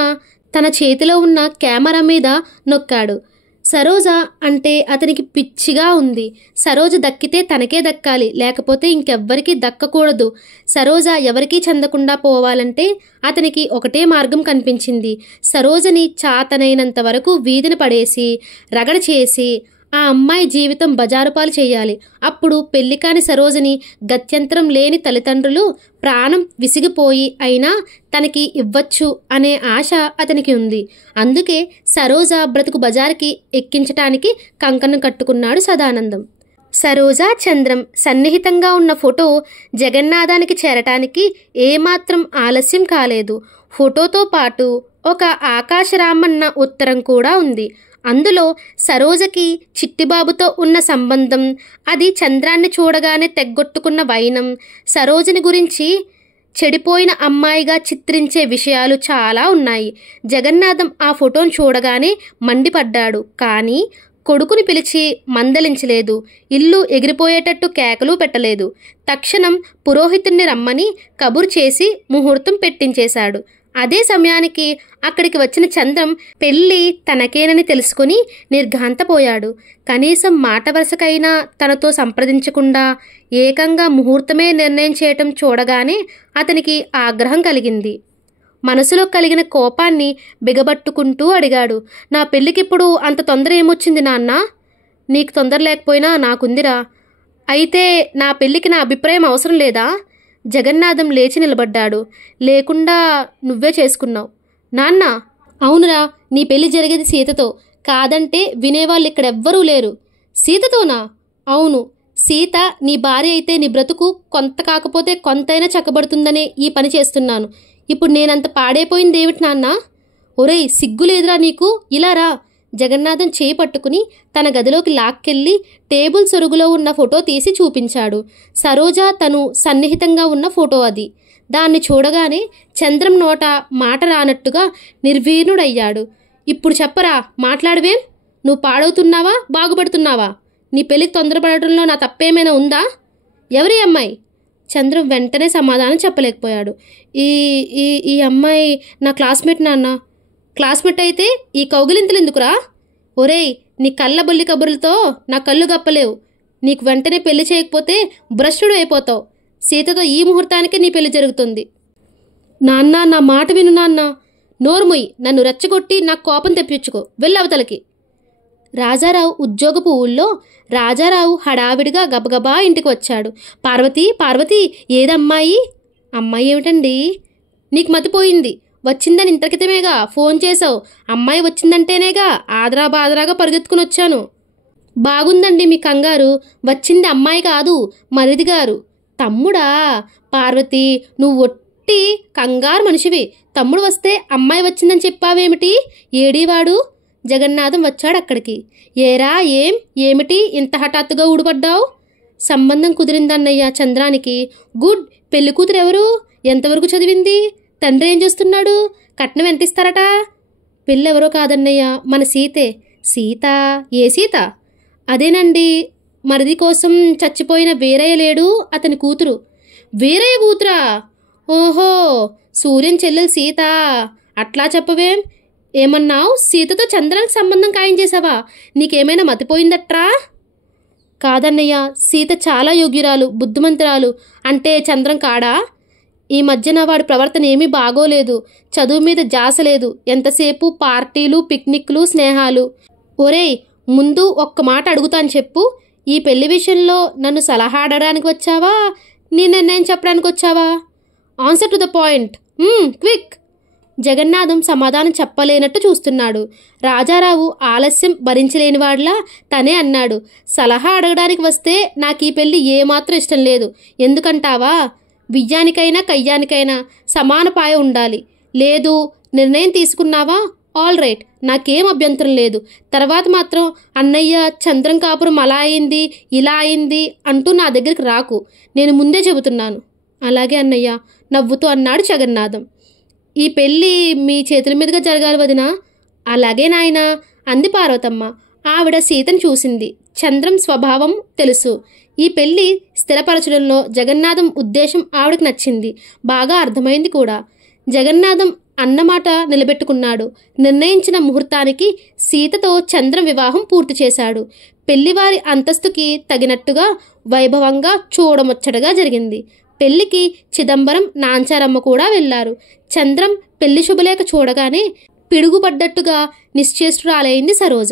తన చేతిలో ఉన్న కెమెరా మీద నొక్కాడు. సరోజ అంటే అతనికి పిచ్చిగా ఉంది. సరోజ దక్కితే తనకే దక్కాలి, లేకపోతే ఇంకెవ్వరికీ దక్కకూడదు. సరోజ ఎవరికీ చెందకుండా పోవాలంటే అతనికి ఒకటే మార్గం కనిపించింది. సరోజని చాతనైనంత వరకు వీధిన పడేసి రగడ చేసి ఆ అమ్మాయి జీవితం బజారుపాలు చేయాలి. అప్పుడు పెళ్లికాని సరోజని గత్యంతరం లేని తల్లిదండ్రులు ప్రాణం విసిగిపోయి అయినా తనకి ఇవ్వచ్చు అనే ఆశ అతనికి ఉంది. అందుకే సరోజ బ్రతుకు బజారుకి ఎక్కించటానికి కంకణం కట్టుకున్నాడు సదానందం. సరోజ చంద్రం సన్నిహితంగా ఉన్న ఫోటో జగన్నాథానికి చేరటానికి ఏమాత్రం ఆలస్యం కాలేదు. ఫోటోతో పాటు ఒక ఆకాశరామన్న ఉత్తరం కూడా ఉంది. అందులో సరోజకి చిట్టిబాబుతో ఉన్న సంబంధం, అది చంద్రాన్ని చూడగానే తెగ్గొట్టుకున్న వైనం, సరోజని గురించి చెడిపోయిన అమ్మాయిగా చిత్రించే విషయాలు చాలా ఉన్నాయి. జగన్నాథం ఆ ఫోటోను చూడగానే మండిపడ్డాడు. కానీ కొడుకుని పిలిచి మందలించలేదు. ఇల్లు ఎగిరిపోయేటట్టు కేకలు పెట్టలేదు. తక్షణం పురోహితుణ్ణి రమ్మని కబురు చేసి ముహూర్తం పెట్టించేశాడు. అదే సమయానికి అక్కడికి వచ్చిన చంద్రం పెళ్లి తనకేనని తెలుసుకుని నిర్ఘాంతపోయాడు. కనీసం మాట వరుసకైనా తనతో సంప్రదించకుండా ఏకంగా ముహూర్తమే నిర్ణయం చేయటం చూడగానే అతనికి ఆగ్రహం కలిగింది. మనసులో కలిగిన కోపాన్ని బిగబట్టుకుంటూ అడిగాడు. నా పెళ్లికిప్పుడు అంత తొందర ఏమొచ్చింది నాన్న? నీకు తొందర లేకపోయినా నాకుందిరా. అయితే నా పెళ్లికి నా అభిప్రాయం అవసరం లేదా? జగన్నాథం లేచి నిలబడ్డాడు. లేకుండా నువ్వే చేసుకున్నావు నాన్న. అవునురా, నీ పెళ్లి జరిగేది సీతతో. కాదంటే వినేవాళ్ళు ఇక్కడెవ్వరూ లేరు. సీతతోనా? అవును. సీత నీ భార్య అయితే నీ బ్రతుకు కొంత కాకపోతే కొంతైనా చక్కబడుతుందనే ఈ పని చేస్తున్నాను. ఇప్పుడు నేనంత పాడైపోయిందేమిటి నాన్న? ఒరేయ్, సిగ్గులేదురా నీకు? ఇలా రా. జగన్నాథం చేయి పట్టుకుని తన గదిలోకి లాక్కెళ్ళి టేబుల్ సొరుగులో ఉన్న ఫోటో తీసి చూపించాడు. సరోజ తను సన్నిహితంగా ఉన్న ఫోటో అది. దాన్ని చూడగానే చంద్రం నోట మాట రానట్టుగా నిర్వీర్ణుడయ్యాడు. ఇప్పుడు చెప్పరా, మాట్లాడవేం? నువ్వు పాడవుతున్నావా, బాగుపడుతున్నావా? నీ పెళ్లికి తొందరపడటంలో నా తప్పేమైనా ఉందా? ఎవరి అమ్మాయి? చంద్రం వెంటనే సమాధానం చెప్పలేకపోయాడు. ఈ ఈ ఈ అమ్మాయి నా క్లాస్మేట్ నాన్న. క్లాస్మేట్ అయితే ఈ కౌగిలింతలు ఎందుకురా? ఒరేయ్, నీ కళ్ళబొల్లి కబుర్లతో నా కళ్ళు గప్పలేవు. నీకు వెంటనే పెళ్లి చేయకపోతే భ్రష్టుడు అయిపోతావు. సీతతో ఈ ముహూర్తానికి నీ పెళ్లి జరుగుతుంది. నాన్న, నా మాట విను నాన్న. నోరుమొయ్యి. నన్ను రెచ్చగొట్టి నాకు కోపం తెప్పించుకో. వెళ్ళవతలకి. రాజారావు ఉద్యోగపు ఊళ్ళో రాజారావు హడావిడిగా గబగబా ఇంటికి వచ్చాడు. పార్వతి, పార్వతి, ఏదమ్మాయి? అమ్మాయి ఏమిటండి? నీకు మతిపోయింది. వచ్చిందని ఇంతకితమేగా ఫోన్ చేసావు. అమ్మాయి వచ్చిందంటేనేగా ఆదరా బాదరాగా పరుగెత్తుకుని వచ్చాను. బాగుందండి మీ కంగారు. వచ్చింది అమ్మాయి కాదు, మరిది గారు. తమ్ముడా? పార్వతి, నువ్వు ఒట్టి కంగారు మనిషివి. తమ్ముడు వస్తే అమ్మాయి వచ్చిందని చెప్పావేమిటి? ఏడీవాడు? జగన్నాథం వచ్చాడు అక్కడికి. ఏరా, ఏమిటి ఇంత హఠాత్తుగా ఊడిపడ్డావు? సంబంధం కుదిరిందన్నయ్య చంద్రానికి. గుడ్. పెళ్లి కూతురు ఎవరు? ఎంతవరకు చదివింది? తండ్రి ఏం చేస్తున్నాడు? కట్నం ఎంత ఇస్తారట? పెళ్ళెవరో కాదన్నయ్య, మన సీతే. సీత? ఏ సీత? అదేనండి, మరిది కోసం చచ్చిపోయిన వీరయ్య లేడు, అతని కూతురు. వీరయ్య కూతురా? ఓహో, సూర్యం చెల్లెలు సీత. అట్లా చెప్పవేం? ఏమన్నావు? సీతతో చంద్రానికి సంబంధం ఖాయం చేసావా? నీకేమైనా మతిపోయిందట్రా? కాదన్నయ్య, సీత చాలా యోగ్యురాలు, బుద్ధిమంతురాలు. అంటే చంద్రం కాడా? ఈ మధ్యన వాడి ప్రవర్తన ఏమీ బాగోలేదు. చదువు మీద జాస లేదు. ఎంతసేపు పార్టీలు, పిక్నిక్లు, స్నేహాలు. ఒరేయ్, ముందు ఒక్క మాట అడుగుతాను చెప్పు. ఈ పెళ్లి విషయంలో నన్ను సలహా అడగడానికి వచ్చావా, నీ నిర్ణయం చెప్పడానికి వచ్చావా? Answer to the point. Quick. Jagannatham సమాధానం చెప్పలేనట్టు చూస్తున్నాడు. రాజారావు ఆలస్యం భరించలేనివాడిలా తనే అన్నాడు, సలహా అడగడానికి వస్తే నాకు ఈ పెళ్లి ఏమాత్రం ఇష్టం లేదు. ఎందుకంటావా? బియ్యానికైనా కయ్యానికైనా సమాన పాయ ఉండాలి. లేదు, నిర్ణయం తీసుకున్నావా? ఆల్ రైట్, నాకేం అభ్యంతరం లేదు. తర్వాత మాత్రం అన్నయ్య చంద్రం కాపురం అలా అయింది ఇలా అయింది అంటూ నా దగ్గరికి రాకు, నేను ముందే చెబుతున్నాను. అలాగే అన్నయ్య, నవ్వుతూ అన్నాడు జగన్నాథం. ఈ పెళ్ళి మీ చేతుల మీదుగా జరగాలి వదినా. అలాగే నాయనా అంది పార్వతమ్మ. ఆవిడ సీతను చూసింది. చంద్రం స్వభావం తెలుసు. ఈ పెళ్లి స్థిరపరచడంలో జగన్నాథం ఉద్దేశం ఆవిడకి నచ్చింది, బాగా అర్థమైంది కూడా. జగన్నాథం అన్నమాట నిలబెట్టుకున్నాడు. నిర్ణయించిన ముహూర్తానికి సీతతో చంద్రం వివాహం పూర్తి చేశాడు. పెళ్లివారి అంతస్తుకి తగినట్టుగా వైభవంగా చూడముచ్చటగా జరిగింది. పెళ్లికి చిదంబరం, నాంచారమ్మ కూడా వెళ్లారు. చంద్రం పెళ్లి శుభలేఖ చూడగానే పిడుగుపడ్డట్టుగా నిశ్చేష్టురాలైంది సరోజ.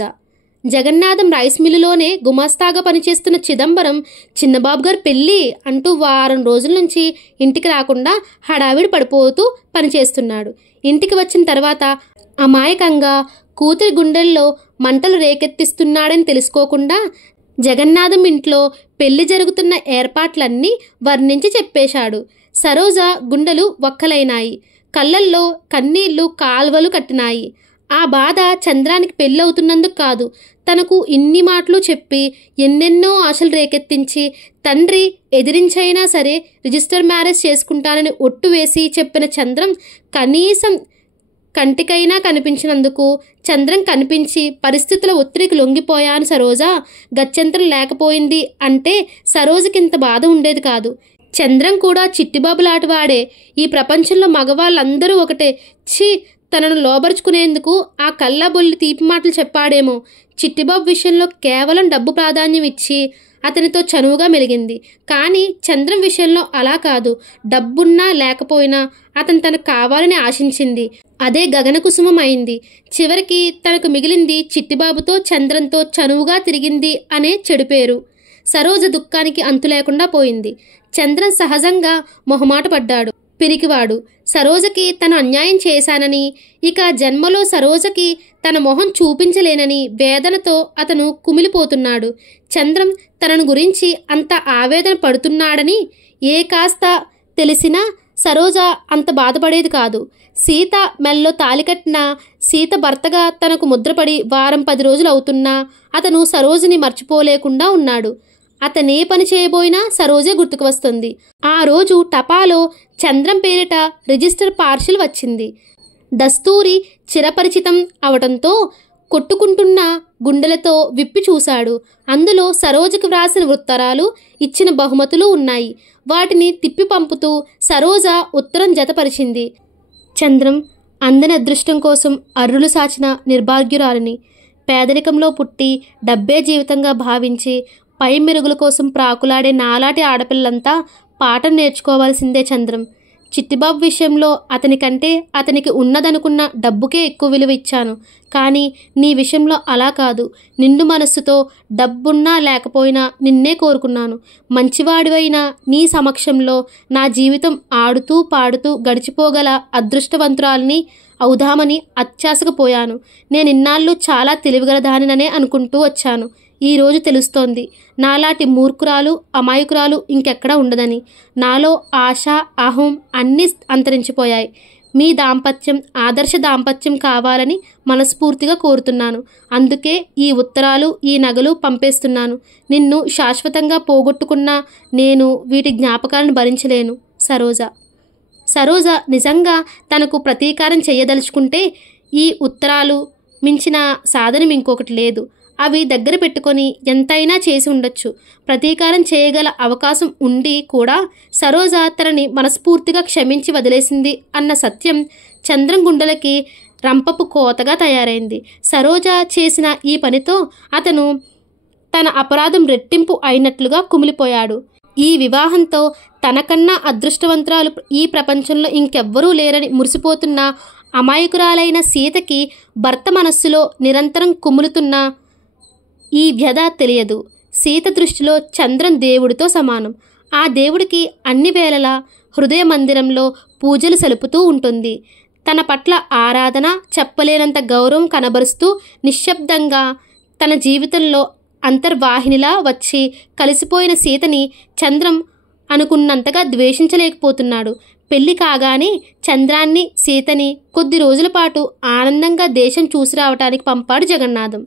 జగన్నాథం రైస్ మిల్లులోనే గుమాస్తాగా పనిచేస్తున్న చిదంబరం చిన్నబాబు గారు పెళ్ళి అంటూ వారం రోజుల నుంచి ఇంటికి రాకుండా హడావిడి పడిపోతూ పనిచేస్తున్నాడు. ఇంటికి వచ్చిన తర్వాత అమాయకంగా కూతురి గుండెల్లో మంటలు రేకెత్తిస్తున్నాడని తెలుసుకోకుండా జగన్నాథం ఇంట్లో పెళ్లి జరుగుతున్న ఏర్పాట్లన్నీ వర్ణించి చెప్పేశాడు. సరోజ గుండెలు వక్కలైనాయి, కళ్ళల్లో కన్నీళ్లు కాల్వలు కట్టినాయి. ఆ బాధ చంద్రానికి పెళ్ళవుతున్నందుకు కాదు, తనకు ఇన్ని మాటలు చెప్పి ఎన్నెన్నో ఆశలు రేకెత్తించి తండ్రి ఎదిరించైనా సరే రిజిస్టర్ మ్యారేజ్ చేసుకుంటానని ఒట్టు వేసి చెప్పిన చంద్రం కనీసం కంటికైనా కనిపించినందుకు చంద్రం కనిపించి పరిస్థితుల ఒత్తిడికి లొంగిపోయాను సరోజ, గత్యంతరం లేకపోయింది అంటే సరోజకింత బాధ ఉండేది కాదు. చంద్రం కూడా చిట్టిబాబులాంటివాడే. ఈ ప్రపంచంలో మగవాళ్ళందరూ ఒకటే. తనను లోబరుచుకునేందుకు ఆ కళ్ళబొల్లి తీపి మాటలు చెప్పాడేమో. చిట్టిబాబు విషయంలో కేవలం డబ్బు ప్రాధాన్యం ఇచ్చి అతనితో చనువుగా మెలిగింది. కానీ చంద్రం విషయంలో అలా కాదు. డబ్బున్నా లేకపోయినా అతను తనకు కావాలని ఆశించింది. అదే గగనకుసుమం అయింది. చివరికి తనకు మిగిలింది చిట్టిబాబుతో చంద్రంతో చనువుగా తిరిగింది అనే చెడు పేరు. సరోజ దుఃఖానికి అంతు లేకుండా పోయింది. చంద్రం సహజంగా మొహమాట పడ్డాడు, పిరికివాడు. సరోజకి తను అన్యాయం చేశానని, ఇక జన్మలో సరోజకి తన మొహం చూపించలేనని వేదనతో అతను కుమిలిపోతున్నాడు. చంద్రం తనను గురించి అంత ఆవేదన పడుతున్నాడని ఏ కాస్త తెలిసినా సరోజ అంత బాధపడేది కాదు. సీత మెల్లో తాలికట్టిన సీత భర్తగా తనకు ముద్రపడి వారం 10 రోజులు అవుతున్నా అతను సరోజని మర్చిపోలేకుండా ఉన్నాడు. అతనే పని చేయబోయినా సరోజే గుర్తుకు వస్తుంది. ఆ రోజు టపాలో చంద్రం పేరిట రిజిస్టర్ పార్సిల్ వచ్చింది. దస్తూరి చిరపరిచితం అవటంతో కొట్టుకుంటున్న గుండెలతో విప్పి చూశాడు. అందులో సరోజకు వ్రాసిన ఉత్తరాలు, ఇచ్చిన బహుమతులు ఉన్నాయి. వాటిని తిప్పి పంపుతూ సరోజ ఉత్తరం జతపరిచింది. చంద్రం అందని అదృష్టం కోసం అర్రులు సాచిన నిర్భాగ్యురాలిని. పేదరికంలో పుట్టి డబ్బే జీవితంగా భావించి పై మెరుగుల కోసం ప్రాకులాడే నాలాటి ఆడపిల్లంతా పాఠం నేర్చుకోవాల్సిందే చంద్రం. చిట్టిబాబు విషయంలో అతనికంటే అతనికి ఉన్నదనుకున్న డబ్బుకే ఎక్కువ విలువ ఇచ్చాను. కానీ నీ విషయంలో అలా కాదు. నిండు మనస్సుతో డబ్బున్నా లేకపోయినా నిన్నే కోరుకున్నాను. మంచివాడివైన నీ సమక్షంలో నా జీవితం ఆడుతూ పాడుతూ గడిచిపోగల అదృష్టవంతురాల్ని అవుదామని అత్యాశకు పోయాను. నేనిన్నాళ్ళు చాలా తెలివిగలదానిననే అనుకుంటూ వచ్చాను. ఈరోజు తెలుస్తోంది నాలాంటి మూర్ఖురాలు, అమాయకురాలు ఇంకెక్కడా ఉండదని. నాలో ఆశ, అహం అన్నీ అంతరించిపోయాయి. మీ దాంపత్యం ఆదర్శ దాంపత్యం కావాలని మనస్ఫూర్తిగా కోరుతున్నాను. అందుకే ఈ ఉత్తరాలు, ఈ నగలు పంపేస్తున్నాను. నిన్ను శాశ్వతంగా పోగొట్టుకున్నా నేను వీటి జ్ఞాపకాలను భరించలేను. సరోజ. సరోజ నిజంగా తనకు ప్రతీకారం చేయదలుచుకుంటే ఈ ఉత్తరాలు మించిన సాధనం ఇంకొకటి లేదు. అవి దగ్గర పెట్టుకొని ఎంతైనా చేసి ఉండొచ్చు. ప్రతీకారం చేయగల అవకాశం ఉండి కూడా సరోజ తనని మనస్ఫూర్తిగా క్షమించి వదిలేసింది అన్న సత్యం చంద్రం గుండెలకి రంపపు కోతగా తయారైంది. సరోజ చేసిన ఈ పనితో అతను తన అపరాధం రెట్టింపు అయినట్లుగా కుమిలిపోయాడు. ఈ వివాహంతో తనకన్నా అదృష్టవంతురాలు ఈ ప్రపంచంలో ఇంకెవ్వరూ లేరని మురిసిపోతున్న అమాయకురాలైన సీతకి భర్త మనస్సులో నిరంతరం కుములుతున్న ఈ వ్యధ తెలియదు. సీత దృష్టిలో చంద్రం దేవుడితో సమానం. ఆ దేవుడికి అన్ని వేళలా హృదయ మందిరంలో పూజలు సలుపుతూ ఉంటుంది. తన పట్ల ఆరాధన, చెప్పలేనంత గౌరవం కనబరుస్తూ నిశ్శబ్దంగా తన జీవితంలో అంతర్వాహినిలా వచ్చి కలిసిపోయిన సీతని చంద్రం అనుకున్నంతగా ద్వేషించలేకపోతున్నాడు. పెళ్లి కాగానే చంద్రాన్ని, సీతని కొద్ది రోజుల పాటు ఆనందంగా దేశం చూసి రావటానికి పంపాడు జగన్నాథం.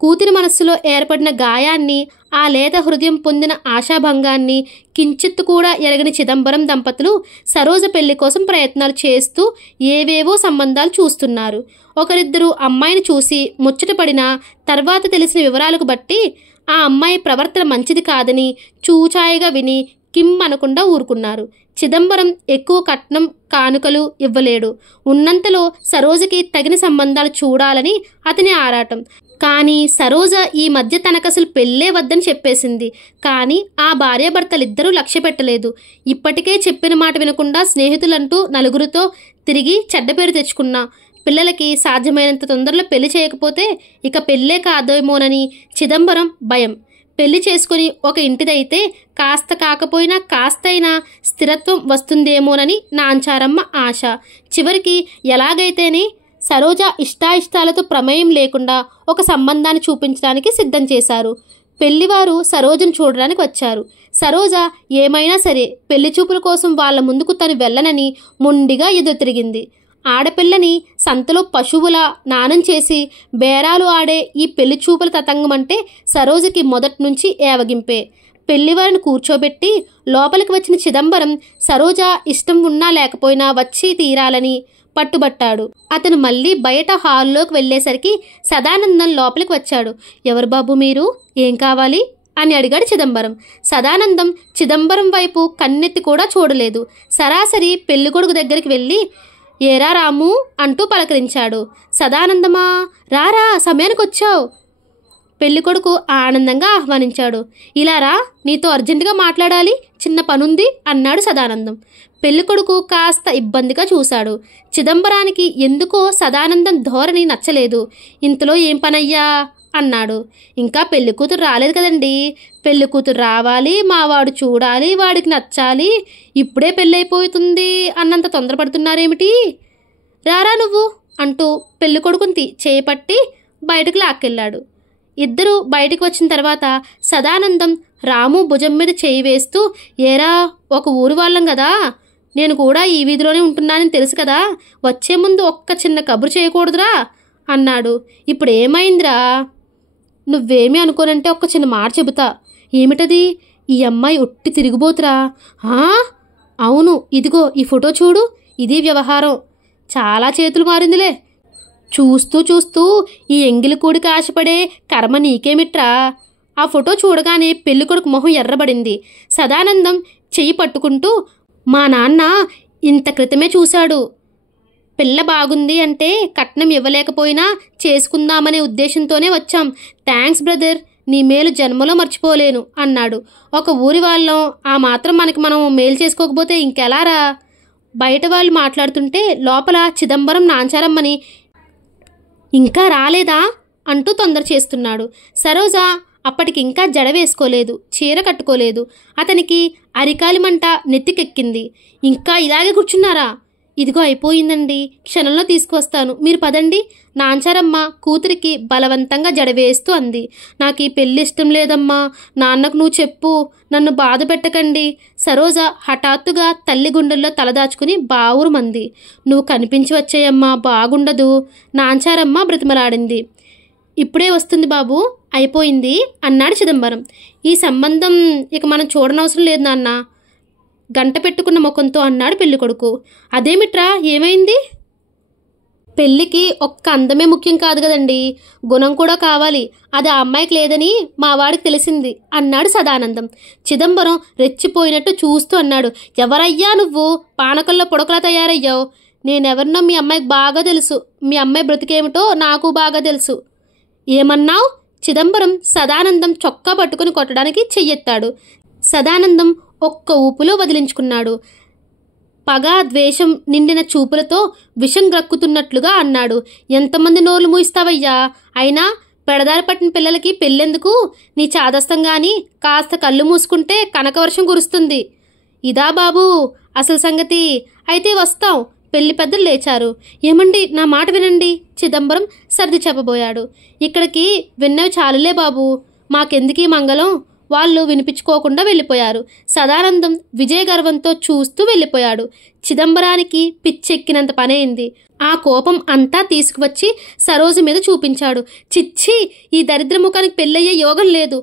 కూతురి మనస్సులో ఏర్పడిన గాయాన్ని, ఆ లేత హృదయం పొందిన ఆశాభంగాన్ని కించిత్తు కూడా ఎరగని చిదంబరం దంపతులు సరోజ పెళ్లి కోసం ప్రయత్నాలు చేస్తూ ఏవేవో సంబంధాలు చూస్తున్నారు. ఒకరిద్దరు అమ్మాయిని చూసి ముచ్చటపడిన తర్వాత తెలిసిన వివరాలకు బట్టి ఆ అమ్మాయి ప్రవర్తన మంచిది కాదని చూచాయిగా విని కిమ్ అనకుండా ఊరుకున్నారు. చిదంబరం ఎక్కువ కట్నం, కానుకలు ఇవ్వలేడు. ఉన్నంతలో సరోజకి తగిన సంబంధాలు చూడాలని అతని ఆరాటం. కానీ సరోజ ఈ మధ్య తనకసలు పెళ్ళే వద్దని చెప్పేసింది. కానీ ఆ భార్యాభర్తలిద్దరూ లక్ష్య పెట్టలేదు. ఇప్పటికే చెప్పిన మాట వినకుండా స్నేహితులంటూ నలుగురితో తిరిగి చెడ్డ పేరు తెచ్చుకున్నా. పిల్లలకి సాధ్యమైనంత తొందరలో పెళ్లి చేయకపోతే ఇక పెళ్ళే కాదేమోనని చిదంబరం భయం. పెళ్లి చేసుకుని ఒక ఇంటిదైతే కాస్త కాకపోయినా కాస్తైనా స్థిరత్వం వస్తుందేమోనని నాంచారమ్మ ఆశ. చివరికి ఎలాగైతేనే సరోజ ఇష్టాయిష్టాలతో ప్రమేయం లేకుండా ఒక సంబంధాన్ని చూపించడానికి సిద్ధం చేశారు. పెళ్లివారు సరోజను చూడడానికి వచ్చారు. సరోజ ఏమైనా సరే పెళ్లి చూపుల కోసం వాళ్ళ ముందుకు తను వెళ్ళనని మొండిగా ఎదురు తిరిగింది. ఆడపిల్లని సంతలో పశువుల నానం చేసి బేరాలు ఆడే ఈ పెళ్లి చూపుల తతంగమంటే సరోజకి మొదటి నుంచి ఏవగింపే. పెళ్లివారిని కూర్చోబెట్టి లోపలికి వచ్చిన చిదంబరం సరోజ ఇష్టం ఉన్నా లేకపోయినా వచ్చి తీరాలని పట్టుబట్టాడు. అతను మళ్ళీ బయట హాల్లోకి వెళ్ళేసరికి సదానందం లోపలికి వచ్చాడు. ఎవరు బాబు మీరు? ఏం కావాలి అని అడిగాడు చిదంబరం. సదానందం చిదంబరం వైపు కన్నెత్తి కూడా చూడలేదు. సరాసరి పెళ్లికొడుకు దగ్గరికి వెళ్ళి ఏరా రాము అంటూ పలకరించాడు. సదానందమా, రారా, సమయానికి వచ్చావు. పెళ్లికొడుకు ఆనందంగా ఆహ్వానించాడు. ఇలా రా, నీతో అర్జెంటుగా మాట్లాడాలి, చిన్న పనుంది అన్నాడు సదానందం. పెళ్లికొడుకు కాస్త ఇబ్బందిగా చూశాడు. చిదంబరానికి ఎందుకో సదానందం ధోరణి నచ్చలేదు. ఇంతలో ఏం పనయ్యా అన్నాడు. ఇంకా పెళ్లికూతురు రాలేదు కదండి. పెళ్లికూతురు రావాలి, మావాడు చూడాలి, వాడికి నచ్చాలి, ఇప్పుడే పెళ్ళైపోతుంది అన్నంత తొందరపడుతున్నారేమిటి? రారా నువ్వు అంటూ పెళ్లికొడుకుని చేపట్టి బయటకు లాక్కెళ్ళాడు. ఇద్దరు బయటికి వచ్చిన తర్వాత సదానందం రాము భుజం మీద చేయి వేస్తూ, ఏరా, ఒక ఊరు వాళ్ళం కదా, నేను కూడా ఈ వీధిలోనే ఉంటున్నానని తెలుసు కదా, వచ్చే ముందు ఒక్క చిన్న కబురు చేయకూడదురా అన్నాడు. ఇప్పుడు ఏమైందిరా? నువ్వేమీ అనుకోనంటే ఒక్క చిన్న మాట చెబుతా. ఏమిటది? ఈ అమ్మాయి ఒట్టి తిరిగిపోతురా. అవును, ఇదిగో ఈ ఫోటో చూడు, ఇది వ్యవహారం. చాలా చేతులు మారిందిలే. చూస్తూ చూస్తూ ఈ ఎంగిలి కూడికి ఆశపడే కర్మ నీకేమిట్రా? ఆ ఫోటో చూడగానే పెళ్ళికొడుకు మొహం ఎర్రబడింది. సదానందం చెయ్యి పట్టుకుంటూ, మా నాన్న ఇంత క్రితమే చూశాడు. పిల్ల బాగుంది అంటే కట్నం ఇవ్వలేకపోయినా చేసుకుందామనే ఉద్దేశంతోనే వచ్చాం. థ్యాంక్స్ బ్రదర్, నీ మేలు జన్మలో మర్చిపోలేను అన్నాడు. ఒక ఊరి వాళ్ళం, ఆ మాత్రం మనకి మనం మేలు చేసుకోకపోతే ఇంకెలారా? బయట వాళ్ళు మాట్లాడుతుంటే లోపల చిదంబరం నాంచారమ్మని ఇంకా రాలేదా అంటూ తొందర చేస్తున్నాడు. సరోజ అప్పటికింకా జడ వేసుకోలేదు, చీర కట్టుకోలేదు. అతనికి అరికాలి మంట నెత్తికెక్కింది. ఇంకా ఇలాగే కూర్చున్నారా? ఇదిగో అయిపోయిందండి, క్షణంలో తీసుకువస్తాను, మీరు పదండి. నాంచారమ్మ కూతురికి బలవంతంగా జడవేస్తూ అంది. నాకు ఈ పెళ్ళి ఇష్టం లేదమ్మా, నాన్నకు నువ్వు చెప్పు, నన్ను బాధ పెట్టకండి. సరోజ హఠాత్తుగా తల్లి గుండెల్లో తలదాచుకుని బావురుమంది. నువ్వు కనిపించి వచ్చేయమ్మా, బాగుండదు. నాంచారమ్మ బ్రతిమలాడింది. ఇప్పుడే వస్తుంది బాబు, అయిపోయింది అన్నాడు చిదంబరం. ఈ సంబంధం ఇక మనం చూడనవసరం లేదు నాన్న, గంట పెట్టుకున్న ముఖంతో అన్నాడు పెళ్ళికొడుకు. అదేమిట్రా, ఏమైంది? పెళ్ళికి ఒక్క అందమే ముఖ్యం కాదు కదండి, గుణం కూడా కావాలి. అది ఆ అమ్మాయికి లేదని మా వాడికి తెలిసింది అన్నాడు సదానందం. చిదంబరం రెచ్చిపోయినట్టు చూస్తూ అన్నాడు. ఎవరయ్యా నువ్వు? పానకల్లో పొడకలా తయారయ్యావు. నేనెవరినో మీ అమ్మాయికి బాగా తెలుసు. మీ అమ్మాయి బ్రతికేమిటో నాకు బాగా తెలుసు. ఏమన్నావు? చిదంబరం సదానందం చొక్కా పట్టుకుని కొట్టడానికి చెయ్యెత్తాడు. సదానందం ఒక్క ఊపులో వదిలించుకున్నాడు. పగ, ద్వేషం నిండిన చూపులతో విషం గ్రక్కుతున్నట్లుగా అన్నాడు. ఎంతమంది నోర్లు మూయిస్తావయ్యా? అయినా పెడదారి పట్టిన పిల్లలకి పెళ్ళెందుకు? నీ చాదస్తం గాని కాస్త కళ్ళు మూసుకుంటే కనకవర్షం కురుస్తుంది. ఇదా బాబు అసలు సంగతి? అయితే వస్తాం, పెళ్లి పెద్దలు లేచారు. ఏమండి, నా మాట వినండి. చిదంబరం సర్ది చెప్పబోయాడు. ఇక్కడికి విన్నవి చాలులే బాబు, మాకెందుకీ మంగళం. వాళ్ళు వినిపించుకోకుండా వెళ్ళిపోయారు. సదానందం విజయ గర్వంతో చూస్తూ వెళ్ళిపోయాడు. చిదంబరానికి పిచ్చెక్కినంత పనైంది. ఆ కోపం అంతా తీసుకువచ్చి సరోజ మీద చూపించాడు. చిచ్చి, ఈ దరిద్ర ముఖానికి పెళ్ళయ్యే యోగం లేదు.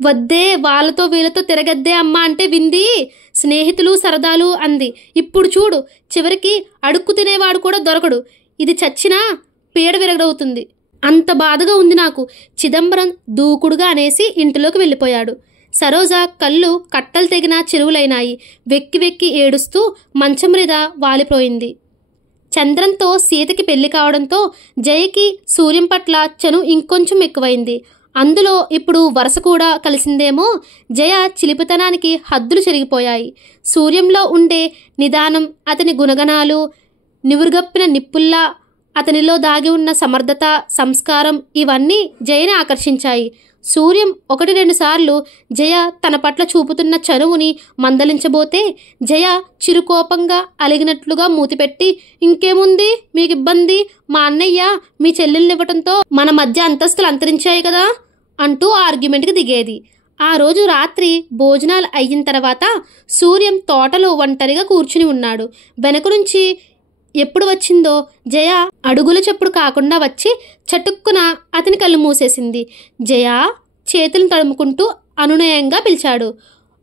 వద్దే, వాళ్ళతో వీళ్ళతో తిరగద్దే అమ్మా అంటే వింది. స్నేహితులు సరదాలు అంది. ఇప్పుడు చూడు, చివరికి అడుక్కు తినేవాడు కూడా దొరకడు. ఇది చచ్చినా పీడ విరగడవుతుంది. అంత బాధగా ఉంది నాకు. చిదంబరం దూకుడుగా అనేసి ఇంటిలోకి వెళ్ళిపోయాడు. సరోజ కళ్ళు కట్టలు తెగిన చెరువులైనాయి. వెక్కి వెక్కి ఏడుస్తూ మంచం మీద వాలిపోయింది. చంద్రంతో సీతకి పెళ్లి కావడంతో జయకి సూర్యం పట్ల చను ఇంకొంచెం ఎక్కువైంది. అందులో ఇప్పుడు వరస కూడా కలిసిందేమో. జయ చిలిపితనానికి హద్దులు చెరిగిపోయాయి. సూర్యంలో ఉండే నిదానం, అతని గుణగణాలు, నివురుగప్పిన నిప్పుల్లా అతనిలో దాగి ఉన్న సమర్థత, సంస్కారం ఇవన్నీ జయని ఆకర్షించాయి. సూర్యం 1-2 సార్లు జయ తన పట్ల చూపుతున్న చనువుని మందలించబోతే జయ చిరుకోపంగా అలిగినట్లుగా మూతిపెట్టి, ఇంకేముంది మీకు ఇబ్బంది, మా అన్నయ్య మీ చెల్లెల్నివ్వటంతో మన మధ్య అంతస్తులు అంతరించాయి కదా అంటూ ఆర్గ్యుమెంట్కి దిగేది. ఆ రోజు రాత్రి భోజనాలు అయిన తర్వాత సూర్యం తోటలో ఒంటరిగా కూర్చుని ఉన్నాడు. వెనక నుంచి ఎప్పుడు వచ్చిందో జయ అడుగుల చప్పుడు కాకుండా వచ్చి చటుక్కున అతని కళ్ళు మూసేసింది. జయ చేతులను తడుముకుంటూ అనునయంగా పిలిచాడు.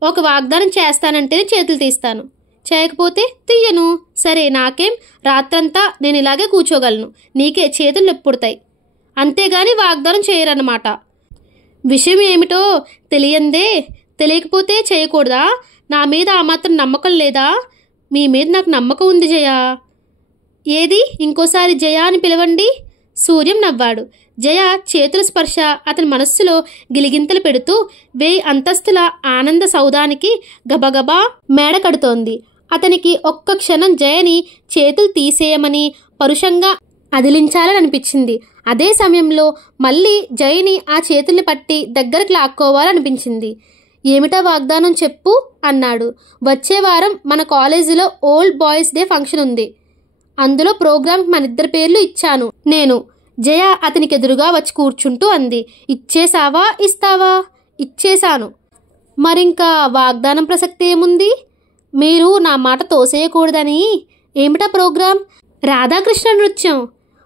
ఒక వాగ్దానం చేస్తానంటేనే చేతులు తీస్తాను, చేయకపోతే తీయను. సరే, నాకేం, రాత్రంతా నేను ఇలాగే కూర్చోగలను. నీకే చేతులు నొప్పుడతాయి, అంతేగాని వాగ్దానం చేయరన్నమాట. విషయం ఏమిటో తెలియందే. తెలియకపోతే చేయకూడదా? నా మీద ఆ మాత్రం నమ్మకం లేదా? మీ మీద నాకు నమ్మకం ఉంది జయ. ఏది, ఇంకోసారి జయ అని పిలవండి. సూర్యం నవ్వాడు. జయ చేతుల స్పర్శ అతని మనస్సులో గిలిగింతలు పెడుతూ 1000 అంతస్తుల ఆనంద సౌధానికి గబగబా మేడ కడుతోంది. అతనికి ఒక్క క్షణం జయని చేతులు తీసేయమని పరుషంగా అదిలించాలని అనిపించింది. అదే సమయంలో మళ్ళీ జయని ఆ చేతుల్ని పట్టి దగ్గరికి లాక్కోవాలనిపించింది. ఏమిటా వాగ్దానం చెప్పు అన్నాడు. వచ్చే వారం మన కాలేజీలో ఓల్డ్ బాయ్స్ డే ఫంక్షన్ ఉంది. అందులో ప్రోగ్రాంకి మన ఇద్దరి పేర్లు ఇచ్చాను నేను. జయ అతనికి ఎదురుగా వచ్చి కూర్చుంటూ అంది. ఇచ్చేసావా, ఇస్తావా? ఇచ్చేశాను. మరింకా వాగ్దానం ప్రసక్తి ఏముంది? మీరు నా మాట తోసేయకూడదని. ఏమిటా ప్రోగ్రాం? రాధాకృష్ణ నృత్యం.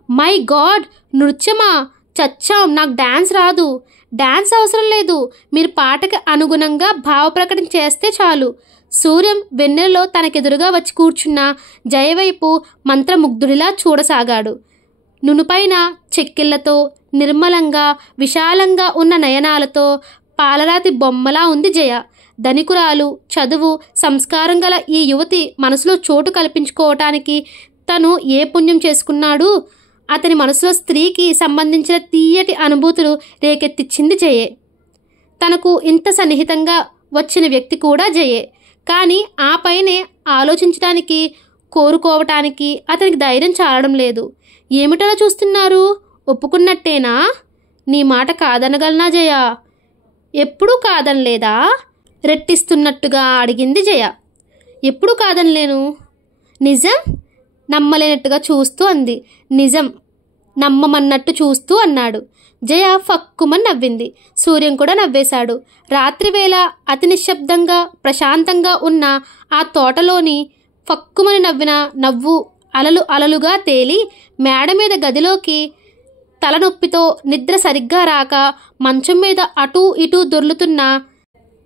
My God, నృత్యమా? చచ్చాం, నాకు డాన్స్ రాదు. డాన్స్ అవసరం లేదు, మీరు పాటకి అనుగుణంగా భావప్రకటన చేస్తే చాలు. సూర్యం వెన్నెలలో తనకెదురుగా వచ్చి కూర్చున్న జయవైపు మంత్రముగ్ధుడిలా చూడసాగాడు. నునుపైన చెక్కిళ్లతో, నిర్మలంగా విశాలంగా ఉన్న నయనాలతో పాలరాతి బొమ్మలా ఉంది జయ. ధనికురాలు, చదువు, సంస్కారం గల ఈ యువతి మనసులో చోటు కల్పించుకోవటానికి తను ఏ పుణ్యం చేసుకున్నాడు? అతని మనసులో స్త్రీకి సంబంధించిన తీయటి అనుభూతులు రేకెత్తిచ్చింది జయే. తనకు ఇంత సన్నిహితంగా వచ్చిన వ్యక్తి కూడా జయే. కానీ ఆ పైనే ఆలోచించడానికి, కోరుకోవటానికి అతనికి ధైర్యం చాలడం లేదు. ఏమిటలా చూస్తున్నారు? ఒప్పుకున్నట్టేనా? నీ మాట కాదనగలనా జయ? ఎప్పుడూ కాదనలేదా? రెట్టిస్తున్నట్టుగా అడిగింది జయ. ఎప్పుడూ కాదనలేను. నిజం? నమ్మలేనట్టుగా చూస్తూ అంది. నిజం, నమ్మమన్నట్టు చూస్తూ అన్నాడు. జయ ఫక్కుమని నవ్వింది. సూర్యం కూడా నవ్వేశాడు. రాత్రివేళ అతి నిశ్శబ్దంగా ప్రశాంతంగా ఉన్న ఆ తోటలోని ఫక్కుమని నవ్విన నవ్వు అలలు అలలుగా తేలి మేడ మీద గదిలోకి తలనొప్పితో నిద్ర సరిగ్గా రాక మంచం మీద అటూ ఇటూ దొర్లుతున్న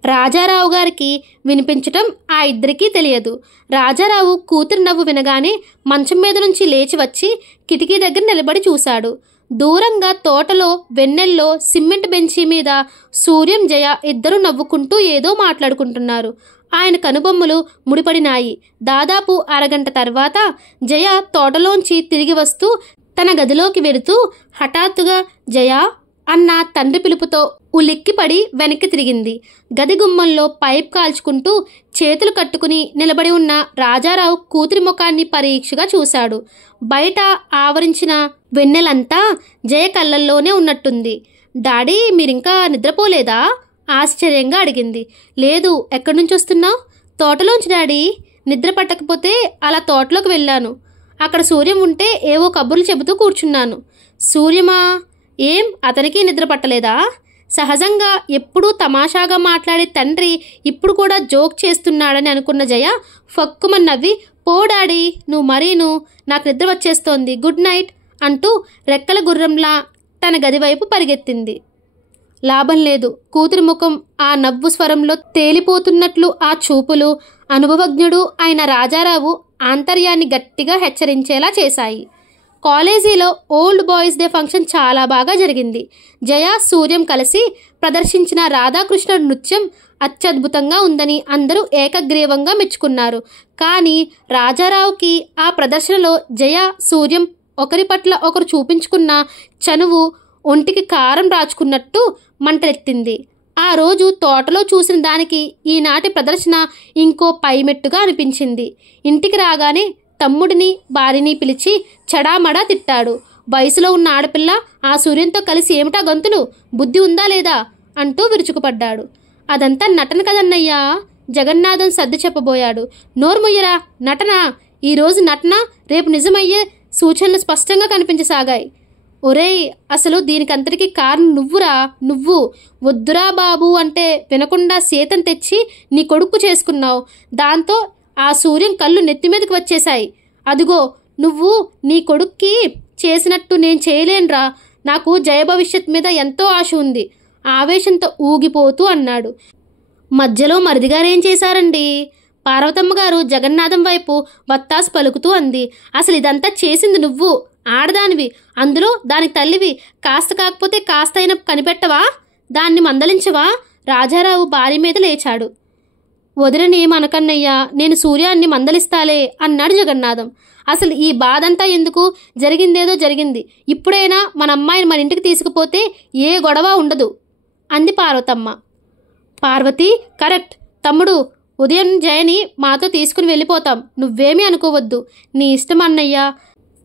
రాజారావు గారికి వినిపించటం ఆ ఇద్దరికీ తెలియదు. రాజారావు కూతురు నవ్వు వినగానే మంచం మీద నుంచి లేచి వచ్చి కిటికీ దగ్గర నిలబడి చూశాడు. దూరంగా తోటలో వెన్నెల్లో సిమెంట్ బెంచీ మీద సూర్యం, జయ ఇద్దరూ నవ్వుకుంటూ ఏదో మాట్లాడుకుంటున్నారు. ఆయన కనుబొమ్మలు ముడిపడినాయి. దాదాపు అరగంట తర్వాత జయ తోటలోంచి తిరిగి వస్తూ తన గదిలోకి వెళుతూ హఠాత్తుగా జయ అన్న తండ్రి పిలుపుతో ఉలిక్కిపడి వెనక్కి తిరిగింది. గది గుమ్మంలో పైప్ కాల్చుకుంటూ చేతులు కట్టుకుని నిలబడి ఉన్న రాజారావు కూతురి ముఖాన్ని పరీక్షగా చూశాడు. బయట ఆవరించిన వెన్నెలంతా జయ కళ్ళల్లోనే ఉన్నట్టుంది. డాడీ, మీరింకా నిద్రపోలేదా? ఆశ్చర్యంగా అడిగింది. లేదు. ఎక్కడి నుంచి వస్తున్నావు? తోటలోంచి డాడీ. నిద్ర పట్టకపోతే అలా తోటలోకి వెళ్ళాను. అక్కడ సూర్యం ఉంటే ఏవో కబుర్లు చెబుతూ కూర్చున్నాను. సూర్యమా? ఏం అతనికి నిద్ర పట్టలేదా? సహజంగా ఎప్పుడూ తమాషాగా మాట్లాడే తండ్రి ఇప్పుడు కూడా జోక్ చేస్తున్నాడని అనుకున్న జయ ఫక్కుమని నవ్వి, పో డాడీ, నువ్వు నాకు నిద్ర వచ్చేస్తోంది, గుడ్ నైట్ అంటూ రెక్కల గుర్రంలా తన గది వైపు పరిగెత్తింది. లాభం లేదు. కూతురి ముఖం ఆ నవ్వు స్వరంలో తేలిపోతున్నట్లు ఆ చూపులు అనుభవజ్ఞుడు అయిన రాజారావు ఆంతర్యాన్ని గట్టిగా హెచ్చరించేలా చేశాయి. కాలేజీలో ఓల్డ్ బాయ్స్ డే ఫంక్షన్ చాలా బాగా జరిగింది. జయ, సూర్యం కలిసి ప్రదర్శించిన రాధాకృష్ణ నృత్యం అత్యద్భుతంగా ఉందని అందరూ ఏకగ్రీవంగా మెచ్చుకున్నారు. కానీ రాజారావుకి ఆ ప్రదర్శనలో జయ, సూర్యం ఒకరి పట్ల ఒకరు చూపించుకున్న చనువు ఒంటికి కారం రాచుకున్నట్టు మంటెత్తింది. ఆ రోజు తోటలో చూసిన దానికి ఈనాటి ప్రదర్శన ఇంకో పైమెట్టుగా అనిపించింది. ఇంటికి రాగానే తమ్ముడిని, భార్యని పిలిచి చడామడా తిట్టాడు. వయసులో ఉన్న ఆడపిల్ల ఆ సూర్యంతో కలిసి ఏమిటా గంతులు, బుద్ధి ఉందా లేదా అంటూ విరుచుకుపడ్డాడు. అదంతా నటన కదన్నయ్యా, జగన్నాథం సర్ది చెప్పబోయాడు. నోర్ముయ్యరా, నటన? ఈరోజు నటన, రేపు నిజమయ్యే సూచనలు స్పష్టంగా కనిపించసాగాయి. ఒరేయ్, అసలు దీనికంతటికీ కారణం నువ్వు. వద్దురా బాబు అంటే వినకుండా సీతను తెచ్చి నీ కొడుకు చేసుకున్నావు. దాంతో ఆ సూర్యం కళ్ళు నెత్తిమీదకి వచ్చేశాయి. అదిగో నువ్వు నీ కొడుక్కి చేసినట్టు నేను చేయలేనురా. నాకు జయ భవిష్యత్ మీద ఎంతో ఆశ ఉంది, ఆవేశంతో ఊగిపోతూ అన్నాడు. మధ్యలో మరిదిగారేం చేశారండి? పార్వతమ్మ గారు జగన్నాథం వైపు వత్తాసు పలుకుతూ అంది. అసలు ఇదంతా చేసింది నువ్వు, ఆడదానివి, అందులో దానికి తల్లివి. కాస్త కాకపోతే కాస్త అయినా కనిపెట్టవా? దాన్ని మందలించవా? రాజారావు భార్య మీద లేచాడు. వదిలేమనకన్నయ్యా, నేను సూర్యాన్ని మందలిస్తాలే అన్నాడు జగన్నాథం. అసలు ఈ బాధంతా ఎందుకు? జరిగిందేదో జరిగింది. ఇప్పుడైనా మన అమ్మాయిని మన ఇంటికి తీసుకుపోతే ఏ గొడవ ఉండదు అంది పార్వతమ్మ. పార్వతి, కరెక్ట్. తమ్ముడు, ఉదయం జయని మాతో తీసుకుని వెళ్ళిపోతాం, నువ్వేమీ అనుకోవద్దు. నీ ఇష్టం అన్నయ్యా.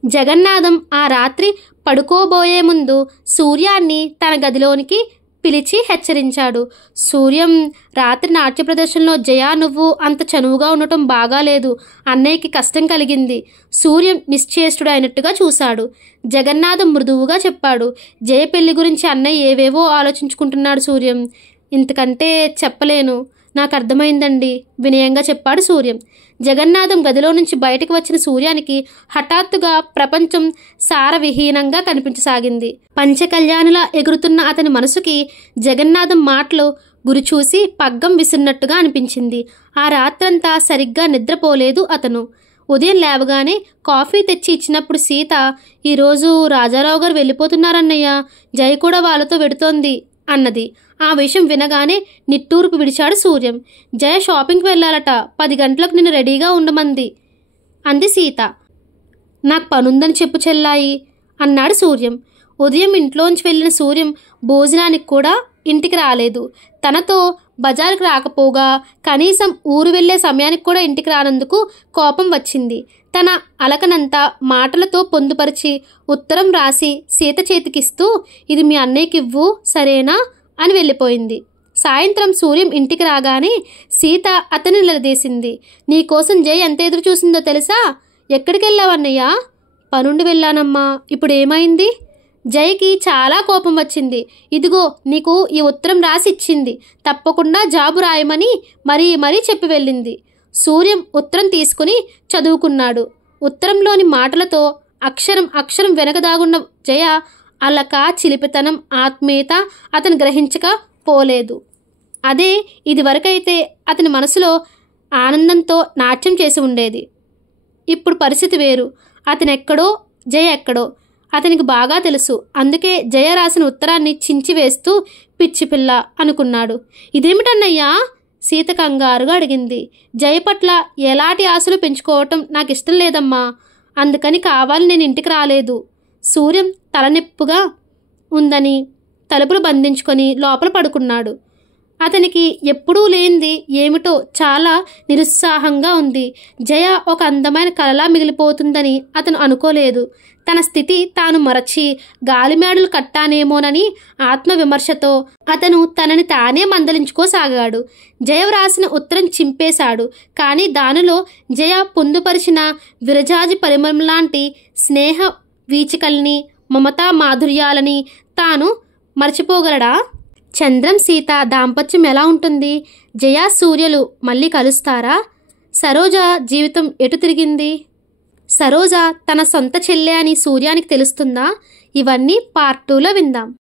జగన్నాథం ఆ రాత్రి పడుకోబోయే ముందు సూర్యాన్ని తన గదిలోనికి పిలిచి హెచ్చరించాడు. సూర్యం, రాత్రి నాట్య ప్రదర్శనలో జయ, నువ్వు అంత చనువుగా ఉండటం బాగాలేదు. అన్నయ్యకి కష్టం కలిగింది. సూర్యం నిశ్చేష్టుడు అయినట్టుగా చూశాడు. జగన్నాథం మృదువుగా చెప్పాడు. జయ పెళ్లి గురించి అన్నయ్య ఏవేవో ఆలోచించుకుంటున్నాడు సూర్యం. ఇంతకంటే చెప్పలేను, నాకు అర్థమైందండి వినయంగా చెప్పాడు సూర్యం. జగన్నాథం గదిలో నుంచి బయటకు వచ్చిన సూర్యానికి హఠాత్తుగా ప్రపంచం సారవిహీనంగా కనిపించసాగింది. పంచకళ్యాణులా ఎగురుతున్న అతని మనసుకి జగన్నాథం మాటలు గురిచూసి పగ్గం విసిరినట్టుగా అనిపించింది. ఆ రాత్రంతా సరిగ్గా నిద్రపోలేదు అతను. ఉదయం లేవగానే కాఫీ తెచ్చి ఇచ్చినప్పుడు సీత, ఈరోజు రాజారావు గారు వెళ్ళిపోతున్నారన్నయ్య, జయ కూడా వాళ్ళతో వెడుతోంది అన్నది. ఆ విషయం వినగానే నిట్టూర్పు విడిచాడు సూర్యం. జయ షాపింగ్కి వెళ్ళాలట, 10 గంటలకు నిన్ను రెడీగా ఉండమంది అంది సీత. నాకు పనుందని చెప్పు చెల్లాయి అన్నాడు సూర్యం. ఉదయం ఇంట్లోంచి వెళ్ళిన సూర్యం భోజనానికి కూడా ఇంటికి రాలేదు. తనతో బజారుకు రాకపోగా కనీసం ఊరు వెళ్లే సమయానికి కూడా ఇంటికి రానందుకు కోపం వచ్చింది. తన అలకనంతా మాటలతో పొందుపరిచి ఉత్తరం రాసి సీత చేతికిస్తూ, ఇది మీ అన్నయ్యకివ్వు సరేనా అని వెళ్ళిపోయింది. సాయంత్రం సూర్యం ఇంటికి రాగానే సీత అతన్ని నిలదీసింది. నీకోసం జయ ఎంత ఎదురు చూసిందో తెలుసా? ఎక్కడికి వెళ్ళావన్నయ్యా? పనుండి వెళ్ళానమ్మా. ఇప్పుడు ఏమైంది? జయకి చాలా కోపం వచ్చింది. ఇదిగో నీకు ఈ ఉత్తరం రాసి ఇచ్చింది, తప్పకుండా జాబు రాయమని మరీ చెప్పి వెళ్ళింది. సూర్యం ఉత్తరం తీసుకుని చదువుకున్నాడు. ఉత్తరంలోని మాటలతో అక్షరం వెనక దాగున్న జయ అలక, చిలిపితనం, ఆత్మీయత అతను గ్రహించక పోలేదు. అదే ఇదివరకైతే అతని మనసులో ఆనందంతో నాట్యం చేసి ఉండేది. ఇప్పుడు పరిస్థితి వేరు. అతనెక్కడో, జయ ఎక్కడో అతనికి బాగా తెలుసు. అందుకే జయ రాసిన ఉత్తరాన్ని చించివేస్తూ పిచ్చిపిల్ల అనుకున్నాడు. ఇదేమిటన్నయ్యా? సీత కంగారుగా అడిగింది. జయ పట్ల ఎలాంటి ఆశలు పెంచుకోవటం నాకు ఇష్టం లేదమ్మా, అందుకని కావాలి నేను ఇంటికి రాలేదు. సూర్యం తలనొప్పిగా ఉందని తలుపులు బంధించుకొని లోపల పడుకున్నాడు. అతనికి ఎప్పుడూ లేనిది ఏమిటో చాలా నిరుత్సాహంగా ఉంది. జయ ఒక అందమైన కలలా మిగిలిపోతుందని అతను అనుకోలేదు. తన స్థితి తాను మరచి గాలిమేడలు కట్టానేమోనని ఆత్మవిమర్శతో అతను తనని తానే మందలించుకోసాగాడు. జయ వ్రాసిన ఉత్తరం చింపేశాడు. కానీ దానిలో జయ పొందుపరిచిన విరజాజి పరిమళం లాంటి స్నేహ వీచికల్ని, మమతా మాధుర్యాలని తాను మర్చిపోగలడా? చంద్రం సీత దాంపత్యం ఎలా ఉంటుంది? జయ సూర్యలు మళ్ళీ కలుస్తారా? సరోజ జీవితం ఎటు తిరిగింది? సరోజ తన సొంత చెల్లె అని సూర్యానికి తెలుస్తుందా? ఇవన్నీ పార్ట్ 2లో విందాం.